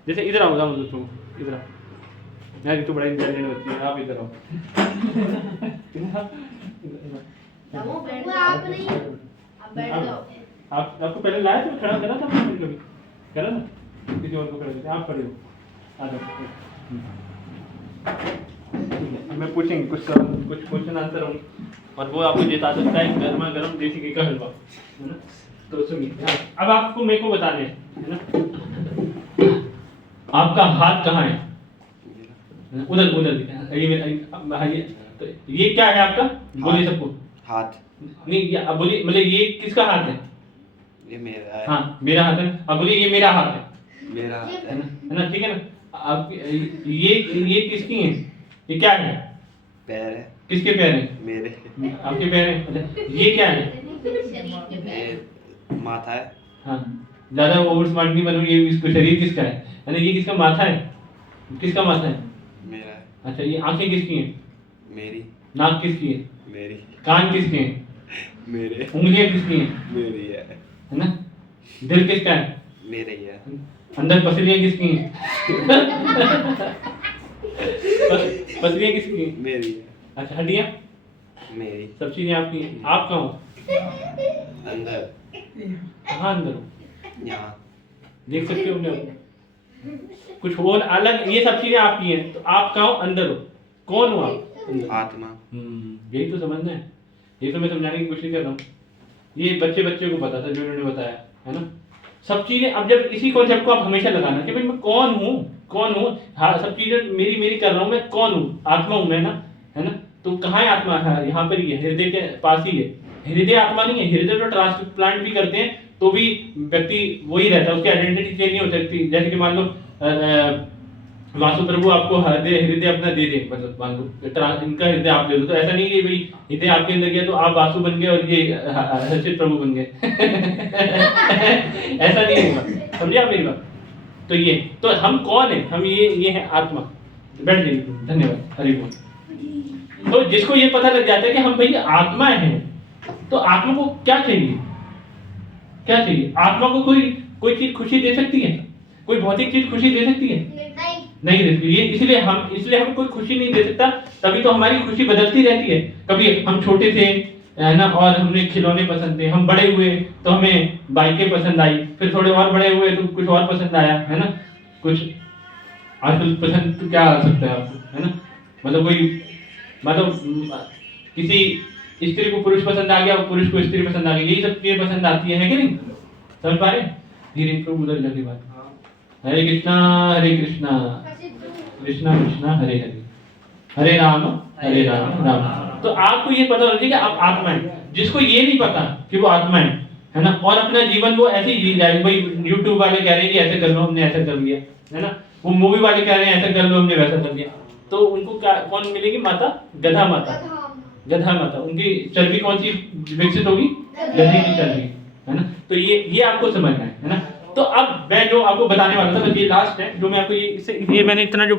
जैसे इधर आओ दोस्तों, इधर आओ यार, तो बड़ा इंटेलिजेंट बच्ची है, आप इधर आओ। आप नहीं, आप बैठ जाओ। आपको पहले लाया था, खड़ा करा था कभी, करा था, किसी और को खड़ा करते, आप खड़े हो, आ जाओ। मैं पूछेंगे कुछ क्वेश्चन आंसर होंगे, और वो आपको जिता सकता है गर्मा गर्म देसी घी का हलवा, है ना। तो सुनिए, अब आपको मेरे को बताने है ना, आपका हाथ कहाँ है, उधर ये तो ये क्या है आपका, बोलिए सबको। हाथ नहीं, अब बोलिए, मतलब ये किसका हाथ है, ये मेरा है। हाँ मेरा हाथ है। अब बोलिए ये मेरा हाथ है, मेरा हाथ है ना, ठीक है ना। अब ये किसकी है, ये क्या है, पैर है। किसके पैर हैं, मेरे। आपके पैर हैं। अच्छा, ये क्या है, ये माथा है। हाँ ज्यादा ओवर स्मार्ट नहीं बनो, ये इसको शरीर किसका है, यानी ये किसका माथा है, किसका माथा है, मेरा है। अच्छा ये आंखें किसकी हैं, मेरी। नाक किसकी है, मेरी। कान किसके हैं, मेरे। उंगलियां किसकी हैं, मेरी है। है ना। दिल किसका है, मेरे ही है। अंदर पसलियां किसकी हैं, पसलियां किसकी हैं, मेरी है। अच्छा हड्डियां, मेरी। सब चीजें आपकी हैं। आप कहाँ हो, अंदर। कहाँ अंदर हो, यहाँ। देख सकते हो क्या, कुछ और अलग, ये सब चीजें आपकी हैं, तो आप कहाँ हो, अंदर हो, कौन हो आप, अंदर। आत्मा। यही तो समझना है, यही तो मैं समझाने की कोशिश कर रहा हूँ। ये बच्चे को पता था जो इन्होंने बताया, है ना। सब चीजें, अब जब इसी कॉन्सेप्ट को आप हमेशा लगाना कि भाई मैं कौन हूँ, हाँ सब चीजें मेरी कर रहा हूँ, मैं कौन हूँ, आत्मा हूँ मैं ना, है ना। तो कहाँ है आत्मा, है यहाँ पर ही है, हृदय के पास ही है। हृदय आत्मा नहीं है, हृदय तो ट्रांसप्लांट भी करते हैं तो भी व्यक्ति वही रहता है, उसकी आइडेंटिटी चेंज नहीं हो सकती। जैसे कि मान लो वासु प्रभु आपको हृदय अपना दे दे, मतलब मान लो इनका हृदय आप ले लो, तो ऐसा नहीं कि भाई हृदय आपके अंदर गया तो आप वासु बन गए और ये हर्षित प्रभु बन गए। ऐसा नहीं होगा, समझे आप मेरी बात। तो ये तो हम कौन है, हम ये है आत्मा, बैठ जाइए, धन्यवाद, हरि बोल। तो जिसको ये पता लग जाता है कि हम भाई आत्मा हैं, तो आत्मा को क्या चाहिए, क्या चाहिए? आत्मा को कोई चीज खुशी दे सकती है? कोई भौतिक चीज खुशी दे सकती है? नहीं दे सकती। ये इसलिए हम कोई खुशी नहीं दे सकता, तभी तो हमारी खुशी बदलती रहती है। कभी हम छोटे थे है ना, और हमने खिलौने पसंद थे, हम बड़े हुए तो हमें बाइकें पसंद आई, फिर थोड़े और बड़े हुए तो कुछ और पसंद आया, है ना। कुछ आजकल पसंद तो क्या आ सकता है आपको, है ना, मतलब किसी स्त्री को पुरुष पसंद आ गया, पुरुष को स्त्री पसंद आ गई, यही सब चीजें पसंद आती है कि नहीं? समझ पा रहे? धीरे प्रभु उधर लगी बात। हरे कृष्णा कृष्णा कृष्णा हरे हरे, हरे राम राम। तो आपको ये पता होना चाहिए कि आप आत्मा है। जिसको ये नहीं पता कि वो आत्मा है ना, और अपना जीवन वो ऐसे ही जी रहा है, भाई यूट्यूब वाले कह रहे हैं कि ऐसे कर लो, हमने ऐसा कर लिया, है ना, वो मूवी वाले कह रहे हैं ऐसा कर लो, हमने वैसा कर लिया, तो उनको क्या कौन मिलेगी? माता गधा माता, गधा माता। उनकी चर्बी कौन सी विकसित होगी? गधे की चर्बी, है ना। तो ये आपको समझना है ना। तो अब मैं जो आपको बताने वाला था, बस ये लास्ट है जो मैं आपको ये मैंने इतना जो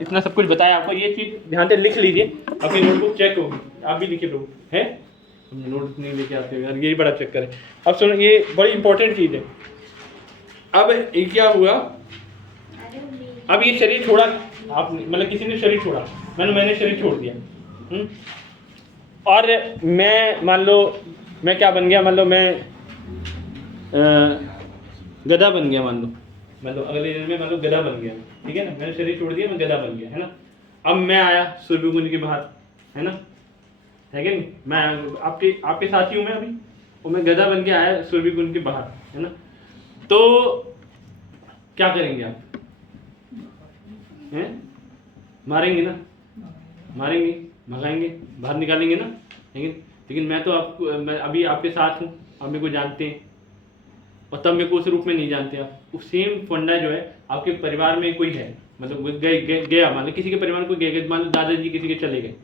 इतना सब कुछ बताया आपको, ये चीज ध्यान से लिख लीजिए, अपनी नोटबुक चेक होगी, आप भी लिखे लोग है, नोट नहीं लेके आते हो यार, यही बड़ा चक्कर है। अब सुनो, ये बड़ी इंपॉर्टेंट चीज है। अब ये क्या हुआ, अब ये शरीर छोड़ा आप, मतलब किसी ने शरीर छोड़ा, मैंने शरीर छोड़ दिया, और मैं मान लो मैं क्या बन गया, मान लो मैं गधा बन गया, मान लो अगले दिन में मान लो गधा बन गया, ठीक है ना, मैंने शरीर छोड़ दिया, मैं गधा बन गया, है ना। अब मैं आया सूर्यकुंज के बाहर, है ना, है कि नहीं, मैं आपके साथ ही हूँ मैं अभी, और मैं गधा बन के आया सूर्यकुंज के बाहर, है ना। तो क्या करेंगे आप? हैं? मारेंगे ना, मारेंगे, भगाएंगे, बाहर निकालेंगे ना, लेकिन मैं तो मैं अभी आपके साथ हूँ, आप मेरे को जानते हैं, और तब मेरे को उस रूप में नहीं जानते आप। उस सेम फंडा जो है आपके परिवार में कोई है, मतलब गया मान लो किसी के परिवार में कोई गए, मान लो दादाजी किसी के चले गए,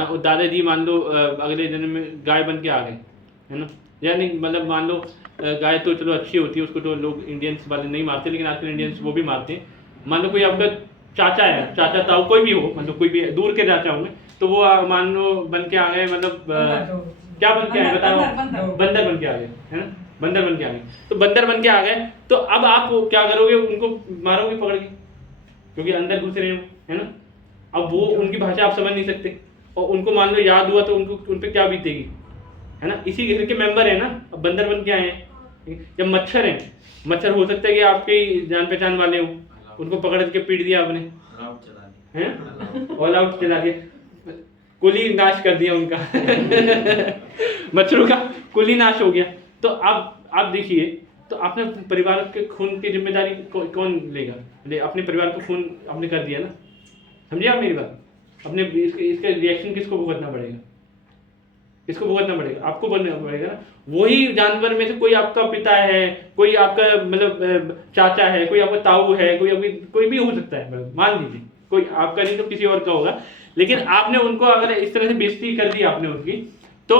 और दादाजी मान लो अगले जन्म में गाय बन के आ गए, है ना, या नहीं, मतलब मान लो गाय तो चलो अच्छी होती है, उसको तो लोग इंडियंस वाले नहीं मारते, लेकिन आजकल इंडियंस वो भी मारते हैं। मान लो कोई आपका चाचा है, चाचा ताऊ कोई भी हो, मतलब कोई भी दूर के चाचा होंगे, तो वो मान लो बन के आ गए, मतलब क्या बन के आए बताओ? बंदर बन के आ गए, है ना, बंदर बन के आ गए। तो बंदर बन के आ गए, तो अब आप क्या करोगे? उनको मारोगे पकड़ के, क्योंकि अंदर घुस रहे हो, है ना। अब वो उनकी भाषा आप समझ नहीं सकते, और उनको मान लो याद हुआ तो उन पे क्या बीतेगी, है ना। इसी घर के मेंबर है ना, अब बंदर बन के आए हैं। जब मच्छर है, मच्छर हो सकता है कि आपके जान पहचान वाले हो, उनको पकड़ के पीट दिया आपने, ऑल आउट चला दिया, कुली नाश कर दिया उनका मच्छरों का कुली नाश हो गया। तो अब आप देखिए, तो आपने परिवार के खून की जिम्मेदारी कौन लेगा? अपने परिवार को खून आपने कर दिया ना, समझिए आप मेरी बात। अपने इसका रिएक्शन किसको भुगतना पड़ेगा? किसको भुगतना पड़ेगा? आपको बनना पड़ेगा ना। वही जानवर में से कोई आपका पिता है, कोई आपका मतलब चाचा है, कोई आपका ताऊ है, कोई भी हो सकता है, मतलब मान लीजिए कोई आपका नहीं तो किसी और का होगा, लेकिन आपने उनको अगर इस तरह से बेइज्जती कर दी आपने उनकी, तो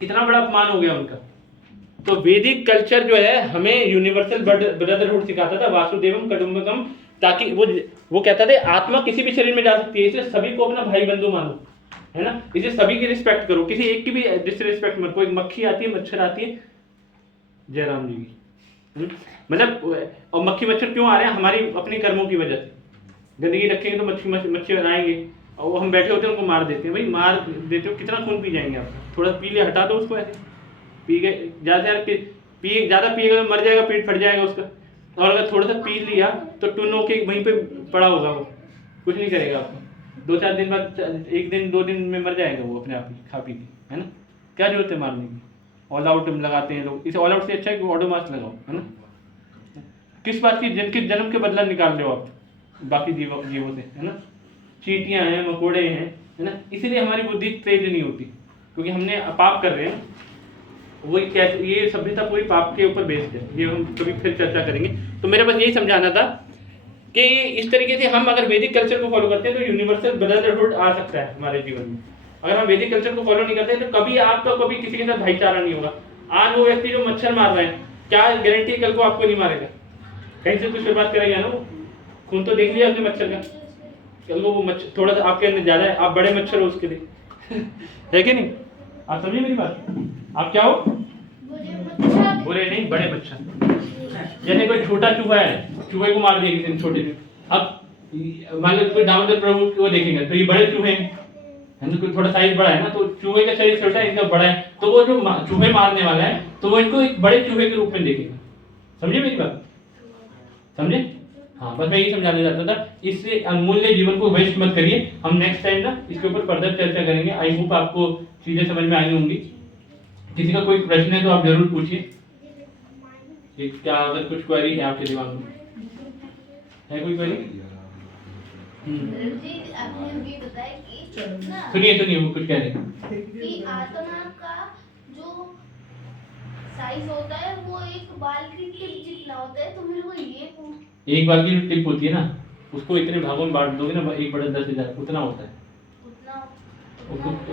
कितना बड़ा अपमान हो गया उनका। तो वैदिक कल्चर जो है हमें यूनिवर्सल ब्रदरहुड सिखाता था, वासुदेवम कुटुंबकम, ताकि वो कहता था आत्मा किसी भी शरीर में जा सकती है, इसलिए सभी को अपना भाई बंधु मानो, है ना। इसे सभी की रिस्पेक्ट करो, किसी एक की भी डिसरिस्पेक्ट मत। कोई मक्खी आती है, मच्छर आती है, जयराम जी की, मतलब, और मक्खी मच्छर क्यों आ रहे हैं? हमारी अपने कर्मों की वजह से। गंदगी रखेंगे तो मच्छर आएंगे, और हम बैठे होते हैं उनको मार देते हैं। भाई मार देते हो, कितना खून पी जाएंगे आप? थोड़ा पी ले, हटा दो उसको, ऐसे पी गए ज़्यादा पिएगा तो मर जाएगा, पेट फट जाएगा उसका। और अगर थोड़ा सा पी लिया तो टुन होके वहीं पे पड़ा होगा, वो कुछ नहीं करेगा आपको। 2-4 दिन बाद, 1 दिन 2 दिन में मर जाएगा वो अपने आप ही खा पी के, है ना। क्या जरूरत है मारने की? ऑल आउट लगाते हैं लोग, इसे ऑल आउट से अच्छा है कि ओडोमॉस लगाओ, है ना। किस बात की? जिनके जन्म के बदला निकाल रहे हो आप बाकी जीवों से, है ना। चींटियाँ हैं, मकोड़े हैं, है ना। इसीलिए हमारी बुद्धि तेज नहीं होती, क्योंकि हमने पाप कर रहे हैं। वही कैसे, ये सभ्यता पूरी पाप के ऊपर बेस्ड है, ये हम कभी फिर चर्चा करेंगे। तो मेरे बस यही समझाना था कि इस तरीके से हम अगर वैदिक कल्चर को फॉलो करते हैं तो यूनिवर्सल ब्रदरहुड आ सकता है हमारे जीवन में। अगर हम वैदिक कल्चर को फॉलो नहीं करते तो कभी आपका कभी किसी के साथ भाईचारा नहीं होगा। आज वो व्यक्ति जो मच्छर मार रहा है, क्या गारंटी कल को आपको नहीं मारेगा? कहीं से तो शुरुआत करेगा ना वो। खून तो देख लिया आपने मच्छर का, कल को वो मच्छर थोड़ा सा आपके अंदर ज़्यादा है, आप बड़े मच्छर हो उसके लिए है कि नहीं? आप समझिए मेरी बात। आप क्या हो? बुरे नहीं, बड़े मच्छर। जैसे कोई छोटा चूहा है, चूहे को मार दिया किसी ने छोटे ने, अब मान लो कोई दामोदर प्रभु को देखेंगे तो ये बड़े चूहे हैं, है ना, कोई थोड़ा साइज बड़ा है ना, तो चूहे का शरीर छोटा है, इनका बड़ा है, तो वो जो चूहे मारने वाला है तो वो इनको एक बड़े चूहे के रूप में देखेगा। समझे मेरी बात? समझे? हाँ, बस मैं यही समझाने चाहता था। इससे अमूल्य जीवन को वेस्ट मत करिए। हम नेक्स्ट टाइम ना इसके ऊपर फर्दर चर्चा करेंगे। आई होप आपको चीजें समझ में आई होंगी। किसी का कोई प्रश्न है तो आप जरूर पूछिए। क्या अगर कुछ क्वेरी है आपके दिमाग में, है कोई क्वेरी? जी आपने अभी बताया कि ना सुनिए वो कुछ कह रहे हैं कि आत्मा का जो साइज होता है वो एक बाल की टिप जितना होता है, तो मेरे को ये एक बार की जो टिप होती है ना, उसको इतने भागों में बांट दोगे ना, 1/10,000 उतना होता है। उतना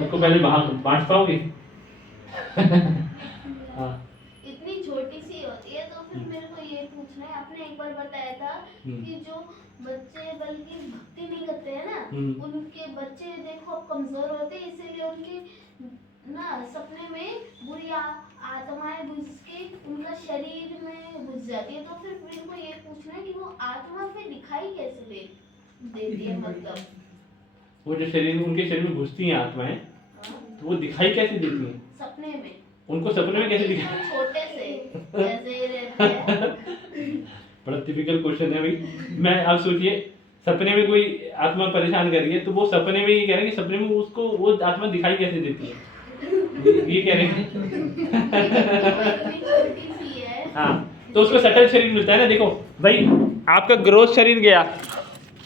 उसको पहले बांट पाओगे? हाँ। इतनी छोटी सी होती है, तो फिर मेरे को ये पूछना है, आपने एक बार बताया था कि जो बच्चे बल्कि भक्ति नहीं करते हैं ना, उनके बच्चे देखो कमजोर होते हैं, इसीलिए उनके ना सपने में बुरी आत्माएं घुस के उनका शरीर में घुस जाती है। तो फिर मेरे को ये पूछना है कि वो आत्मा फिर दिखाई कैसे देती है, मतलब वो जो शरीर उनके शरीर में घुसती हैं आत्माएं, तो वो दिखाई कैसे देती हैं? सपने में। उनको सपने में कैसे दिखाई? छोटे से जैसे रहते हैं। बड़ा टिपिकल क्वेश्चन है भाई। मैं आप सोचिए, सपने में कोई आत्मा परेशान कर रही है, तो वो सपने में ये कह रहे हैं कि सपने में उसको वो आत्मा दिखाई कैसे देती है, ये कह रहे हैं। हाँ, तो उसको सटल शरीर मिलता है ना। देखो भाई, आपका ग्रोथ शरीर गया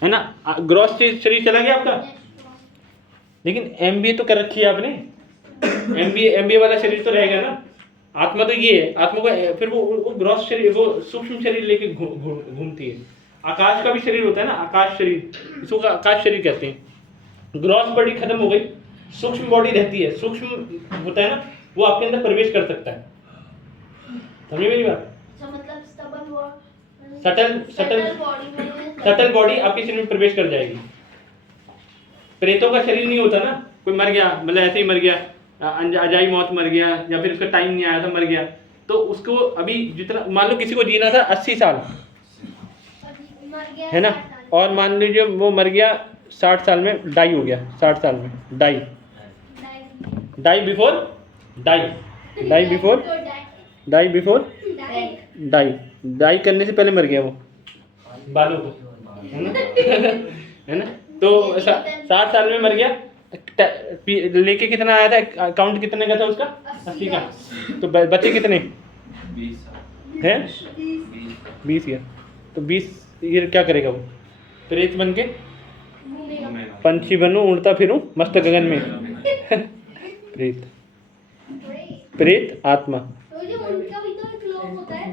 है ना, ग्रोथ शरीर चला गया आपका, लेकिन एमबीए तो कर रखी है आपने, एमबीए वाला शरीर तो रहेगा ना। आत्मा तो ये है, आत्मा को फिर वो ग्रॉस शरीर, वो सूक्ष्म शरीर लेके घूमती है। आकाश का भी शरीर होता है ना, आकाश शरीर, इसको आकाश शरीर कहते हैं। ग्रॉस बॉडी खत्म हो गई, सूक्ष्म बॉडी रहती है, सूक्ष्म होता है ना, वो आपके अंदर प्रवेश कर सकता है। समझे मेरी बात? मतलब सटल बॉडी आपके शरीर में प्रवेश कर जाएगी। प्रेतों का शरीर नहीं होता ना, कोई मर गया, मतलब ऐसे ही मर गया, अजाई मौत मर गया, या फिर उसका टाइम नहीं आया था मर गया, तो उसको अभी जितना, मान लो किसी को जीना था 80 साल है ना, और मान लीजिए वो मर गया 60 साल में, डाई हो गया 60 साल में, डाई बिफोर डाई करने से पहले मर गया वो, बालों को, है ना। तो 60 साल में मर गया, लेके कितना आया था, अकाउंट कितने का था उसका? 80 का। तो बचे कितने हैं? 20 ईयर। तो 20 ईयर क्या करेगा वो? प्रेत बन के पंछी बनूं, उड़ता फिरूं मस्त गगन में। प्रेत आत्मा, उनका भी तो एक लोग होता है।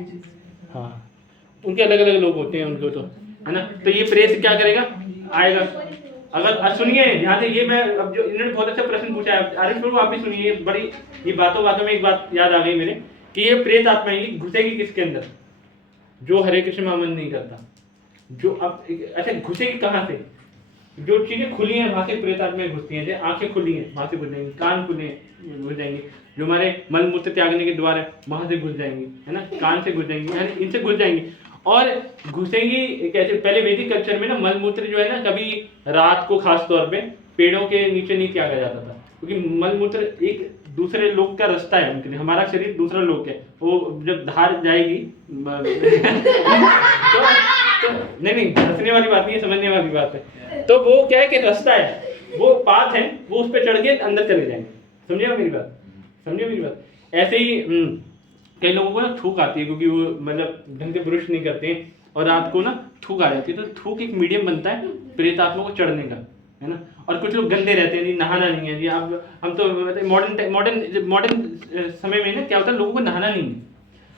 हाँ, उनके अलग अलग लोग होते हैं उनको, तो है ना। तो ये प्रेत क्या करेगा? आएगा। अगर सुनिए ध्यान से, ये मैं अब जो इन्होंने बहुत अच्छा प्रश्न पूछा है, आरिफ प्रभु आप भी सुनिए, बड़ी ये बातों में एक बात याद आ गई मेरे, कि ये प्रेत आत्मा ये घुसेगी किसके अंदर? जो हरे कृष्ण महामंत्र नहीं करता। जो अब अच्छा घुसेगी कहाँ से? जो चीजें खुली हैं वहां से प्रेत आत्माएं घुसती हैं। जैसे आंखें खुली हैं वहां से घुस जाएंगी, कान खुले हैं घुस जाएंगे, जो हमारे मल मूत्र त्यागने के द्वार है वहां से घुस जाएंगी, है ना, कान से घुस जाएंगी, यानी इनसे घुस जाएंगी। और घुसेंगी कैसे? पहले वैदिक कल्चर में ना मल मूत्र जो है ना, कभी रात को खास तौर पे पेड़ों के नीचे नहीं त्यागा जाता था, क्योंकि मल मूत्र एक दूसरे लोक का रास्ता है उनके लिए। हमारा शरीर दूसरा लोक है, वो जब धार जाएगी तो नहीं हंसने वाली बात नहीं है, समझने वाली बात है। तो वो क्या है कि रास्ता है, वो पाथ है, वो उस पर चढ़ के अंदर चले जाएंगे। समझिए मेरी बात? ऐसे ही कई लोगों को ना थूक आती है, क्योंकि वो मतलब ढंग से ब्रश नहीं करते हैं, और रात को ना थूक आ जाती है। तो थूक एक मीडियम बनता है प्रेत आत्मा को चढ़ने का, है ना। और कुछ लोग गंदे रहते हैं, नहाना नहीं है जी। अब हम तो मॉडर्न समय में ना क्या होता है, लोगों को नहाना नहीं है,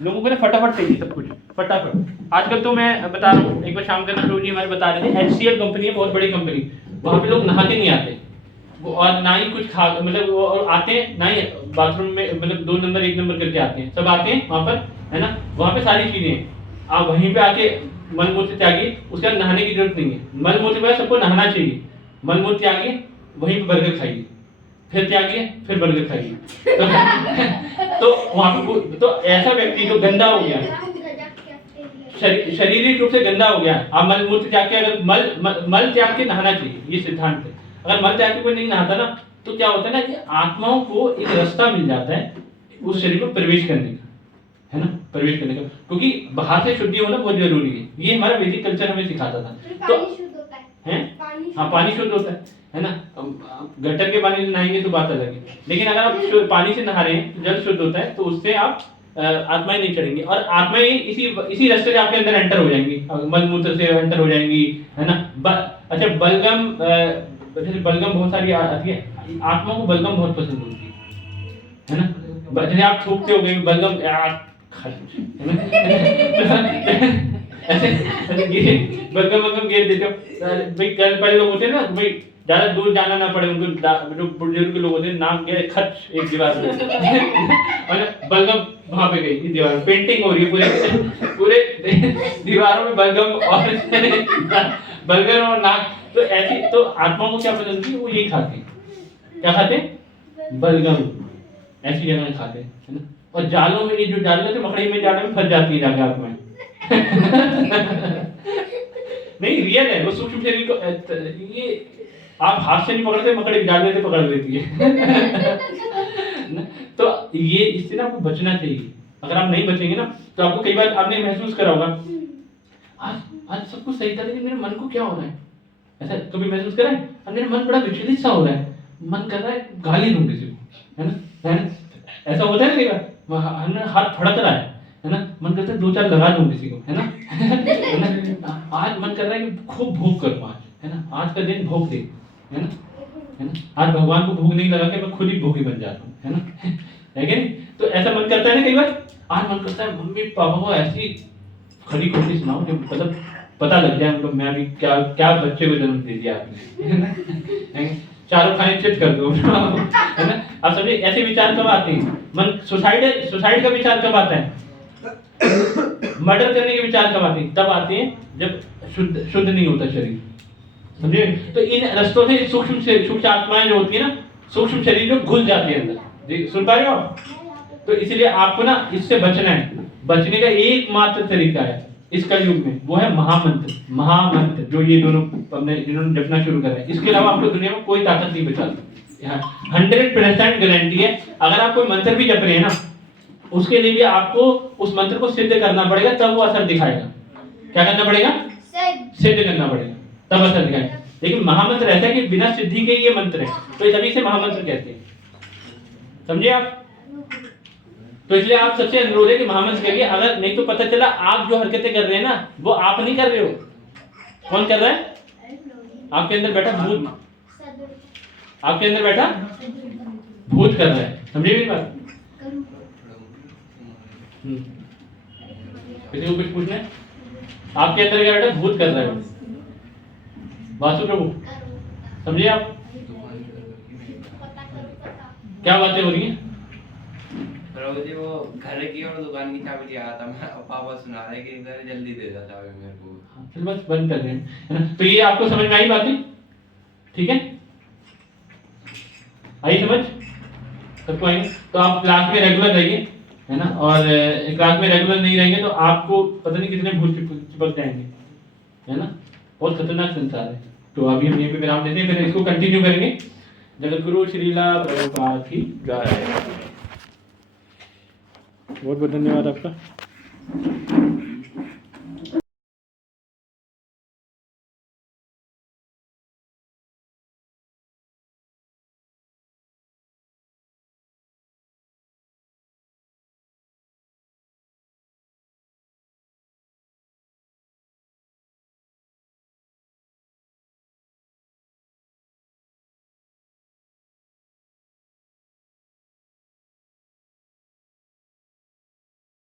लोगों को ना फटाफट चाहिए सब कुछ, फटाफट। आजकल तो मैं बता रहा हूँ, एक बार शाम का प्रभु जी हमारे बता रहे थे, HCL कंपनी है, बहुत बड़ी कंपनी, वहाँ पे लोग नहा के नहीं आते, और ना ही कुछ खा, मतलब आते हैं ना ही बाथरूम में, मतलब 2 नंबर 1 नंबर करके आते हैं, सब आते हैं वहाँ पर, है ना। वहाँ पे सारी चीजें हैं, आप वहीं पे आके मलमूत्र त्यागी, उसके बाद नहाने की जरूरत नहीं है। मलमूत्र के बाद सबको नहाना चाहिए। मलमूत्र त्यागी, वहीं पर बर्गर खाइए, फिर त्यागिए, फिर बर्गर खाइए। तो वहां पे तो ऐसा व्यक्ति जो गंदा हो गया, शारीरिक रूप से गंदा हो गया, आप मलमूत्र त्याग के अगर मल त्याग के नहाना चाहिए, ये सिद्धांत है। अगर मल त्याग के कोई नहीं नहाता ना, तो क्या होता है ना कि आत्माओं को एक रास्ता मिल जाता है उस शरीर में प्रवेश करने का, है ना, प्रवेश करने का, क्योंकि बाहर से शुद्धि होना बहुत जरूरी है। ये हमारा वैदिक कल्चर हमें सिखाता था। तो हाँ, पानी शुद्ध होता है ना। गटर के पानी से नहाएंगे तो बात अलग है, लेकिन अगर आप पानी से नहा रहे हैं तो जल शुद्ध होता है, तो उससे आप आत्माएं नहीं चढ़ेंगी, और आत्माएं इसी रास्ते से आपके अंदर एंटर हो जाएंगी, मलमूत्र से एंटर हो जाएंगी, है ना। अच्छा, बलगम, जैसे बलगम बहुत सारी आती है, आत्मा को बलगम बहुत पसंद होती है ना। जैसे आप थूकते हो गए बलगम, ऐसे बलगम घेर देते हो भाई। कल पहले लोग होते हैं ना भाई, ज्यादा दूर जाना ना पड़े उनको, जो बुजुर्ग लोग होते हैं, नाम गया खच एक दीवार पे और बलगम वहां पे गई दीवार, पेंटिंग हो रही है पूरे दीवारों में बलगम और बलगम और नाक। तो ऐसी तो आत्माओं को क्या पसंद थी, वो यही खाते हैं, क्या खाते हैं, बलगम, ऐसी जगह खाते हैं, है ना। और जालों में, ये जो जाल रहते मकड़ी में, जाले में फंस जाती है जाके आत्माएं। नहीं, रियल है वो। सूक्ष्म शरीर को ये आप हाथ से नहीं पकड़ते, मकड़ी जाल में से पकड़ लेती है। तो ये इससे ना आपको बचना चाहिए। अगर आप नहीं बचेंगे ना, तो आपको कई बार आपने महसूस करा होगा, आज सब कुछ सही था, लेकिन मेरे मन को क्या हो रहा है, ऐसा कभी महसूस करा है? मेरा मन बड़ा विचलित सा हो रहा है, मन कर रहा है गाली दूं किसी को, है ना। ऐसा होता है ना, हाथ फड़क रहा है ना, मन करता है 2-4 लगा दूं किसी को, है ना। आज मन कर रहा है कि खूब भूख करूं आज, है ना, आज का दिन भूख दे, है ना। आज भगवान को भूख नहीं लगा के मैं खुद ही भूखी बन जाता हूँ, है ना, है कि नहीं। तो ऐसा मन करता है ना कई बार। आज मन करता है मम्मी पापा को ऐसी खड़ी खोटी सुनाओ जो मतलब पता लग जाए उनको, मैं अभी क्या क्या बच्चे को जन्म दे दिया आपने, चारों खाने चिट कर दो, है ना। आप समझे, ऐसे विचार कब आते हैं? मन सुसाइड का विचार कब आता है? मर्डर करने के विचार कब आते हैं? तब आते हैं जब शुद्ध नहीं होता शरीर, समझे। तो इन रस्तों से सूक्ष्म आत्माएं जो होती है ना, सूक्ष्म शरीर जो घुल जाती है अंदर, जी सुन पा रहे हो आप। तो इसलिए आपको ना इससे बचना है। बचने का एकमात्र तरीका है इस कलयुग में, वो है महामंत्र, जो ये दोनों हमने जिन्होंने जपना शुरू करा है। इसके अलावा आपको दुनिया में कोई ताकत नहीं बचा सकती। 100% गारंटी है। अगर आप कोई मंत्र भी जप रहे हैं ना, उसके लिए भी आपको उस मंत्र को सिद्ध करना पड़ेगा, तब वो असर दिखाएगा। क्या करना पड़ेगा? सिद्ध करना पड़ेगा, तब असर दिखाएगा। लेकिन महामंत्र ऐसा है कि बिना सिद्धि के ये मंत्र है, तो तभी से महामंत्र कहते हैं, समझे आप। तो इसलिए आप सबसे अनुरोध है कि महामंत्र करिए। अगर नहीं तो पता चला आप जो हरकतें कर रहे हैं ना, वो आप नहीं कर रहे हो, कौन कर रहा है? आपके अंदर बैठा भूत, आपके अंदर बैठा भूत कर रहा है, समझे मेरी बात। किसी को कुछ पूछना है? आपके अंदर क्या बैठा भूत कर रहा है, वासु प्रभु, समझे आप क्या बातें हो रही हैं? प्रभु जी, वो घर की और दुकान की चाबी लिया था, मैं पापा सुना रहे कि इधर जल्दी दे देता चाबी मेरे को। फिर बस बंद कर दें, है ना। तो ये आपको समझ में आई बातें? ठीक है, आई समझ सबको आई? तो आप क्लास में रेगुलर रहिए, है ना। और क्लास में रेगुलर नहीं रहेंगे तो आपको पता नहीं कितने भूत चिपक जाएंगे, है ना। बहुत खतरनाक संसार है। तो अभी हम यहीं पे विराम देते हैं, फिर इसको कंटिन्यू करेंगे। जगत गुरु श्रीला प्रभुपाद की जय। बहुत बहुत धन्यवाद आपका।